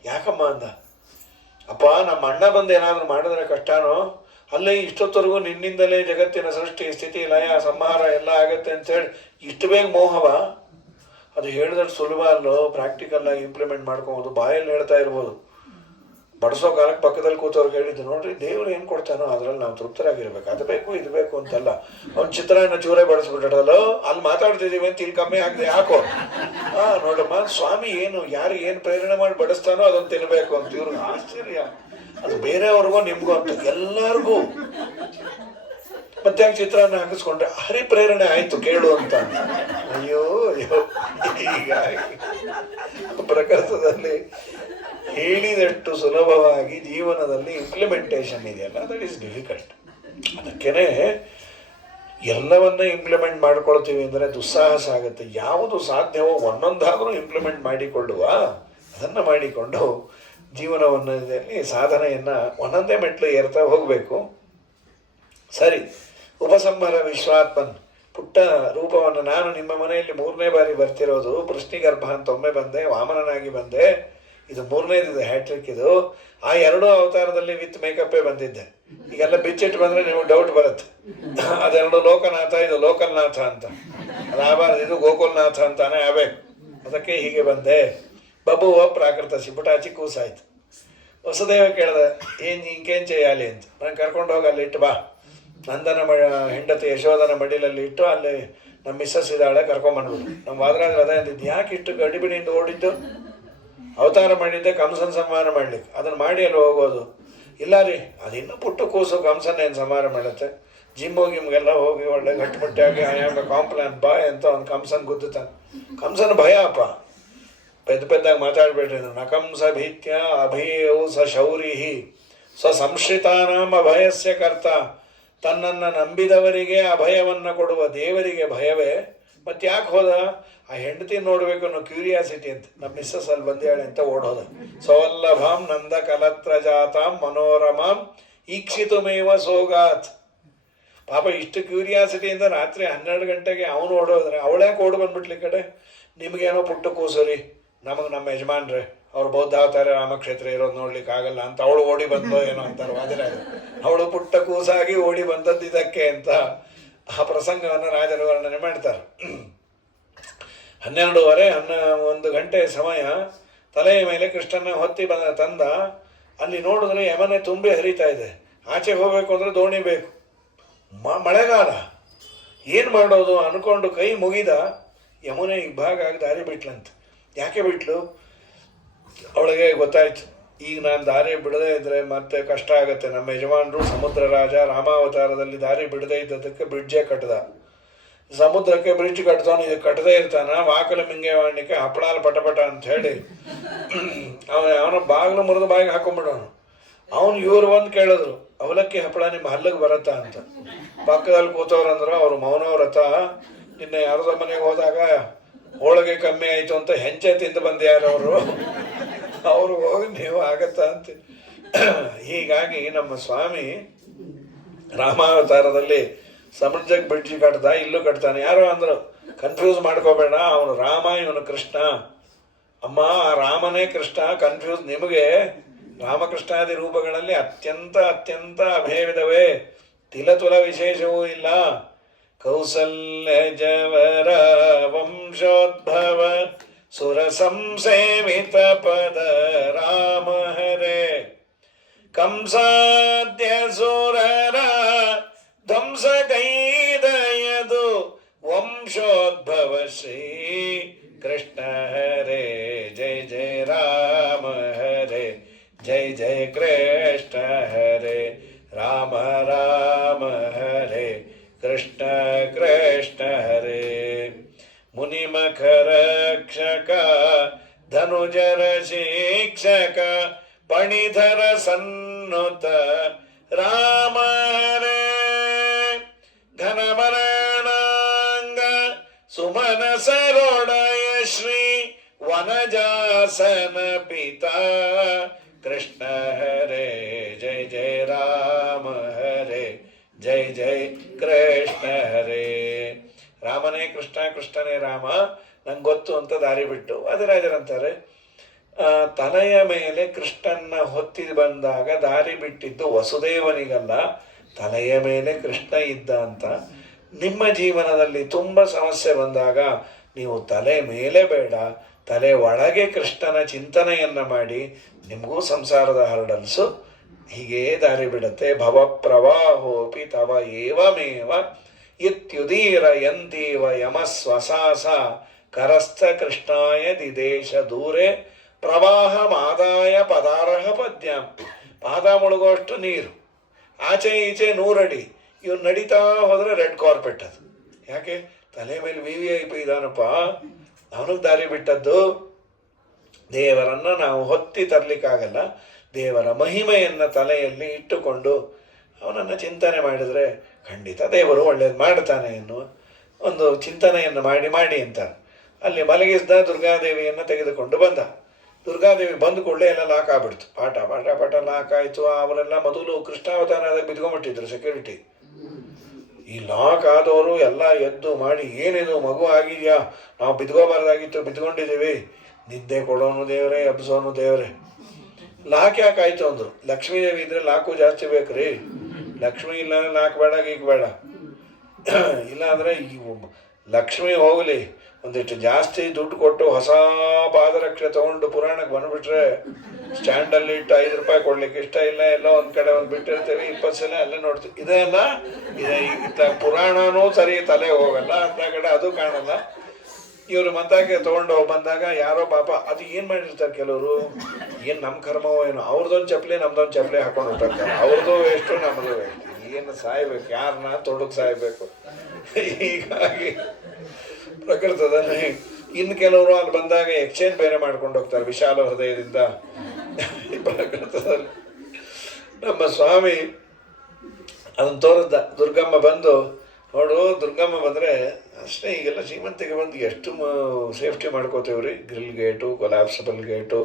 ಯಾಕಮ್ಮ ಅಂದ. ಅಪ್ಪ ನಮ್ಮ ಅಣ್ಣ ಬಂದು ಏನಾದರೂ ಮಾಡಿದ್ರೆ ಕಷ್ಟನೋ. ಅಲ್ಲೇ ಇಷ್ಟೊತ್ತವರೆಗೂ ನಿನ್ನಿಂದಲೇ ಜಗತ್ತಿನ ಸೃಷ್ಟಿ ಸ್ಥಿತಿ ಲಯ ಸಂಹಾರ ಎಲ್ಲ ಆಗತ್ತೆ ಅಂತೇಳಿ ಇಷ್ಟು ಬೇಗ ಮೋಹವ. ಅದು ಹೇಳಿದ್ರೆ ಸುಲಭ ಅಲ್ಲೋ. ಪ್ರಾಕ್ಟಿಕಲ್ ಆಗಿ ಇಂಪ್ಲಿಮೆಂಟ್ ಮಾಡ್ಕೊಬೋದು. ಬಾಯಲ್ಲಿ ಹೇಳ್ತಾ ಇರ್ಬೋದು. ಬಡಿಸೋ ಕಾಲಕ್ಕೆ ಪಕ್ಕದಲ್ಲಿ ಕೂತವ್ರಿಗೆ ಹೇಳಿದ್ದು, ನೋಡ್ರಿ ದೇವ್ರು ಏನು ಕೊಡ್ತಾನೋ ಅದ್ರಲ್ಲಿ ನಾವು ತೃಪ್ತರಾಗಿರ್ಬೇಕು, ಅದು ಬೇಕು ಇದು ಬೇಕು ಅಂತಲ್ಲ. ಅವ್ನ ಚಿತ್ರಾನ್ನ ಚೂರೇ ಬಳಸ್ಬಿಟ್ಟಲ್ಲ, ಅಲ್ಲಿ ಮಾತಾಡ್ತಿದ್ದೀವಿ ಅಂತ ಇಲ್ಲಿ ಕಮ್ಮಿ ಆಗದೆ ಯಾಕೋ. ನೋಡಮ್ಮ, ಸ್ವಾಮಿ ಏನು ಯಾರು ಏನು ಪ್ರೇರಣೆ ಮಾಡಿ ಬಡಿಸ್ತಾನೋ ಅದನ್ನು ತಿನ್ನಬೇಕು ಅಂತ. ಇವ್ರಿಗೆ ಆಶ್ಚರ್ಯ, ಅದು ಬೇರೆಯವ್ರಿಗೂ ನಿಮ್ಗೂ ಅಂತ ಎಲ್ಲರಿಗೂ. ಮತ್ತೆ ಯಾಕೆ ಚಿತ್ರಾನ್ನ ಹಾಕಿಸ್ಕೊಂಡ್ರೆ ಹರಿಪ್ರೇರಣೆ ಆಯ್ತು ಕೇಳು ಅಂತ. ಅಯ್ಯೋ ಅಯ್ಯೋ, ಹೀಗಾಗಿ ಪ್ರಕೃತದಲ್ಲಿ ಹೇಳಿದಷ್ಟು ಸುಲಭವಾಗಿ ಜೀವನದಲ್ಲಿ ಇಂಪ್ಲಿಮೆಂಟೇಷನ್ ಇದೆಯಲ್ಲ, ದಟ್ ಈಸ್ ಡಿಫಿಕಲ್ಟ್. ಅದಕ್ಕೇನೆ ಎಲ್ಲವನ್ನ ಇಂಪ್ಲಿಮೆಂಟ್ ಮಾಡ್ಕೊಳ್ತೀವಿ ಅಂದರೆ ದುಸ್ಸಾಹಸ ಆಗುತ್ತೆ. ಯಾವುದು ಸಾಧ್ಯವೋ ಒಂದೊಂದಾದರೂ ಇಂಪ್ಲಿಮೆಂಟ್ ಮಾಡಿಕೊಳ್ಳುವ, ಅದನ್ನು ಮಾಡಿಕೊಂಡು ಜೀವನದಲ್ಲಿ ಸಾಧನೆಯನ್ನು ಒಂದೊಂದೇ ಮೆಟ್ಲು ಏರ್ತಾ ಹೋಗಬೇಕು. ಸರಿ, ಉಪಸಂಹಾರ ವಿಶ್ವಾತ್ಮನ್ ಪುಟ್ಟ ರೂಪವನ್ನು ನಾನು ನಿಮ್ಮ ಮನೆಯಲ್ಲಿ 3ನೇ ಬಾರಿ ಬರ್ತಿರೋದು. ವೃಷ್ಣಿಗರ್ಭ ಅಂತ ಒಮ್ಮೆ ಬಂದೆ, ವಾಮನನಾಗಿ ಬಂದೆ, ಇದು 3ನೇದಿದೆ ಹ್ಯಾಟ್ರಿಕ್ ಇದು. ಆ 2 ಅವತಾರದಲ್ಲಿ ವಿತ್ ಮೇಕಪ್ಪೇ ಬಂದಿದ್ದೆ. ಈಗೆಲ್ಲ ಬಿಚ್ಚಿಟ್ಟು ಬಂದರೆ ನಿಮಗೆ ಡೌಟ್ ಬರುತ್ತೆ, ಅದೆರಡು ಲೋಕನಾಥ, ಇದು ಲೋಕಲ್ನಾಥ ಅಂತ. ಅದಾಗಬಾರ್ದು, ಇದು ಗೋಕುಲ್ನಾಥ ಅಂತಾನೆ ಆಗಬೇಕು. ಅದಕ್ಕೆ ಹೀಗೆ ಬಂದೆ. ಬಬುವ ಪ್ರಾಕೃತ ಸಿಪುಟಾಚಿ ಕೂಸಾಯ್ತು. ವಸುದೇವ ಕೇಳ್ದೆ, ಏನು ಹಿಂಗೇನು చేయాలి ಅಂತ. ನಾನು ಕರ್ಕೊಂಡು ಹೋಗಿ ಅಲ್ಲಿ ಇಟ್ಟು ಬಾ, ನಂದನ ಹೆಂಡತಿ ಯಶೋಧನ ಮಡಿಲಲ್ಲಿ ಇಟ್ಟು ಅಲ್ಲಿ ನಮ್ಮ ಮಿಸ್ಸಸ್ ಇದ್ದಾಳೆ ಕರ್ಕೊಂಬಂದ್ಬಿಡು. ನಮ್ಮ ವಾದರಾಜರು ಅದೇ ಅಂದಿದ್ದು, ಯಾಕೆ ಇಷ್ಟು ಗಡಿಬಿಡಿಯಿಂದ ಓಡಿದ್ದು? ಅವತಾರ ಮಾಡಿದ್ದೆ ಕಂಸನ ಸಂಹಾರ ಮಾಡ್ಲಿಕ್ಕೆ, ಅದನ್ನು ಮಾಡಿ ಅಲ್ಲಿ ಹೋಗೋದು. ಇಲ್ಲ ರೀ, ಅದಿನ್ನೂ ಪುಟ್ಟ ಕೂಸು, ಕಂಸನ ಏನು ಸಂಹಾರ ಮಾಡುತ್ತೆ. ಜಿಮ್ಗೆಲ್ಲ ಹೋಗಿ ಒಳ್ಳೆ ಗಟ್ಟಿಮುಟ್ಟಿಯಾಗಿ ಆಯಾಮ ಕಾಂಪ್ಲಾನ್ ಬಾಯ್ ಅಂತ ಒಂದು ಕಂಸನ ಗುದ್ದುತ್ತಾನೆ. ಕಂಸನ ಭಯ ಅಪ್ಪ, ಪೆದ್ದಾಗಿ ಮಾತಾಡಬೇಡ್ರಿ. ನಕಂಸ ಭೀತ್ಯ ಅಭಯವು ಸ ಶೌರಿ ಸ ಸಂಶ್ರಿತಾನಾಂ ಅಭಯಸ್ಯ ಕರ್ತ. ತನ್ನನ್ನು ನಂಬಿದವರಿಗೆ ಅಭಯವನ್ನು ಕೊಡುವ ದೇವರಿಗೆ ಭಯವೇ. ಮತ್ತೆ ಯಾಕೆ ಹೋದ? ಆ ಹೆಂಡತಿ ನೋಡಬೇಕು ಅನ್ನೋ ಕ್ಯೂರಿಯಾಸಿಟಿ ಅಂತ. ನಮ್ಮ ಮಿಸ್ಸಸ್ ಅಲ್ಲಿ ಬಂದೇಳೆ ಅಂತ ಓಡೋದ. ಸವಲ್ಲಭಾಂ ನಂದ ಕಲತ್ರ ಜಾತಾಂ ಮನೋರಮಾಂ ಈಕ್ಷಿತುಮೇವ ಸೋಗಾತ್. ಪಾಪ ಇಷ್ಟು ಕ್ಯೂರಿಯಾಸಿಟಿಯಿಂದ ರಾತ್ರಿ 12 ಗಂಟೆಗೆ ಅವನು ಓಡೋದ್ರೆ ಅವಳ್ಯಾಕೆ ಓಡಿ ಬಂದ್ಬಿಟ್ಲಿ ಕಡೆ. ನಿಮಗೇನೋ ಪುಟ್ಟ ಕೂಸರಿ, ನಮಗೆ ನಮ್ಮ ಯಜಮಾನ್ರೆ ಅವ್ರು ಬೌದ್ಧಾವತಾರ ರಾಮಕ್ಷೇತ್ರ ಇರೋದು ನೋಡ್ಲಿಕ್ಕೆ ಆಗಲ್ಲ ಅಂತ ಅವಳು ಓಡಿ ಬಂದೋ ಏನೋ ಅಂತಾರೆ ವಾದಿರಾಜ. ಅವಳು ಪುಟ್ಟ ಕೂಸಾಗಿ ಓಡಿ ಬಂದದ್ದು ಇದಕ್ಕೆ ಅಂತ ಆ ಪ್ರಸಂಗವನ್ನು ರಾಜರು ವರ್ಣನೆ ಮಾಡ್ತಾರೆ. 12:30 ಗಂಟೆ ಸಮಯ. ತಲೆಯ ಮೇಲೆ ಕೃಷ್ಣನ ಹೊತ್ತಿ ತಂದ. ಅಲ್ಲಿ ನೋಡಿದ್ರೆ ಯಮನೆ ತುಂಬಿ ಹರಿತಾ ಇದೆ. ಆಚೆ ಹೋಗಬೇಕು ಅಂದರೆ ದೋಣಿ ಬೇಕು. ಮಳೆಗಾಲ, ಏನು ಮಾಡೋದು ಅಂದ್ಕೊಂಡು ಕೈ ಮುಗಿದ. ಯಮುನೆ ಇಬ್ಬಾಗ ಆಗಿ ದಾರಿ ಬಿಟ್ಲಂತ. ಯಾಕೆ ಬಿಟ್ಲು? ಅವಳಿಗೆ ಗೊತ್ತಾಯ್ತು, ಈಗ ನಾನು ದಾರಿ ಬಿಡದೇ ಇದ್ದರೆ ಮತ್ತೆ ಕಷ್ಟ ಆಗುತ್ತೆ. ನಮ್ಮ ಯಜಮಾನರು ಸಮುದ್ರ ರಾಜ ರಾಮಾವತಾರದಲ್ಲಿ ದಾರಿ ಬಿಡದೇ ಇದ್ದದಕ್ಕೆ ಬ್ರಿಡ್ಜೇ ಕಟ್ಟದ. ಸಮುದ್ರಕ್ಕೆ ಬ್ರಿಡ್ಜ್ ಕಟ್ತಾನು, ಇದು ಕಟ್ಟದೇ ಇರ್ತಾನ. ವಾಕಲ ಮಿಂಗೆ ಮಾಡಲಿಕ್ಕೆ ಹಪ್ಪಳಾಲ್ ಪಟಪಟ ಅಂತ ಹೇಳಿ ಅವನ ಬಾಗಿಲು ಮುರಿದು ಬಾಯಿಗೆ ಹಾಕೊಂಡ್ಬಿಡೋನು. ಅವನು ಇವ್ರು ಒಂದು ಕೇಳಿದ್ರು, ಅವಲಕ್ಕಿ ಹಪ್ಪಳ ನಿಮ್ಮ ಹಲ್ಲಿಗೆ ಬರತ್ತಾ ಅಂತ. ಪಕ್ಕದಲ್ಲಿ ಕೂತವ್ರಂದ್ರು, ಅವರು ಮೌನವ್ರತ. ನಿನ್ನೆ ಯಾರದ ಮನೆಗೆ ಹೋದಾಗ ಹೋಳಿಗೆ ಕಮ್ಮಿ ಆಯಿತು ಅಂತ ಹೆಂಚೆ ತಿಂದು ಬಂದ್ಯಾರು ಅವರು ಹೋಗಿ ನೀವು ಆಗತ್ತಾ ಅಂತ. ಹೀಗಾಗಿ ನಮ್ಮ ಸ್ವಾಮಿ ರಾಮಾವತಾರದಲ್ಲಿ ಸಮುದ್ರಕ್ಕೆ ಬ್ರಿಡ್ಜ್ ಕಟ್ದ, ಇಲ್ಲೂ ಕಟ್ತಾನೆ. ಯಾರೋ ಅಂದರು, ಕನ್ಫ್ಯೂಸ್ ಮಾಡ್ಕೋಬೇಡ, ಅವನು ರಾಮ ಇವನು ಕೃಷ್ಣ. ಅಮ್ಮ, ರಾಮನೇ ಕೃಷ್ಣ, ಕನ್ಫ್ಯೂಸ್ ನಿಮಗೆ. ರಾಮಕೃಷ್ಣಾದಿ ರೂಪಗಳಲ್ಲಿ ಅತ್ಯಂತ ಅಭೇದವೇ, ತಿಲತುಲ ವಿಶೇಷವೂ ಇಲ್ಲ. ಕೌಸಲ್ಯ ಜವರ ವಂಶೋದ್ಭವ ಸುರ ಸಂಸೇವಿತ ಪದ ರಾಮ ಹರೇ. ಕಂಸಾದ್ಯ ಸುರರ ಧ್ವಂಸ ಗೈದಯದು ವಂಶೋದ್ಭವ ಶ್ರೀ ಕೃಷ್ಣ ಹರೇ. ಜಯ ಜಯ ರಾಮ ಹರೇ, ಜಯ ಜಯ ಕೃಷ್ಣ ಹರೇ. ರಾಮ ರಾಮ ಹರೇ, ಕೃಷ್ಣ ಕೃಷ್ಣ ಹರೇ. ಮುನಿಮಖರಕ್ಷಕ ಧನುಜರ ಶಿಕ್ಷಕ ಪಣಿಧರ ಸನ್ನುತ ರಾಮ ಹರೇ. ಘನಮರಣಾಂಗ ಸುಮನ ಸರೋಡಯ ಶ್ರೀ ವನಜಾಸನ ಪಿತಾ ಕೃಷ್ಣ ಹರೇ. ಜಯ ಜಯ ರಾಮ ಹರೇ, ಜೈ ಜೈ ಕೃಷ್ಣ ಹರೇ. ರಾಮನೇ ಕೃಷ್ಣ, ಕೃಷ್ಣನೇ ರಾಮ, ನಂಗೆ ಗೊತ್ತು ಅಂತ ದಾರಿ ಬಿಟ್ಟು ವಾದಿರಾಜರಂತಾರೆ, ತಲೆಯ ಮೇಲೆ ಕೃಷ್ಣನ್ನ ಹೊತ್ತಿ ಬಂದಾಗ ದಾರಿ ಬಿಟ್ಟಿದ್ದು ವಸುದೇವನಿಗಲ್ಲ, ತಲೆಯ ಮೇಲೆ ಕೃಷ್ಣ ಇದ್ದ ಅಂತ. ನಿಮ್ಮ ಜೀವನದಲ್ಲಿ ತುಂಬ ಸಮಸ್ಯೆ ಬಂದಾಗ ನೀವು ತಲೆ ಮೇಲೆ ಬೇಡ, ತಲೆ ಒಳಗೆ ಕೃಷ್ಣನ ಚಿಂತನೆಯನ್ನು ಮಾಡಿ ನಿಮಗೂ ಸಂಸಾರದ ಹರಡಲ್ಸು ಹೀಗೇ ದಾರಿ ಬಿಡುತ್ತೆ. ಭವ ಪ್ರವಾಹೋಪಿ ತವ ಏವಮೇವ ಇತ್ಯುದೀರಯಂತೀವ ಯಮಸ್ವಸಾಸ ಕರಸ್ಥ ಕೃಷ್ಣಾಯ ದಿದೇಶ ದೂರೆ ಪ್ರವಾಹಮಾದಾಯ ಪದಾರ್ಹ ಪದ್ಯಂ. ಪಾದ ಮುಳುಗೋಷ್ಟು ನೀರು, ಆಚೆ ಈಚೆ 100 ಅಡಿ. ಇವ್ನು ನಡೀತಾ ಹೋದರೆ ರೆಡ್ ಕಾರ್ಪೆಟ್. ಅದು ಯಾಕೆ? ತಲೆ ಮೇಲೆ VVIP ಇದಾನಪ್ಪ, ಅವನಿಗೆ ದಾರಿ ಬಿಟ್ಟದ್ದು. ದೇವರನ್ನು ನಾವು ಹೊತ್ತಿ ತರಲಿಕ್ಕಾಗಲ್ಲ. ದೇವರ ಮಹಿಮೆಯನ್ನು ತಲೆಯಲ್ಲಿ ಇಟ್ಟುಕೊಂಡು ಅವನನ್ನು ಚಿಂತನೆ ಮಾಡಿದರೆ ಖಂಡಿತ ದೇವರು ಒಳ್ಳೇದು ಮಾಡ್ತಾನೆ ಎನ್ನುವ ಒಂದು ಚಿಂತನೆಯನ್ನು ಮಾಡಿ ಅಂತಾನೆ. ಅಲ್ಲಿ ಮಲಗಿಸಿದ ದುರ್ಗಾದೇವಿಯನ್ನು ತೆಗೆದುಕೊಂಡು ಬಂದ. ದುರ್ಗಾದೇವಿ ಬಂದು ಕೂಡಲೇ ಎಲ್ಲ ಲಾಕ್ ಆಗ್ಬಿಡ್ತು. ಪಾಠ ಲಾಕ್ ಆಯಿತು. ಅವರೆಲ್ಲ ಮೊದಲು ಕೃಷ್ಣಾವತಾರದಾಗ ಬಿದ್ಕೊಂಡ್ಬಿಟ್ಟಿದ್ರು ಸೆಕ್ಯೂರಿಟಿ. ಈ ಲಾಕ್ ಆದವರು ಎಲ್ಲ ಎದ್ದು ಮಾಡಿ, ಏನಿದು ಮಗು ಆಗಿದೆಯಾ, ನಾವು ಬಿದ್ಕೋಬಾರ್ದಾಗಿತ್ತು, ಬಿದ್ಕೊಂಡಿದ್ದೀವಿ, ನಿದ್ದೆ ಕೊಡೋನು ದೇವರೇ, ಎಬ್ಸೋನು ದೇವರೇ. ಲಾಕ್ ಯಾಕೆ ಆಯಿತು ಅಂದರು. ಲಕ್ಷ್ಮೀದೇವಿ ಇದ್ರೆ ಲಾಕು ಜಾಸ್ತಿ ಬೇಕ್ರಿ. ಲಕ್ಷ್ಮಿ ಇಲ್ಲ ಲಾಕ್ ಬೇಡ, ಗೀಕ್ ಬೇಡ. ಇಲ್ಲ ಅಂದರೆ ಈ ಲಕ್ಷ್ಮಿ ಹೋಗಲಿ, ಒಂದಿಷ್ಟು ಜಾಸ್ತಿ ದುಡ್ಡು ಕೊಟ್ಟು ಹೊಸ ಪಾದರಕ್ಷೆ ತೊಗೊಂಡು ಪುರಾಣಕ್ಕೆ ಬಂದುಬಿಟ್ರೆ ಸ್ಟ್ಯಾಂಡಲ್ಲಿ ಇಟ್ಟು 5 ರೂಪಾಯಿ ಕೊಡ್ಲಿಕ್ಕೆ ಇಷ್ಟ ಇಲ್ಲ. ಎಲ್ಲೋ ಒಂದು ಕಡೆ ಒಂದು ಬಿಟ್ಟಿರ್ತೀವಿ, 20 ಸಲ ಅಲ್ಲೇ ನೋಡ್ತೀವಿ. ಇದೆಲ್ಲ ಪುರಾಣನೂ ಸರಿ ತಲೆ ಹೋಗಲ್ಲ, ಅಂತ ಕಡೆ ಅದು ಕಾಣಲ್ಲ. ಇವರು ಮಂತಾಕೆ ತೊಗೊಂಡು ಬಂದಾಗ ಯಾರೋ ಪಾಪ ಅದು ಏನು ಮಾಡಿರ್ತಾರೆ ಕೆಲವರು, ಏನು ನಮ್ಮ ಕರ್ಮವೋ ಏನೋ, ಅವ್ರದ್ದೊಂದು ಚಪ್ಪಲಿ ನಮ್ದೊಂದು ಚಪ್ಪಲಿ ಹಾಕೊಂಡು ಹೊಂಟಿರ್ತಾರೆ. ಅವ್ರದ್ದು ಎಷ್ಟು ನಮ್ಮದು ಎಷ್ಟು. ಏನು ಸಾಯ್ಬೇಕು, ಯಾರನ್ನ ತೊಡಗಿ ಸಾಯ್ಬೇಕು. ಹೀಗಾಗಿ ಪ್ರಕೃತದಲ್ಲಿ ಇನ್ನು ಕೆಲವರು ಅಲ್ಲಿ ಬಂದಾಗ ಎಕ್ಸ್ಚೇಂಜ್ ಬೇರೆ ಮಾಡ್ಕೊಂಡು ಹೋಗ್ತಾರೆ ವಿಶಾಲ ಹೃದಯದಿಂದ. ಪ್ರಕೃತದಲ್ಲಿ ನಮ್ಮ ಸ್ವಾಮಿ ಅದನ್ನು ತೋರಿದ್ದ. ದುರ್ಗಮ್ಮ ಬಂದು ನೋಡು, ದುರ್ಗಮ್ಮ ಬಂದರೆ ಅಷ್ಟೇ. ಈಗೆಲ್ಲ ಶ್ರೀಮಂತಿಗೆ ಬಂದು ಎಷ್ಟು ಸೇಫ್ಟಿ ಮಾಡ್ಕೋತೀವ್ರಿ. ಗ್ರಿಲ್ ಗೇಟು, ಕೊಲಾಪ್ಸಬಲ್ ಗೇಟು,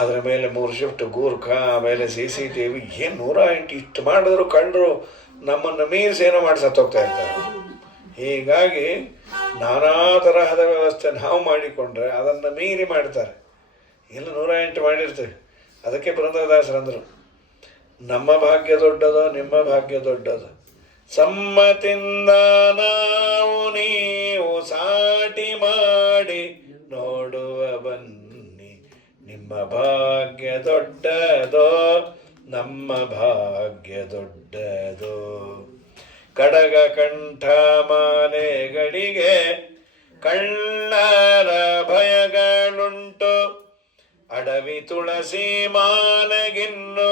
ಅದರ ಮೇಲೆ 3 ಶಿಫ್ಟ್ ಗೂರ್ಖಾ, ಆಮೇಲೆ CCTV, ಏನು 108 ಇಷ್ಟು ಮಾಡಿದ್ರು ಕಳ್ಳರು ನಮ್ಮನ್ನು ಮೀರಿಸಿ ಏನೋ ಮಾಡಿ ಸತ್ತೋಗ್ತಾ ಇರ್ತಾರೆ. ಹೀಗಾಗಿ ನಾನಾ ತರಹದ ವ್ಯವಸ್ಥೆ ನಾವು ಮಾಡಿಕೊಂಡ್ರೆ ಅದನ್ನು ಮೀರಿ ಮಾಡ್ತಾರೆ. ಎಲ್ಲ 108 ಮಾಡಿರ್ತೀವಿ. ಅದಕ್ಕೆ ಪುರಂದರದಾಸರಂದರು, ನಮ್ಮ ಭಾಗ್ಯ ದೊಡ್ಡದೋ ನಿಮ್ಮ ಭಾಗ್ಯ ದೊಡ್ಡದು, ಸಮ್ಮತಿಂದ ನಾವು ನೀವು ಸಾಟಿ ಮಾಡಿ ನೋಡುವ ಬನ್ನಿ, ನಿಮ್ಮ ಭಾಗ್ಯ ದೊಡ್ಡದೋ ನಮ್ಮ ಭಾಗ್ಯ ದೊಡ್ಡದೋ. ಕಡಗ ಕಂಠ ಮಾಲೆಗಳಿಗೆ ಕಳ್ಳರ ಭಯಗಳುಂಟು, ಅಡವಿ ತುಳಸಿ ಮಾಲೆಗಿನ್ನು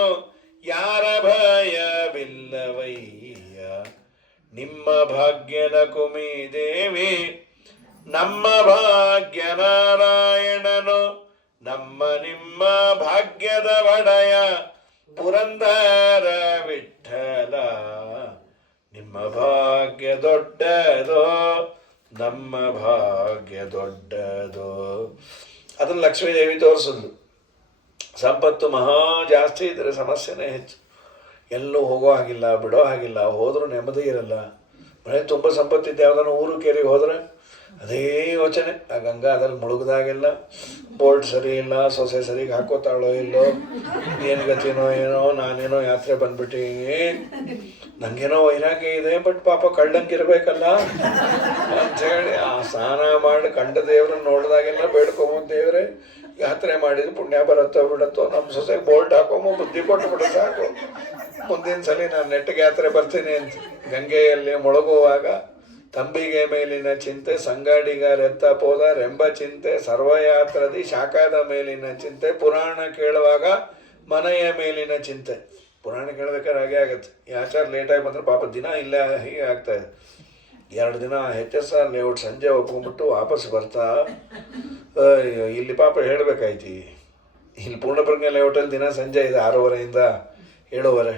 ಯಾರ ಭಯವಿಲ್ಲವಯ್ಯ. ನಿಮ್ಮ ಭಾಗ್ಯದ ಕುಮಿ ದೇವಿ ನಮ್ಮ ಭಾಗ್ಯ ನಾರಾಯಣನು, ನಿಮ್ಮ ಭಾಗ್ಯದ ಒಡೆಯ ಪುರಂದರ ವಿಠಲ. ನಿಮ್ಮ ಭಾಗ್ಯ ದೊಡ್ಡದೋ ನಮ್ಮ ಭಾಗ್ಯ ದೊಡ್ಡದೋ. ಅದನ್ನು ಲಕ್ಷ್ಮೀದೇವಿ ತೋರಿಸಿದ್ಲು. ಸಂಪತ್ತು ಮಹಾ ಜಾಸ್ತಿ ಇದ್ದರೆ ಸಮಸ್ಯೆನೇ ಹೆಚ್ಚು. ಎಲ್ಲೂ ಹೋಗೋ ಹಾಗಿಲ್ಲ, ಬಿಡೋ ಹಾಗಿಲ್ಲ, ಹೋದರೂ ನೆಮ್ಮದಿ ಇರಲ್ಲ. ಮನೆ ತುಂಬ ಸಂಪತ್ತಿದ್ದೆ ಯಾವುದನ್ನು ಊರು ಕೇರಿಗೆ ಹೋದರೆ ಅದೇ ಯೋಚನೆ. ಆ ಗಂಗಾದಲ್ಲಿ ಮುಳುಗ್ದಾಗೆಲ್ಲ ಬೋಲ್ಟ್ ಸರಿ ಇಲ್ಲ, ಸೊಸೆ ಸರಿಗೆ ಹಾಕೋತಾಳೋ ಇಲ್ಲೋ, ಏನು ಗತಿನೋ ಏನೋ, ನಾನೇನೋ ಯಾತ್ರೆ ಬಂದ್ಬಿಟ್ಟಿನಿ, ನನಗೇನೋ ವೈರಾಗ್ಯ ಇದೆ, ಬಟ್ ಪಾಪ ಕಳ್ಳಂಗಿರ್ಬೇಕಲ್ಲ ಅಂಥೇಳಿ ಆ ಸ್ನಾನ ಮಾಡಿ ಕಂಡ ದೇವ್ರನ್ನ ನೋಡಿದಾಗೆಲ್ಲ ಬೇಡ್ಕೊಂಬಂದು, ದೇವ್ರೆ ಯಾತ್ರೆ ಮಾಡಿದ್ರು ಪುಣ್ಯ ಬರುತ್ತೋ ಬಿಡುತ್ತೋ, ನಮ್ಮ ಸೊಸೆಗೆ ಬೋಲ್ಟ್ ಹಾಕೊಂಬ ಬುದ್ಧಿ ಕೊಟ್ಟು ಬಿಡು ಸಾಕು, ಮುಂದಿನ ಸಲ ನಾನು ನೆಟ್ಟಿಗೆ ಯಾತ್ರೆ ಬರ್ತೀನಿ ಅಂತ. ಗಂಗೆಯಲ್ಲಿ ಮುಳುಗುವಾಗ ತಂಬಿಗೆ ಮೇಲಿನ ಚಿಂತೆ, ಸಂಗಾಡಿಗರೆತ್ತ ಪೋದರೆಂಬ ಚಿಂತೆ, ಸರ್ವಯಾತ್ರದಿ ಶಾಖದ ಮೇಲಿನ ಚಿಂತೆ, ಪುರಾಣ ಕೇಳುವಾಗ ಮನೆಯ ಮೇಲಿನ ಚಿಂತೆ. ಪುರಾಣ ಕೇಳಬೇಕಾದ್ರೆ ಹಾಗೆ ಆಗುತ್ತೆ. ಈ ಆಚಾರ ಲೇಟಾಗಿ ಬಂದರೆ ಪಾಪ ದಿನ ಇಲ್ಲ ಹೀಗೆ ಆಗ್ತಾಯಿದೆ. 2 ದಿನ HSR ಲೇಔಟ್ ಸಂಜೆ ಒಪ್ಕೊಂಡ್ಬಿಟ್ಟು ವಾಪಸ್ ಬರ್ತಾ ಇಲ್ಲಿ ಪಾಪ ಹೇಳಬೇಕಾಯ್ತು. ಇಲ್ಲಿ ಪೂರ್ಣಪ್ರಜ್ಞೆ ಲೇಔಟಲ್ಲಿ ದಿನ ಸಂಜೆ ಇದೆ 6:30ಇಂದ 7:30.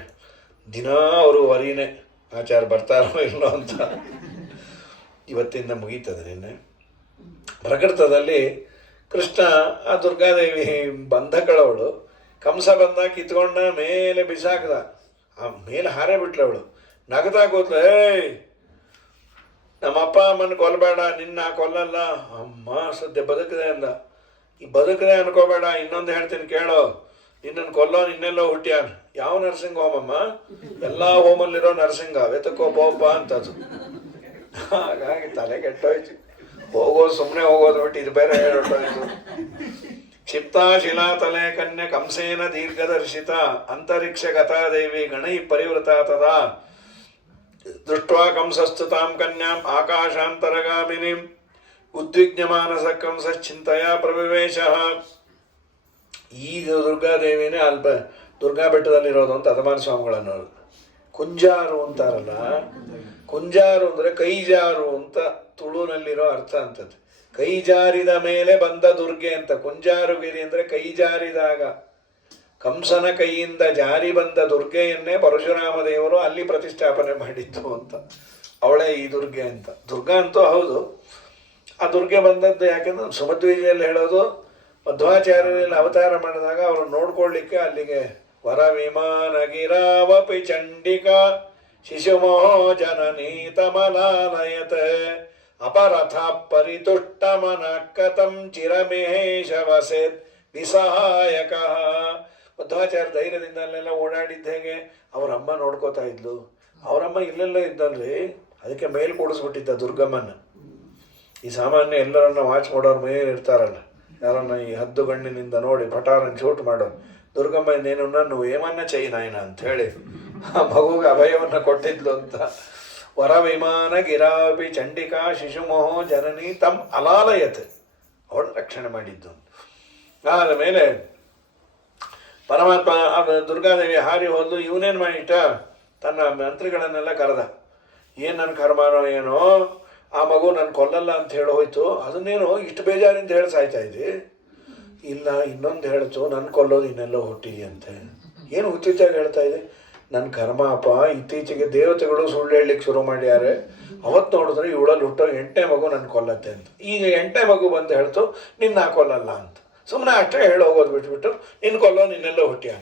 ದಿನ ಅವರು ವರಿನೇ ಆಚಾರ ಬರ್ತಾರೋ ಇಲ್ಲೋ ಅಂತ. ಇವತ್ತಿಂದ ಮುಗೀತದೆ. ನಿನ್ನೆ ಪ್ರಕೃತದಲ್ಲಿ ಕೃಷ್ಣ ಆ ದುರ್ಗಾದೇವಿ ಬಂಧಕಳವಳು. ಕಂಸ ಬಂದ ಕಿತ್ಕೊಂಡ ಮೇಲೆ ಬಿಸಾಕ್ದ, ಆ ಮೇಲೆ ಹಾರೇ ಬಿಟ್ಲವಳು. ನಗತಾ ಕೂತ್ಲ, ಏಯ್ ನಮ್ಮ ಅಪ್ಪ ಅಮ್ಮನ ಕೊಲ್ಲಬೇಡ, ನಿನ್ನ ಕೊಲ್ಲಲ್ಲ. ಅಮ್ಮ ಸದ್ಯ ಬದುಕಿದೆ ಅಂದ. ಈ ಬದುಕಿದೆ ಅನ್ಕೋಬೇಡ, ಇನ್ನೊಂದು ಹೇಳ್ತೀನಿ ಕೇಳೋ, ನಿನ್ನನ್ನು ಕೊಲ್ಲೋ ನಿನ್ನೆಲ್ಲೋ ಹುಟ್ಟ್ಯಾನ. ಯಾವ ನರ್ಸಿಂಗ್ ಹೋಮ್ ಅಮ್ಮ? ಎಲ್ಲ ಹೋಮಲ್ಲಿರೋ ನರ್ಸಿಂಗ, ವೆತಕೋ ಬೋಪ ಅಂತದು. ಹಾಗಾಗಿ ತಲೆ ಕೆಟ್ಟೋಯ್ತು. ಹೋಗೋದು ಸುಮ್ಮನೆ ಹೋಗೋದು ಬಿಟ್ಟು ಇದು ಬೇರೆ ಹೇಳೋದು. ಕ್ಷಿಪ್ತಾ ಶಿಲಾತಲೆ ಕನ್ಯೆ ಕಂಸೇನ ದೀರ್ಘದರ್ಶಿತ ಅಂತರಿಕ್ಷ ಗತಾ ದೇವಿ ಗಣೈ ಪರಿವೃತ ತದಾ ದೃಷ್ಟ್ವಾ ಕಂಸಸ್ತುತಾಂ ಕನ್ಯಾಂ ಆಕಾಶಾಂತರಗಾಮಿನಿಂ ಉದ್ವಿಗ್ನಮಾನಸ ಕಂಸಶ್ಚಿಂತೆಯ ಪ್ರವಿವೇಶ. ಈ ದುರ್ಗಾದೇವಿನೇ ದುರ್ಗಾ ಬೆಟ್ಟದಲ್ಲಿರೋದು ಅಂತ ಹನುಮಾನ ಸ್ವಾಮಿಗಳನ್ನೋರು. ಕುಂಜಾರು ಅಂತಾರಲ್ಲ, ಕುಂಜಾರು ಅಂದರೆ ಕೈಜಾರು ಅಂತ ತುಳುನಲ್ಲಿರೋ ಅರ್ಥ ಅಂತದ್ದು. ಕೈ ಜಾರಿದ ಮೇಲೆ ಬಂದ ದುರ್ಗೆ ಅಂತ. ಕುಂಜಾರುಗಿರಿ ಅಂದರೆ ಕೈ ಜಾರಿದಾಗ ಕಂಸನ ಕೈಯಿಂದ ಜಾರಿ ಬಂದ ದುರ್ಗೆಯನ್ನೇ ಪರಶುರಾಮ ದೇವರು ಅಲ್ಲಿ ಪ್ರತಿಷ್ಠಾಪನೆ ಮಾಡಿತ್ತು ಅಂತ. ಅವಳೇ ಈ ದುರ್ಗೆ ಅಂತ. ದುರ್ಗಾ ಅಂತೂ ಹೌದು. ಆ ದುರ್ಗೆ ಬಂದದ್ದು ಯಾಕೆಂದ್ರೆ ಸುಮಧ್ವಿಜಯಲ್ಲಿ ಹೇಳೋದು, ಮಧ್ವಾಚಾರ್ಯರಲ್ಲಿ ಅವತಾರ ಮಾಡಿದಾಗ ಅವರು ನೋಡ್ಕೊಳ್ಳಿಕ್ಕೆ ಅಲ್ಲಿಗೆ ವರ ವಿಮಾನ ಗಿರಾವಪಿ ಚಂಡಿಕಾ ಶಿಶುಮೋಹ ಜನನೀ ತಮಲಾಲಯತ ಅಪರಥ ಪರಿತುಷ್ಟಮನ ಕಥಂ ಚಿರಮೇಶ ವಸೇತ್ ವಿಸಹಾಯಕ. ಮಧ್ವಾಚಾರ್ಯ ಧೈರ್ಯದಿಂದ ಅಲ್ಲೆಲ್ಲ ಓಡಾಡಿದ್ದ ಹೇಗೆ ಅವರಮ್ಮ ನೋಡ್ಕೋತಾ ಇದ್ಲು. ಅವರಮ್ಮ ಇಲ್ಲೆಲ್ಲ ಇದ್ದಲ್ರಿ, ಅದಕ್ಕೆ ಮೇಲ್ ಕೂಡಿಸ್ಬಿಟ್ಟಿದ್ದ ದುರ್ಗಮ್ಮನ. ಈ ಸಾಮಾನ್ಯ ಎಲ್ಲರನ್ನ ವಾಚ್ ಮಾಡೋರು ಮೇಲೆ ಇರ್ತಾರಲ್ಲ, ಯಾರನ್ನ ಈ ಹದ್ದು ಗಣ್ಣಿನಿಂದ ನೋಡಿ ಪಟಾರನ್ ಶೂಟ್ ಮಾಡೋರು. ದುರ್ಗಮ್ಮ ಇನ್ನೇನು ನಾನು ಏಮನ್ನ ಚೈನಾಯನ ಅಂತ ಹೇಳಿ ಆ ಮಗುಗೆ ಅಭಯವನ್ನು ಕೊಟ್ಟಿದ್ಲು ಅಂತ. ವರ ವಿಮಾನ ಗಿರಾಪಿ ಚಂಡಿಕಾ ಶಿಶುಮೋಹ ಜನನಿ ತಮ್ ಅಲಾಲಯತೆ, ಅವಳು ರಕ್ಷಣೆ ಮಾಡಿದ್ದು. ಆದ ಮೇಲೆ ಪರಮಾತ್ಮ ದುರ್ಗಾದೇವಿ ಹಾರಿ ಹೋದ್ಲು. ಇವನೇನು ಮಾಡಿಟ್ಟ, ತನ್ನ ಮಂತ್ರಿಗಳನ್ನೆಲ್ಲ ಕರೆದ. ಏನು ನನ್ನ ಕರ್ಮಾನೋ ಏನೋ, ಆ ಮಗು ನಾನು ಕೊಲ್ಲಲ್ಲ ಅಂತ ಹೇಳಿ ಹೋಯ್ತು. ಅದನ್ನೇನು ಇಷ್ಟು ಬೇಜಾರಿಂದ ಹೇಳಿ ಸಾಯ್ತಾ ಇದ್ದಿ? ಇಲ್ಲ, ಇನ್ನೊಂದು ಹೇಳ್ತು, ನನ್ನ ಕೊಲ್ಲೋದು ಇನ್ನೆಲ್ಲೋ ಹುಟ್ಟಿದೆ ಅಂತೆ. ಏನು ಹುಚ್ಚಿಚ್ಚಾಗಿ ಹೇಳ್ತಾ ಇದೆ? ನನ್ನ ಕರ್ಮ ಅಪ್ಪ. ಇತ್ತೀಚೆಗೆ ದೇವತೆಗಳು ಸುಳ್ಳು ಹೇಳಲಿಕ್ಕೆ ಶುರು ಮಾಡ್ಯಾರೆ. ಅವತ್ತು ನೋಡಿದ್ರೆ ಇವಳಲ್ಲಿ ಹುಟ್ಟೋ 8ನೇ ಮಗು ನನ್ನ ಕೊಲ್ಲತ್ತೆ ಅಂತ. ಈಗ 8ನೇ ಮಗು ಬಂದು ಹೇಳ್ತು ನಿನ್ನ ಕೊಲ್ಲಲ್ಲ ಅಂತ. ಸುಮ್ಮನೆ ಅಷ್ಟೇ ಹೇಳಿ ಹೋಗೋದು ಬಿಟ್ಬಿಟ್ಟು ನಿನ್ನ ಕೊಲ್ಲೋ ನಿನ್ನೆಲ್ಲೋ ಹುಟ್ಟ್ಯ.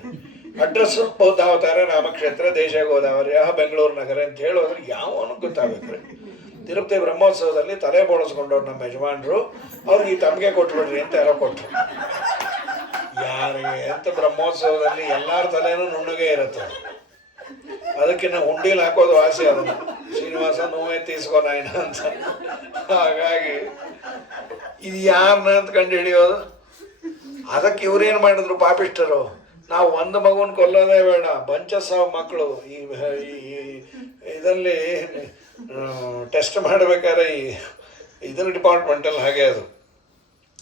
ಅಡ್ರೆಸ್ಸು ಬೌದ್ಧಾವತಾರ ರಾಮಕ್ಷೇತ್ರ ದೇಶ ಗೋದಾವರಿ ಬೆಂಗಳೂರು ನಗರ ಅಂತ ಹೇಳೋದ್ರೆ ಯಾವನು ಗೊತ್ತಾಗಬೇಕ್ರಿ. ತಿರುಪತಿ ಬ್ರಹ್ಮೋತ್ಸವದಲ್ಲಿ ತಲೆ ಬೋಳಿಸ್ಕೊಂಡವ್ರು ನಮ್ಮ ಯಜಮಾನರು, ಅವ್ರಿಗೆ ಈ ತಮಗೆ ಕೊಟ್ಬಿಡ್ರಿ ಅಂತ ಯಾರೋ ಕೊಟ್ಟರು. ಯಾರಿಗೆ ಅಂತ ಬ್ರಹ್ಮೋತ್ಸವದಲ್ಲಿ ಎಲ್ಲರ ತಲೆನೂ ನುಣ್ಣಗೆ ಇರುತ್ತೆ. ಅದಕ್ಕೆ ನಾವು ಹುಂಡಿಲಿ ಹಾಕೋದು ಆಸೆ. ಅದನ್ನು ಶ್ರೀನಿವಾಸ ನೋವೇ ತೀಸ್ಕೊ ನಾಯನ ಅಂತ. ಹಾಗಾಗಿ ಇದು ಯಾರನ್ನ ಅಂತ ಕಂಡು ಹಿಡಿಯೋದು. ಅದಕ್ಕೆ ಇವ್ರೇನು ಮಾಡಿದ್ರು ಪಾಪಿಷ್ಟರು, ನಾವು ಒಂದು ಮಗುನ ಕೊಲ್ಲೋದೇ ಬೇಡ, ಬಂಚಸ್ಸಾವ ಮಕ್ಕಳು ಈ ಇದರಲ್ಲಿ ಟೆಸ್ಟ್ ಮಾಡಬೇಕಾದ್ರೆ ಇದರ ಡಿಪಾರ್ಟ್ಮೆಂಟಲ್ಲಿ ಹಾಗೆ ಅದು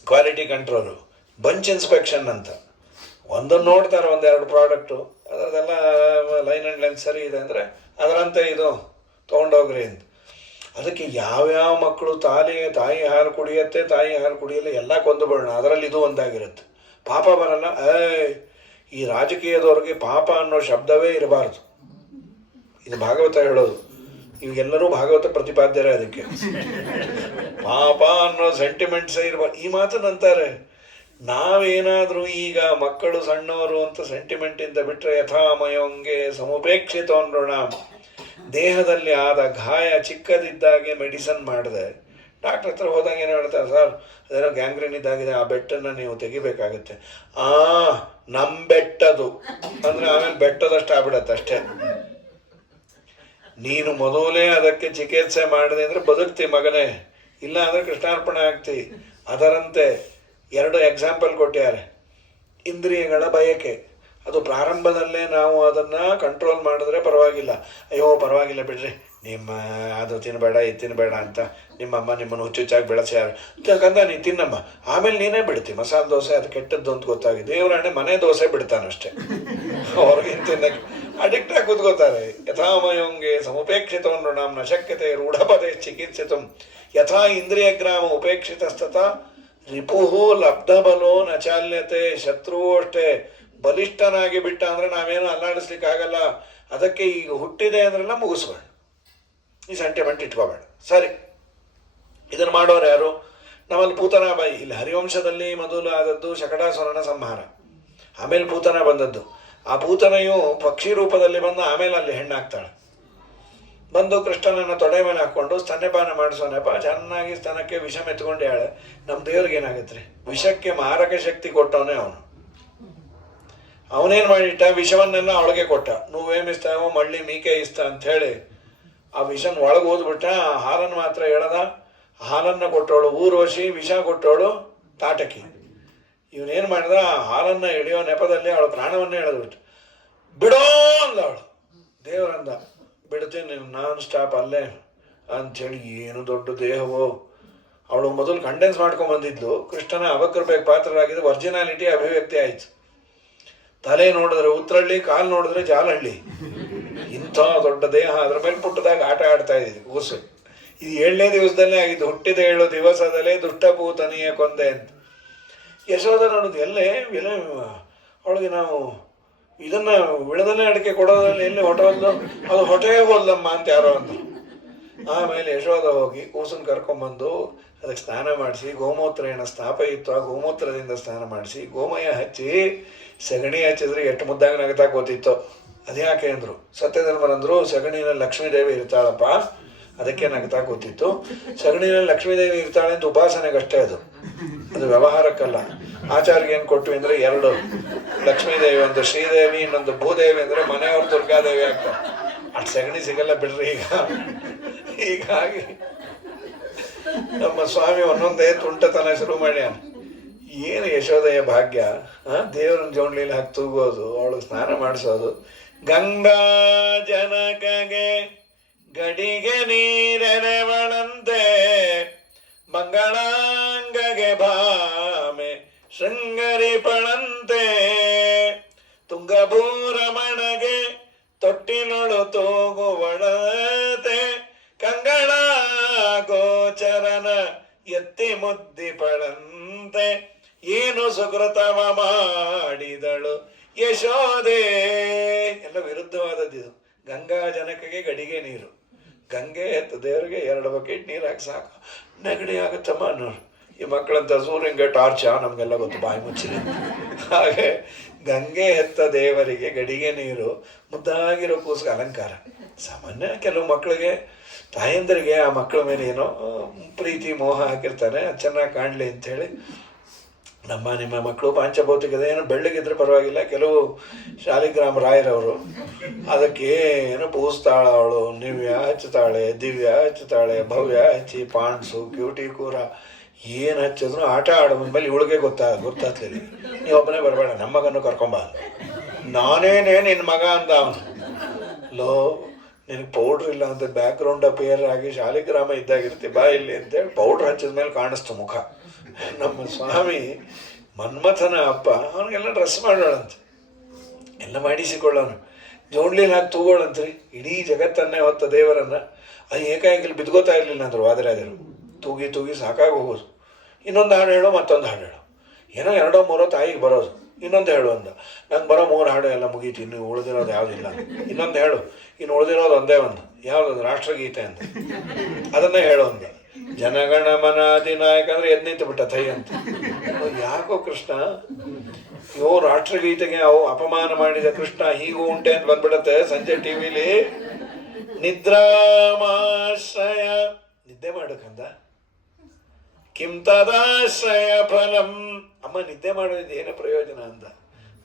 ಕ್ವಾಲಿಟಿ ಕಂಟ್ರೋಲು ಬಂಚ್ ಇನ್ಸ್ಪೆಕ್ಷನ್ ಅಂತ ಒಂದನ್ನು ನೋಡ್ತಾರೆ, ಒಂದೆರಡು ಪ್ರಾಡಕ್ಟು ಅದರದೆಲ್ಲ ಲೈನ್ ಆ್ಯಂಡ್ ಲೆಂತ್ ಸರಿ ಇದೆ ಅಂದರೆ ಅದರಂತೆ ಇದು ತೊಗೊಂಡೋಗ್ರಿ ಅಂತ. ಅದಕ್ಕೆ ಯಾವ್ಯಾವ ಮಕ್ಕಳು ತಾಯಿ ಹಾಲು ಕುಡಿಯತ್ತೆ, ತಾಯಿ ಹಾಲು ಕುಡಿಯಲ್ಲ, ಎಲ್ಲ ಕೊಂದು ಬಿಡೋಣ, ಅದರಲ್ಲಿ ಇದು ಒಂದಾಗಿರುತ್ತೆ. ಪಾಪ ಬರಲ್ಲ. ಈ ರಾಜಕೀಯದವ್ರಿಗೆ ಪಾಪ ಅನ್ನೋ ಶಬ್ದವೇ ಇರಬಾರ್ದು. ಇದು ಭಾಗವತ ಹೇಳೋದು. ಇವೆಲ್ಲರೂ ಭಾಗವತ ಪ್ರತಿಪಾದ್ಯರೇ. ಅದಕ್ಕೆ ಪಾಪ ಅನ್ನೋ ಸೆಂಟಿಮೆಂಟ್ಸೇ ಇರಬಾರ್ದು. ಈ ಮಾತನ್ನಂತಾರೆ. ನಾವೇನಾದರೂ ಈಗ ಮಕ್ಕಳು ಸಣ್ಣವರು ಅಂತ ಸೆಂಟಿಮೆಂಟಿಂದ ಬಿಟ್ಟರೆ ಯಥಾಮಯೋಂಗೆ ಸಮುಪೇಕ್ಷಿತ ನೃಣ. ದೇಹದಲ್ಲಿ ಆದ ಗಾಯ ಚಿಕ್ಕದಿದ್ದಾಗೆ ಮೆಡಿಸನ್ ಮಾಡಿದೆ. ಡಾಕ್ಟ್ರ್ ಹತ್ರ ಹೋದಾಗ ಏನು ಹೇಳ್ತಾರೆ, ಸರ್ ಅದೇನೋ ಗ್ಯಾಂಗ್ರೀನ್ ಇದ್ದಾಗಿದೆ, ಆ ಬೆಟ್ಟನ್ನು ನೀವು ತೆಗಿಬೇಕಾಗುತ್ತೆ. ನಮ್ಮ ಬೆಟ್ಟದು ಅಂದರೆ ಆಮೇಲೆ ಬೆಟ್ಟದಷ್ಟು ಆಗ್ಬಿಡತ್ತೆ ಅಷ್ಟೇ. ನೀನು ಮೊದಲೇ ಅದಕ್ಕೆ ಚಿಕಿತ್ಸೆ ಮಾಡಿದೆ ಅಂದರೆ ಬದುಕ್ತಿ ಮಗನೇ, ಇಲ್ಲ ಅಂದರೆ ಕೃಷ್ಣಾರ್ಪಣೆ ಆಗ್ತಿ. ಅದರಂತೆ 2 ಎಕ್ಸಾಂಪಲ್ ಕೊಟ್ಟಾರೆ. ಇಂದ್ರಿಯಗಳ ಬಯಕೆ, ಅದು ಪ್ರಾರಂಭದಲ್ಲೇ ನಾವು ಅದನ್ನು ಕಂಟ್ರೋಲ್ ಮಾಡಿದ್ರೆ ಪರವಾಗಿಲ್ಲ. ಅಯ್ಯೋ ಪರವಾಗಿಲ್ಲ ಬಿಡ್ರಿ, ನಿಮ್ಮ ಅದು ತಿನ್ನಬೇಡ ಇದು ತಿನ್ನಬೇಡ ಅಂತ ನಿಮ್ಮಮ್ಮ ನಿಮ್ಮನ್ನು ಹುಚ್ಚುಚ್ಚಾಗಿ ಬೆಳೆಸ್ಯಾರ ಕಂದ, ನೀನು ತಿನ್ನಮ್ಮ, ಆಮೇಲೆ ನೀನೇ ಬಿಡ್ತಿ. ಮಸಾಲೆ ದೋಸೆ ಅದು ಕೆಟ್ಟದ್ದು ಅಂತ ಗೊತ್ತಾಗಿದೆ. ದೇವರಾಣೆ ಮನೆ ದೋಸೆ ಬಿಡ್ತಾನಷ್ಟೇ, ಹೊರಗಿನ ತಿನ್ನಕ್ಕೆ ಅಡಿಕ್ಟ್ ಆಗಿ ಕೂತ್ಕೋತಾರೆ. ಯಥಾಮಯೋಂಗೆ ಸಮುಪೇಕ್ಷಿತವನ್ನು ನಾವು ನ ಶಕ್ಯತೆ ರೂಢಪದೇ ಚಿಕಿತ್ಸಿತು ಯಥಾ ಇಂದ್ರಿಯಗ್ರಾಮ ಉಪೇಕ್ಷಿತಸ್ತತ ರಿಪುಹು ಲಬ್ಧಬಲೋ ನ ಚಾಲ್ಯತೆ. ಶತ್ರುವು ಅಷ್ಟೇ ಬಲಿಷ್ಠನಾಗಿ ಬಿಟ್ಟ ಅಂದರೆ ನಾವೇನು ಅಲ್ಲಾಡಿಸ್ಲಿಕ್ಕಾಗಲ್ಲ. ಅದಕ್ಕೆ ಈಗ ಹುಟ್ಟಿದೆ ಅಂದ್ರೆಲ್ಲ ಮುಗಿಸ್ಬೇಡ, ಈ ಸೆಂಟಿಮೆಂಟ್ ಇಟ್ಕೋಬೇಡ. ಸರಿ, ಇದನ್ನು ಮಾಡೋರು ಯಾರು? ನಮ್ಮಲ್ಲಿ ಪೂತನಾಬಾಯಿ. ಇಲ್ಲಿ ಹರಿವಂಶದಲ್ಲಿ ಮೊದಲು ಆದದ್ದು ಶಕಟಾಸುರನ ಸಂಹಾರ, ಆಮೇಲೆ ಪೂತನ ಬಂದದ್ದು. ಆ ಪೂತನೆಯು ಪಕ್ಷಿ ರೂಪದಲ್ಲಿ ಬಂದು ಆಮೇಲೆ ಅಲ್ಲಿ ಹೆಣ್ಣಾಗ್ತಾಳೆ. ಬಂದು ಕೃಷ್ಣನನ್ನು ತೊಡೆ ಮೇಲೆ ಹಾಕ್ಕೊಂಡು ಸ್ತನ್ಯಪಾನ ಮಾಡಿಸೋನೆಪ್ಪ, ಚೆನ್ನಾಗಿ ಸ್ತನಕ್ಕೆ ವಿಷ ಮೆತ್ಕೊಂಡು ಹೇಳೆ. ನಮ್ಮ ದೇವ್ರಿಗೆ ಏನಾಗತ್ತೆ ರೀ? ವಿಷಕ್ಕೆ ಮಾರಕ ಶಕ್ತಿ ಕೊಟ್ಟವನೇ ಅವನು. ಅವನೇನು ಮಾಡಿಟ್ಟ, ವಿಷವನ್ನೆಲ್ಲ ಅವಳಿಗೆ ಕೊಟ್ಟ. నువ్వేమిస్తావో ಮಳ್ಳಿ ಮೀಕೆ ಇಸ್ತ ಅಂಥೇಳಿ ಆ ವಿಷನ್ ಒಳಗೆ ಓದ್ಬಿಟ್ಟ. ಆ ಹಾಲನ್ನು ಮಾತ್ರ ಎಳೆದ, ಹಾಲನ್ನು ಕೊಟ್ಟವಳು ಊರ್ವಶಿ, ವಿಷ ಕೊಟ್ಟವಳು ತಾಟಕಿ. ಇವನೇನು ಮಾಡಿದ, ಹಾಲನ್ನು ಎಳೆಯೋ ನೆಪದಲ್ಲಿ ಅವಳು ಪ್ರಾಣವನ್ನೇ ಎಳೆದ್ಬಿಟ್ಟು ಬಿಡೋ ಅಂದ ಅವಳು. ದೇವರಂದ, ಬಿಡ್ತೀನಿ ನಾನ್ ಸ್ಟಾಪ್ ಅಲ್ಲೇ ಅಂಥೇಳಿ. ಏನು ದೊಡ್ಡ ದೇಹವೋ. ಅವಳು ಮೊದಲು ಕಂಡೆನ್ಸ್ ಮಾಡ್ಕೊಂಬಂದಿದ್ದು ಕೃಷ್ಣನ ಅವಕೃಪೆಗೆ ಪಾತ್ರರಾಗಿದ್ದು ಒರಿಜಿನಾಲಿಟಿ ಅಭಿವ್ಯಕ್ತಿ ಆಯಿತು. ತಲೆ ನೋಡಿದ್ರೆ ಉತ್ರಳ್ಳಿ, ಕಾಲು ನೋಡಿದ್ರೆ ಜಾಲಹಳ್ಳಿ. ಇಂಥ ದೊಡ್ಡ ದೇಹ, ಅದ್ರ ಮೇಲೆ ಪುಟ್ಟದಾಗ ಆಟ ಆಡ್ತಾ ಇದ್ದೀವಿ ಕೂಸು. ಇದು 7ನೇ ದಿವಸದಲ್ಲೇ ಆಗಿದ್ದು. ಹುಟ್ಟಿದ 7 ದಿವಸದಲ್ಲೇ ದುಷ್ಟಪೂತನಿಯ ಕೊಂದೆ ಅಂತ. ಯಶೋಧ ನೋಡೋದು ಎಲ್ಲೇ ಅವಳಿಗೆ ನಾವು ಇದನ್ನು ಬಿಳದಲ್ಲೇ ಅಡಿಕೆ ಕೊಡೋದ್ರಲ್ಲಿ ಎಲ್ಲಿ ಹೊಟ್ಟೋದ್ಲು, ಅದು ಹೊಟ್ಟೆಗೆ ಹೋದ್ಲಮ್ಮ ಅಂತ ಯಾರೋ ಅಂದರು. ಆಮೇಲೆ ಯಶೋಧ ಹೋಗಿ ಕೂಸನ್ನು ಕರ್ಕೊಂಬಂದು ಅದಕ್ಕೆ ಸ್ನಾನ ಮಾಡಿಸಿ, ಗೋಮೂತ್ರೇಣ ಸ್ಥಾಪಯಿತ್ತು, ಆ ಗೋಮೂತ್ರದಿಂದ ಸ್ನಾನ ಮಾಡಿಸಿ, ಗೋಮಯ ಹಚ್ಚಿ, ಸಗಣಿ ಹಚ್ಚಿದ್ರೆ ಎಷ್ಟು ಮುದ್ದಾಗಿ ನಗತಾ ಕೂತಿತ್ತು. ಅದ್ಯಾಕೆ ಅಂದರು, ಸತ್ಯಧರ್ಮರಂದರು ಸಗಣಿನಲ್ಲಿ ಲಕ್ಷ್ಮೀದೇವಿ ಇರ್ತಾಳಪ್ಪ, ಅದಕ್ಕೆ ನಗತಾ ಕೂತಿತ್ತು. ಸಗಣಿನಲ್ಲಿ ಲಕ್ಷ್ಮೀದೇವಿ ಇರ್ತಾಳೆ ಅಂತ ಉಪಾಸನೆಗಷ್ಟೇ, ಅದು ವ್ಯವಹಾರಕ್ಕಲ್ಲ. ಆಚಾರ್ಯ ಏನು ಕೊಟ್ವಿ ಅಂದರೆ 2 ಲಕ್ಷ್ಮೀದೇವಿ, ಒಂದು ಶ್ರೀದೇವಿ, ಇನ್ನೊಂದು ಭೂದೇವಿ. ಅಂದರೆ ಮನೆಯವರು ದುರ್ಗಾದೇವಿ ಆಗ್ತಾರೆ. ಅಷ್ಟು ಸಗಣಿ ಸಿಗಲ್ಲ ಬಿಡ್ರಿ ಈಗ. ಹೀಗಾಗಿ ನಮ್ಮ ಸ್ವಾಮಿ ಒಂದೊಂದೇ ತುಂಟತನ ಶುರು ಮಾಡ್ಯಾನ. ಏನು ಯಶೋದಯ ಭಾಗ್ಯ. ದೇವರನ್ನ ಜೋಣ್ಲಿಲಿ ಹಾಕಿ ತೂಗೋದು, ಅವಳು ಸ್ನಾನ ಮಾಡಿಸೋದು. ಗಂಗಾ ಜನಕಗೆ ಗಡಿಗೆ ನೀರೆರೆವಳಂತೆ, ಮಂಗಳಾಂಗಗೆ ಭಾಮೆ ಶೃಂಗರಿಪಳಂತೆ, ತುಂಗಭೂರಮಣಗೆ ತೊಟ್ಟಿಲೊಳು ತೂಗುವಳತೆ, ಕಂಗಳ ಗೋಚರನ ಎತ್ತಿ ಮುದ್ದಿಪಳಂತೆ, ಏನು ಸುಕೃತವ ಮಾಡಿದಳು ಯಶೋದೆ. ಎಲ್ಲ ವಿರುದ್ಧವಾದದ್ದು. ಗಂಗಾ ಜನಕಗೆ ಗಡಿಗೆ ನೀರು, ಗಂಗೆ ಎತ್ತ ದೇವರಿಗೆ 2 ಬಕೆಟ್ ನೀರು ಹಾಕಿ ಸಾಕು, ನೆಗಡಿ ಆಗುತ್ತಮ್ಮ ಅನ್ನೋರು. ಈ ಮಕ್ಕಳಂತ ಸೂರ್ಯಂಗೆ ಟಾರ್ಚ, ನಮಗೆಲ್ಲ ಗೊತ್ತು, ಬಾಯಿ ಮುಚ್ಚಿರಿ. ಹಾಗೆ ಗಂಗೆ ಹೆತ್ತ ದೇವರಿಗೆ ಗಡಿಗೆ ನೀರು, ಮುದ್ದಾಗಿರೋ ಕೂಸಿಗೆ ಅಲಂಕಾರ. ಸಾಮಾನ್ಯ ಕೆಲವು ಮಕ್ಕಳಿಗೆ, ತಾಯಂದರಿಗೆ ಆ ಮಕ್ಕಳ ಮೇಲೆ ಏನೋ ಪ್ರೀತಿ ಮೋಹ ಹಾಕಿರ್ತಾನೆ, ಅದು ಚೆನ್ನಾಗಿ ಕಾಣಲಿ ಅಂಥೇಳಿ. ನಿಮ್ಮ ಮಕ್ಕಳು ಪಾಂಚಭೌತಿಕದ ಏನೋ ಬೆಳ್ಳಗಿದ್ರೆ ಪರವಾಗಿಲ್ಲ. ಕೆಲವು ಶಾಲಿಗ್ರಾಮ ರಾಯರವರು ಅದಕ್ಕೆ ಏನೋ ಪೂಸ್ತಾಳ, ಅವಳು ನಿವ್ಯ ಹಚ್ಚುತ್ತಾಳೆ, ದಿವ್ಯ ಹಚ್ಚುತ್ತಾಳೆ, ಭವ್ಯ ಹಚ್ಚಿ, ಪಾಂಡ್ಸು, ಕ್ಯೂಟಿ ಕೂರ ಏನು ಹಚ್ಚಿದ್ರು ಆಟ ಆಡೋ ಮೇಲೆ ಇವಳಿಗೆ ಗೊತ್ತಾಗ್ಲಿಲ್ಲ. ನೀವು ಒಬ್ಬನೇ ಬರಬೇಡ, ನಮ್ಮ ಮಗನ್ನು ಕರ್ಕೊಂಬ. ನಾನೇನೇ ನಿನ್ನ ಮಗ ಅಂದ ಅವನು. ಲೋ, ನಿನಗೆ ಪೌಡ್ರ್ ಇಲ್ಲ ಅಂತ ಬ್ಯಾಕ್ಗ್ರೌಂಡ್ ಅಪಿಯರ್ ಆಗಿ ಶಾಲಿಗ್ರಾಮ ಇದ್ದಾಗಿರ್ತಿ, ಬಾ ಇಲ್ಲಿ ಅಂತೇಳಿ ಪೌಡ್ರ್ ಹಚ್ಚಿದ ಮೇಲೆ ಕಾಣಿಸ್ತು ಮುಖ. ನಮ್ಮ ಸ್ವಾಮಿ ಮನ್ಮಥನ ಅಪ್ಪ ಅವನಿಗೆಲ್ಲ ಡ್ರೆಸ್ ಮಾಡೋಳಂತೆ, ಎಲ್ಲ ಮಾಡಿಸಿಕೊಳ್ಳೋನು, ಜೋಡ್ಲಿನ ಹಾಕಿ ತೂಗೋಳಂತ್ರಿ. ಇಡೀ ಜಗತ್ತನ್ನೇ ಹೊತ್ತ ದೇವರನ್ನು ಅದು ಏಕಾಏಕಿಲಿ ಬಿದ್ಕೋತಾ ಇರಲಿಲ್ಲ ಅಂದರು ವಾದರಾಜರು. ತೂಗಿ ತೂಗಿ ಸಾಕಾಗಿ ಹೋಗೋದು. ಇನ್ನೊಂದು ಹಾಡು ಹೇಳೋ, ಮತ್ತೊಂದು ಹಾಡು ಹೇಳೋ, ಏನೋ 2-3 ತಾಯಿಗೆ ಬರೋದು. ಇನ್ನೊಂದು ಹೇಳು ಅಂದ, ನಂಗೆ ಬರೋ 3 ಹಾಡು ಎಲ್ಲ ಮುಗೀತು, ಇನ್ನು ಉಳಿದಿರೋದು ಯಾವುದಿಲ್ಲ. ಇನ್ನೊಂದು ಹೇಳು, ಇನ್ನು ಉಳಿದಿರೋದು ಒಂದೇ ಒಂದು, ಯಾವುದೊಂದು ರಾಷ್ಟ್ರಗೀತೆ ಅಂತ, ಅದನ್ನೇ ಹೇಳು ಅಂದ. ಜನಗಣ ಮನ ಅಧಿನಾಯಕ ಅಂದರೆ ಎದ್ದು ನಿಂತು ಬಿಟ್ಟ ಥೈ ಅಂತ. ಯಾಕೋ ಕೃಷ್ಣ, ರಾಷ್ಟ್ರಗೀತೆಗೆ ಅವು ಅಪಮಾನ ಮಾಡಿದ ಕೃಷ್ಣ ಹೀಗೂ ಉಂಟೆ ಅಂತ ಬಂದ್ಬಿಡತ್ತೆ ಸಂಜೆ ಟಿವಿಲಿ. ನಿದ್ರಾಮಾಶ್ರಯ, ನಿದ್ದೆ ಮಾಡಕ್ಕಂದ. ಕಿಂ ತದಾಶ್ರಯ ಫಲಂ, ಅಮ್ಮ ನಿದ್ದೆ ಮಾಡೋದು ಏನು ಪ್ರಯೋಜನ ಅಂದ.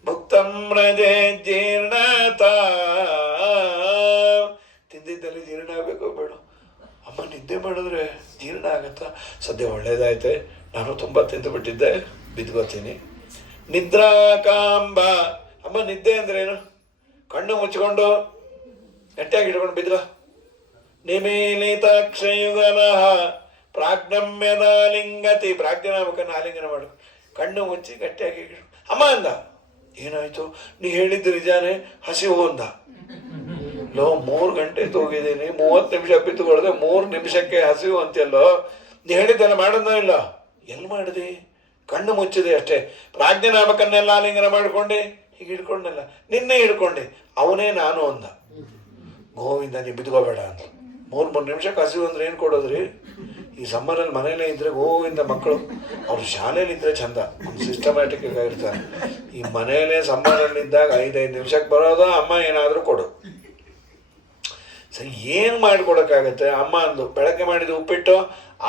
ಭುಕ್ತಂ ರಜೆ ಜೀರ್ಣತಾ, ತಿಂದಿದ್ದಲ್ಲಿ ಜೀರ್ಣ ಆಗಬೇಕು ಬೇಡ. ಅಮ್ಮ ನಿದ್ದೆ ಮಾಡಿದ್ರೆ ಜೀರ್ಣ ಆಗತ್ತಾ? ಸದ್ಯ ಒಳ್ಳೇದಾಯ್ತೆ, ನಾನು ತುಂಬ ತಿಂದುಬಿಟ್ಟಿದ್ದೆ, ಬಿದ್ಕೋತೀನಿ. ನಿದ್ರಾಕಾಂಬ, ಅಮ್ಮ ನಿದ್ದೆ ಅಂದ್ರೇನು? ಕಣ್ಣು ಮುಚ್ಕೊಂಡು ಗಟ್ಟಿಯಾಗಿ ಇಟ್ಕೊಂಡು ಬಿದ್ರೋ. ನಿಮೀಲಿತಾಕ್ಷಯುಗಲಹ ಪ್ರಾಜ್ಞಮ್ಯದ ಲಿಂಗತಿ, ಪ್ರಾಜ್ಞನಾಮಕನ ಆಲಿಂಗನ ಮಾಡು, ಕಣ್ಣು ಮುಚ್ಚಿ ಗಟ್ಟಿಯಾಗಿ ಅಮ್ಮ ಅಂದ. ಏನಾಯ್ತು? ನೀ ಹೇಳಿದ್ದು ನಿಜಾನೇ, ಹಸಿವು ಅಂದ. ಲೋ 3 ಗಂಟೆ ತೂಗಿದ್ದೀನಿ, 30 ನಿಮಿಷ ಬಿತ್ತುಕೊಳ್ದೆ 3 ನಿಮಿಷಕ್ಕೆ ಹಸಿವು ಅಂತೆಲ್ಲೋ. ನೀ ಹೇಳಿದ್ದೆಲ್ಲ ಮಾಡೋದೋ ಇಲ್ಲ? ಎಲ್ಲಿ ಮಾಡಿದೆ? ಕಣ್ಣು ಮುಚ್ಚಿದೆ ಅಷ್ಟೇ. ಪ್ರಾಜ್ಞನಾಮಕನ್ನೆಲ್ಲ ಆಲಿಂಗನ ಮಾಡಿಕೊಂಡೆ, ಹೀಗೆ ಹಿಡ್ಕೊಂಡಲ್ಲ, ನಿನ್ನೆ ಹಿಡ್ಕೊಂಡೆ, ಅವನೇ ನಾನು ಅಂದ. ಗೋವಿಂದ ನೀ ಬಿದ್ಕೋಬೇಡ ಅಂತ. 3 ನಿಮಿಷಕ್ಕೆ ಹಸಿವು ಅಂದ್ರೆ ಏನು ಕೊಡೋದ್ರಿ? ಈ ಸಮ್ಮರಲ್ಲಿ ಮನೇಲೇ ಇದ್ದರೆ ಗೋವಿಂದ ಮಕ್ಕಳು, ಅವ್ರು ಶಾಲೆಯಲ್ಲಿ ಇದ್ದರೆ ಚಂದ, ಒಂದು ಸಿಸ್ಟಮ್ಯಾಟಿಕ್ ಆಗಿರ್ತಾರೆ. ಈ ಮನೆಯಲ್ಲೇ ಸಮ್ಮರಲ್ಲಿದ್ದಾಗ 5-5 ನಿಮಿಷಕ್ಕೆ ಬರೋದು, ಅಮ್ಮ ಏನಾದರೂ ಕೊಡು. ಸರಿ, ಏನು ಮಾಡಿಕೊಡೋಕ್ಕಾಗತ್ತೆ? ಅಮ್ಮ ಅಂದು ಬೆಳಗ್ಗೆ ಮಾಡಿದ್ದು ಉಪ್ಪಿಟ್ಟು,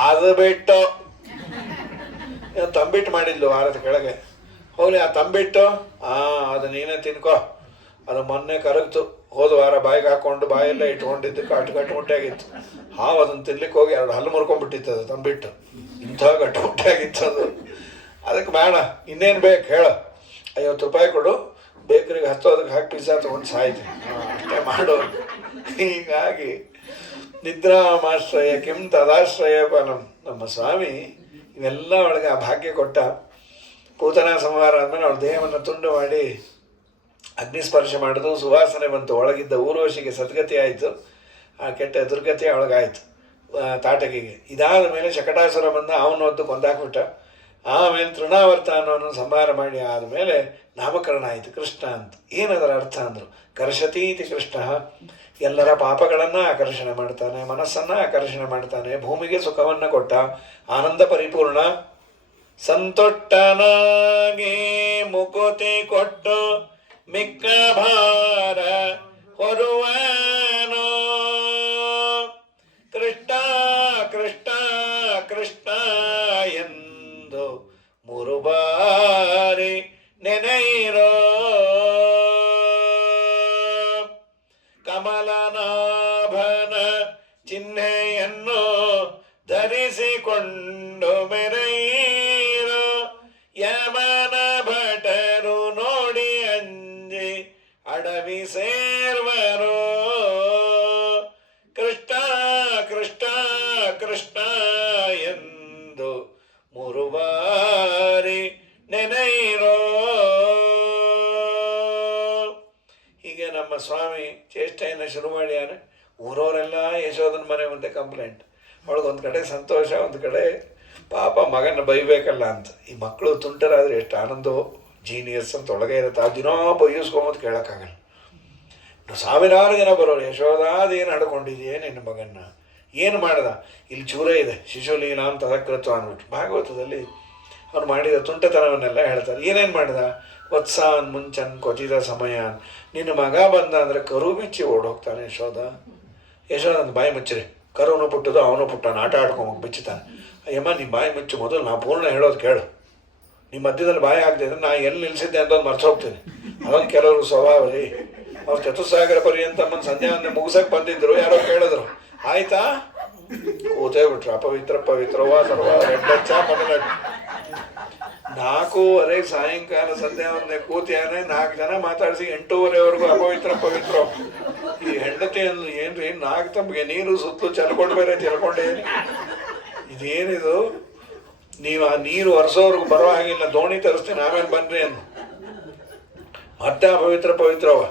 ಅದು ಬಿಟ್ಟು ತಂಬಿಟ್ಟು ಮಾಡಿದ್ಲು ವಾರದ ಕೆಳಗೆ. ಹೋಗ್ಲಿ, ಆ ತಂಬಿಟ್ಟು ಅದು ನೀನೇ ತಿನ್ಕೋ, ಅದು ಮೊನ್ನೆ ಕರಗ್ತು, ಹೋದ ವಾರ ಬಾಯಿಗೆ ಹಾಕ್ಕೊಂಡು ಬಾಯೆಲ್ಲ ಇಟ್ಕೊಂಡಿದ್ದು ಕಟ್ಟು ಮುಟ್ಟಾಗಿತ್ತು. ಹಾವು ಅದನ್ನು ತಿನ್ಲಿಕ್ಕೆ ಹೋಗಿ 2 ಹಲ್ಲು ಮುರ್ಕೊಂಡ್ಬಿಟ್ಟಿತ್ತು, ಅದು ತಂಬಿಟ್ಟು. ಇಂಥ ಗಟ್ಟು ಮುಟ್ಟಾಗಿತ್ತು ಅದು. ಅದಕ್ಕೆ ಬೇಡ, ಇನ್ನೇನು ಬೇಕು ಹೇಳು, 50 ರೂಪಾಯಿ ಕೊಡು, ಬೇಕರಿಗೆ ಹತ್ತೋದಕ್ಕೆ ಹಾಕಿ ಪಿಜ್ಜಾ ತೊಗೊಂಡು ಸಾಯ್ತೀನಿ, ಅಷ್ಟೇ ಮಾಡೋದು. ಹೀಗಾಗಿ ನಿದ್ರಾಮಾಶ್ರಯ ಕಿಂ ತದಾಶ್ರಯ ಫಲಂ. ನಮ್ಮ ಸ್ವಾಮಿ ಇವೆಲ್ಲ ಒಳಗೆ ಆ ಭಾಗ್ಯ ಕೊಟ್ಟ. ಪೂತನಾ ಸಂಹಾರ ಆದಮೇಲೆ ಅವಳ ದೇಹವನ್ನು ತುಂಡು ಮಾಡಿ ಅಗ್ನಿಸ್ಪರ್ಶ ಮಾಡಿದು, ಸುವಾಸನೆ ಬಂತು, ಒಳಗಿದ್ದ ಊರ್ವಶಿಗೆ ಸದ್ಗತಿ ಆಯಿತು, ಆ ಕೆಟ್ಟ ದುರ್ಗತಿ ಒಳಗಾಯಿತು ತಾಟಕಿಗೆ. ಇದಾದ ಮೇಲೆ ಶಕಟಾಸುರ ಬಂದ, ಅವನು ಹೊತ್ತು ಕೊಂದಾಕ್ಬಿಟ್ಟ. ಆಮೇಲೆ ತೃಣಾವರ್ತ ಅನ್ನೋನು ಸಂಹಾರ ಮಾಡಿ ಆದಮೇಲೆ ನಾಮಕರಣ ಆಯಿತು ಕೃಷ್ಣ ಅಂತ. ಏನದರ ಅರ್ಥ ಅಂದರು, ಕರ್ಷತೀತಿ ಕೃಷ್ಣ, ಎಲ್ಲರ ಪಾಪಗಳನ್ನು ಆಕರ್ಷಣೆ ಮಾಡ್ತಾನೆ, ಮನಸ್ಸನ್ನು ಆಕರ್ಷಣೆ ಮಾಡ್ತಾನೆ, ಭೂಮಿಗೆ ಸುಖವನ್ನು ಕೊಟ್ಟ, ಆನಂದ ಪರಿಪೂರ್ಣ, ಸಂತುಷ್ಟನಾಗಿ ಮುಕುತಿ ಕೊಟ್ಟು ಮಿಕ್ಕ ಭಾರ ಹೊರುವನೋ. ಕೃಷ್ಣ ಕೃಷ್ಣ ಕೃಷ್ಣ ಎಂದು 3 ಬಾರಿ ನೆನೆಯಿರೋ. ಕಮಲನಾಭನ ಚಿಹ್ನೆಯನ್ನು ಧರಿಸಿಕೊಂಡು ಮೆರೆಯಿರೋ. ಯಮನ ಭಟರು ನೋಡಿ ಅಂಜಿ ಅಡವಿ ಸೇರ್ವರೋ. ಕೃಷ್ಣ ಕೃಷ್ಣ ಕೃಷ್ಣ ಎಂದು 3 ಬಾರಿ ನೆನೆಯಿರೋ. ಹೀಗೆ ನಮ್ಮ ಸ್ವಾಮಿ ಚೇಷ್ಟೆಯನ್ನು ಶುರು ಮಾಡ್ಯಾನೆ. ಊರವರೆಲ್ಲ ಯಶೋಧನ ಮನೆ ಮುಂದೆ ಕಂಪ್ಲೇಂಟ್. ಅವಳಿಗೊಂದು ಕಡೆ ಸಂತೋಷ, ಒಂದು ಕಡೆ ಪಾಪ ಮಗನ ಬೈಬೇಕಲ್ಲ ಅಂತ. ಈ ಮಕ್ಕಳು ತುಂಟರಾದರೆ ಎಷ್ಟು ಆನಂದವೋ, ಜೀನಿಯಸ್ ಅಂತ ಒಳಗೆ ಇರುತ್ತೆ. ಆ ದಿನ ಬೈಯಿಸ್ಕೊಂಬಂದು ಕೇಳೋಕ್ಕಾಗಲ್ಲ. ಸಾವಿರಾರು ಜನ ಬರೋರು, ಯಶೋಧಾದೇನು ನಡ್ಕೊಂಡಿದೆಯೇ ನಿನ್ನ ಮಗನ್ನ, ಏನು ಮಾಡ್ದ, ಇಲ್ಲಿ ಚೂರ ಇದೆ ಶಿಶುಲೀಲಾ ಅಂತ ತದಕೃತ್ವ ಅಂದ್ಬಿಟ್ಟು ಭಾಗವತದಲ್ಲಿ ಅವ್ರು ಮಾಡಿದ ತುಂಟತನವನ್ನೆಲ್ಲ ಹೇಳ್ತಾರೆ. ಏನೇನು ಮಾಡ್ದ, ವತ್ಸಾನ್ ಮುಂಚನ್ ಕೊಚಿದ ಸಮಯಾನ್, ನಿನ್ನ ಮಗ ಬಂದ ಅಂದರೆ ಕರು ಬಿಚ್ಚಿ ಓಡೋಗ್ತಾನೆ ಯಶೋಧ. ಯಶೋಧ ಬಾಯಿ ಮುಚ್ಚಿರಿ, ಕರುನು ಪುಟ್ಟದು ಅವನು ಪುಟ್ಟನು ಆಟ ಆಡ್ಕೊಂಬ ಬಿಚ್ಚುತ್ತಾನೆ. ಅಯ್ಯಮ್ಮ ನಿಮ್ಮ ಬಾಯಿ ಮುಚ್ಚು ಮೊದಲು, ನಾ ಪೂರ್ಣ ಹೇಳೋದು ಕೇಳು. ನಿಮ್ಮ ಮಧ್ಯದಲ್ಲಿ ಬಾಯಿ ಆಗದೆ ಅಂದರೆ ನಾ ಎಲ್ಲಿ ನಿಲ್ಲಿಸಿದ್ದೆ ಅಂತ ಮರ್ತು ಹೋಗ್ತೀನಿ. ಅದೊಂದು ಕೆಲವರು ಸ್ವಭಾವ ರೀ. ಅವ್ರು ಚತುಸ್ಸಾಗರ ಪರ್ಯಂತಮ್ಮನ ಸಂಧ್ಯಾವಂದನೆ ಮುಗಿಸಕ್ಕೆ ಬಂದಿದ್ರು, ಯಾರೋ ಕೇಳಿದ್ರು, ಆಯ್ತಾ ಕೂತೇ ಬಿಟ್ರು. ಅಪವಿತ್ರ ಪವಿತ್ರವ ಸರ್ವ ರೆಡ್ಡಚ್ಚ ಮೊದಲ 4:30 ಸಾಯಂಕಾಲ ಸಂಧ್ಯಾವಂದನೆ ಕೂತಿಯಾನೆ. 4 ಜನ ಮಾತಾಡಿಸಿ 8:30ವರೆಗೂ ಅಪವಿತ್ರ ಪವಿತ್ರ. ಈ ಹೆಂಡತಿ ಅಂದ್ಲು, ಏನ್ರಿ 4 ತಮಗೆ ನೀರು ಸುತ್ತಲೂ ಚಲ್ಕೊಂಡು ಬೇರೆ ತಿಳ್ಕೊಂಡೇನಿ, ಇದೇನಿದು, ನೀವು ಆ ನೀರು ಒರೆಸೋರ್ಗು ಬರೋ ಹಾಗಿಲ್ಲ, ದೋಣಿ ತರಿಸ್ತೀನಿ ಆಮೇಲೆ ಬನ್ರಿ ಅಂದು. ಮತ್ತೆ ಅಪವಿತ್ರ ಪವಿತ್ರವ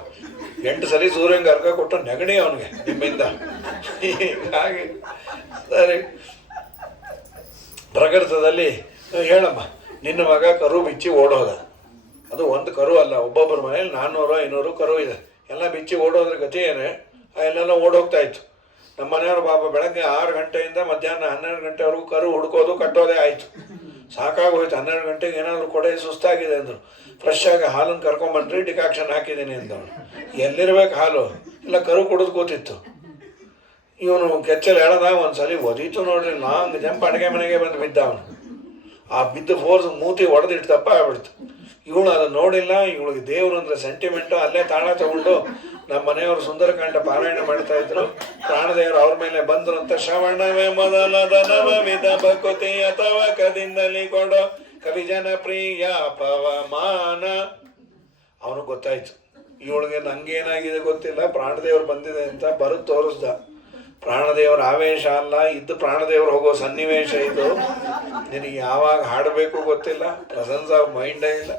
8 ಸಲ ಸೂರ್ಯಂಗೆ ಅರ್ಕ ಕೊಟ್ಟು ನೆಗಡಿ ಅವನಿಗೆ ನಿಮ್ಮಿಂದ. ಹೀಗಾಗಿ ಸರಿ, ಪ್ರಕೃತದಲ್ಲಿ ಹೇಳಮ್ಮ, ನಿನ್ನ ಮಗ ಕರು ಬಿಚ್ಚಿ ಓಡೋದ. ಅದು ಒಂದು ಕರು ಅಲ್ಲ, ಒಬ್ಬೊಬ್ಬರ ಮನೇಲಿ 400-500 ಕರು ಇದೆ. ಎಲ್ಲ ಬಿಚ್ಚಿ ಓಡೋದ್ರ ಗತಿ ಏನೇ, ಅಲ್ಲೆಲ್ಲ ಓಡೋಗ್ತಾ ಇತ್ತು. ನಮ್ಮ ಮನೆಯವರು ಪಾಪ ಬೆಳಗ್ಗೆ 6 ಗಂಟೆಯಿಂದ ಮಧ್ಯಾಹ್ನ 12 ಗಂಟೆವರೆಗೂ ಕರು ಹುಡ್ಕೋದು ಕಟ್ಟೋದೇ ಆಯಿತು. ಸಾಕಾಗೋಯ್ತು. 12 ಗಂಟೆಗೆ ಏನಾದರೂ ಕೊಡೆ ಸುಸ್ತಾಗಿದೆ ಅಂದರು. ಫ್ರೆಶ್ ಆಗಿ ಹಾಲನ್ನು ಕರ್ಕೊಂಬನ್ರಿ, ಡಿಕಾಕ್ಷನ್ ಹಾಕಿದ್ದೀನಿ ಅಂದವನು. ಎಲ್ಲಿರ್ಬೇಕು ಹಾಲು, ಎಲ್ಲ ಕರು ಕುಡಿದು ಕೂತಿತ್ತು. ಇವನು ಕೆಚ್ಚಲು ಎಳೆದಾಗ ಒಂದ್ಸಲಿ ಒದೀತು ನೋಡ್ರಿ, ಲಾಂಗ್ ಜಂಪ್ ಅಡುಗೆ ಮನೆಗೆ ಬಂದು ಬಿದ್ದ ಅವನು. ಆ ಬಿದ್ದು ಫೋರ್ಸ್ ಮೂತಿ ಹೊಡೆದಿಟ್ಟು ತಪ್ಪ ಆಗ್ಬಿಡ್ತು. ಇವಳು ಅದನ್ನು ನೋಡಿಲ್ಲ. ಇವಳಿಗೆ ದೇವರು ಅಂದರೆ ಸೆಂಟಿಮೆಂಟು. ಅಲ್ಲೇ ತಾಳ ತಗೊಂಡು ನಮ್ಮ ಮನೆಯವರು ಸುಂದರಕಾಂಡ ಪಾರಾಯಣ ಮಾಡ್ತಾ ಇದ್ರು. ಪ್ರಾಣದೇವರು ಅವ್ರ ಮೇಲೆ ಬಂದರು ಅಂತ, ಶ್ರವಣವೇ ಮೊದಲದ ನವವಿಧ ಭಕುತಿ ಅಥವಾ ಕದಿಂದಲಿ ಕೊಡೋ ಕವಿಜನ ಪ್ರಿಯ ಪವಮಾನ. ಅವನು ಗೊತ್ತಾಯ್ತು, ಇವಳಿಗೆ ನಂಗೇನಾಗಿದೆ ಗೊತ್ತಿಲ್ಲ, ಪ್ರಾಣದೇವರು ಬಂದಿದೆ ಅಂತ ಬರೋದು ತೋರಿಸ್ದ. ಪ್ರಾಣದೇವರ ಆವೇಶ ಅಲ್ಲ, ಇದ್ದು ಪ್ರಾಣದೇವರು ಹೋಗೋ ಸನ್ನಿವೇಶ ಇದು. ನಿನಗೆ ಯಾವಾಗ ಹಾಡಬೇಕು ಗೊತ್ತಿಲ್ಲ, ಪ್ರೆಸೆನ್ಸ್ ಆಫ್ ಮೈಂಡೇ ಇಲ್ಲ.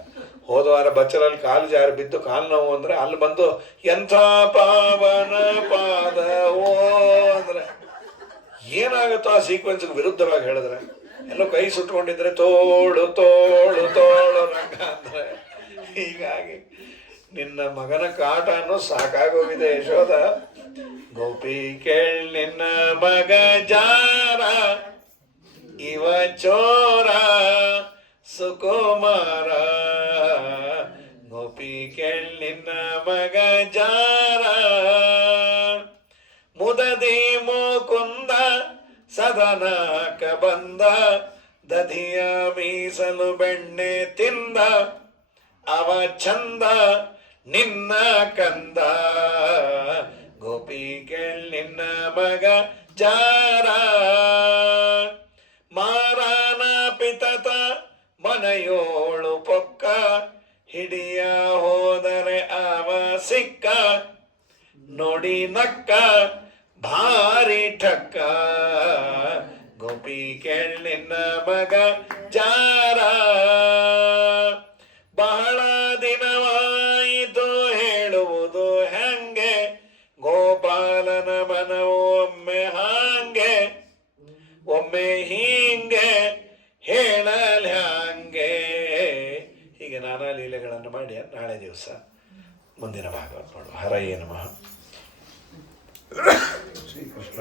ಹೋದ ವಾರ ಬಚ್ಚಲಲ್ಲಿ ಕಾಲು ಜಾರಿ ಬಿದ್ದು ಕಾಲು ನೋವು ಅಂದರೆ ಅಲ್ಲಿ ಬಂದು ಎಂಥ ಪಾವನ ಪಾದವೋ ಅಂದರೆ ಏನಾಗುತ್ತೋ ಆ ಸೀಕ್ವೆನ್ಸ್ಗೆ ವಿರುದ್ಧವಾಗಿ ಹೇಳಿದ್ರೆ. ಎಲ್ಲೋ ಕೈ ಸುಟ್ಕೊಂಡಿದ್ರೆ ತೋಳು ತೋಳು ತೋಳು ರಂಗ ಅಂದರೆ. ಹೀಗಾಗಿ ನಿನ್ನ ಮಗನ ಕಾಟ ಅನ್ನೋ ಸಾಕಾಗೋಗಿದೆ ಯಶೋಧ. ಗೋಪಿ ಕೇಳ್ ನಿನ್ನ ಮಗ ಜಾರ, ಇವ ಚೋರ ಸುಕುಮಾರ. ಗೋಪಿ ಕೇಳ್ ನಿನ್ನ ಮಗ ಜಾರ, ಮುದದಿ ಮುಕುಂದ ಸದನಕ ಬಂದ, ದಧಿಯ ಮೀಸಲು ಬೆಣ್ಣೆ ತಿಂದ, ಅವ ಚಂದ ನಿನ್ನ ಕಂದ ಗೋಪಿ ಕೇಳ್ ನಿನ್ನ ಮಗ ಜಾರ ಮಾರಾನ ಪಿತತ ಮನೆಯೋಳು ಪೊಕ್ಕ ಹಿಡಿಯ ಹೋದರೆ ಅವ ಸಿಕ್ಕ ನೋಡಿ ನಕ್ಕ ಭಾರಿ ಠಕ್ಕ ಗೋಪಿ ಕೇಳ್ ನಿನ್ನ ಮಗ ಜಾರ ಬಹಳ ದಿನವಾಯಿತು ಹೇಳುವುದು ಹೆಂಗೆ ಗೋಪಾಲನ ಮನವು ಒಮ್ಮೆ ಹಾಂಗೆ ಒಮ್ಮೆ ಹೀಂಗೆ ಹೇಳಲ್ ಹಂಗೆ. ಹೀಗೆ ನಾನಾ ಲೀಲೆಗಳನ್ನು ಮಾಡಿ ನಾಳೆ ದಿವಸ ಮುಂದಿನ ಭಾಗವನ್ನು ನೋಡುವ. ಹರಯೇ ನಮಃ. ಶ್ರೀಕೃಷ್ಣ.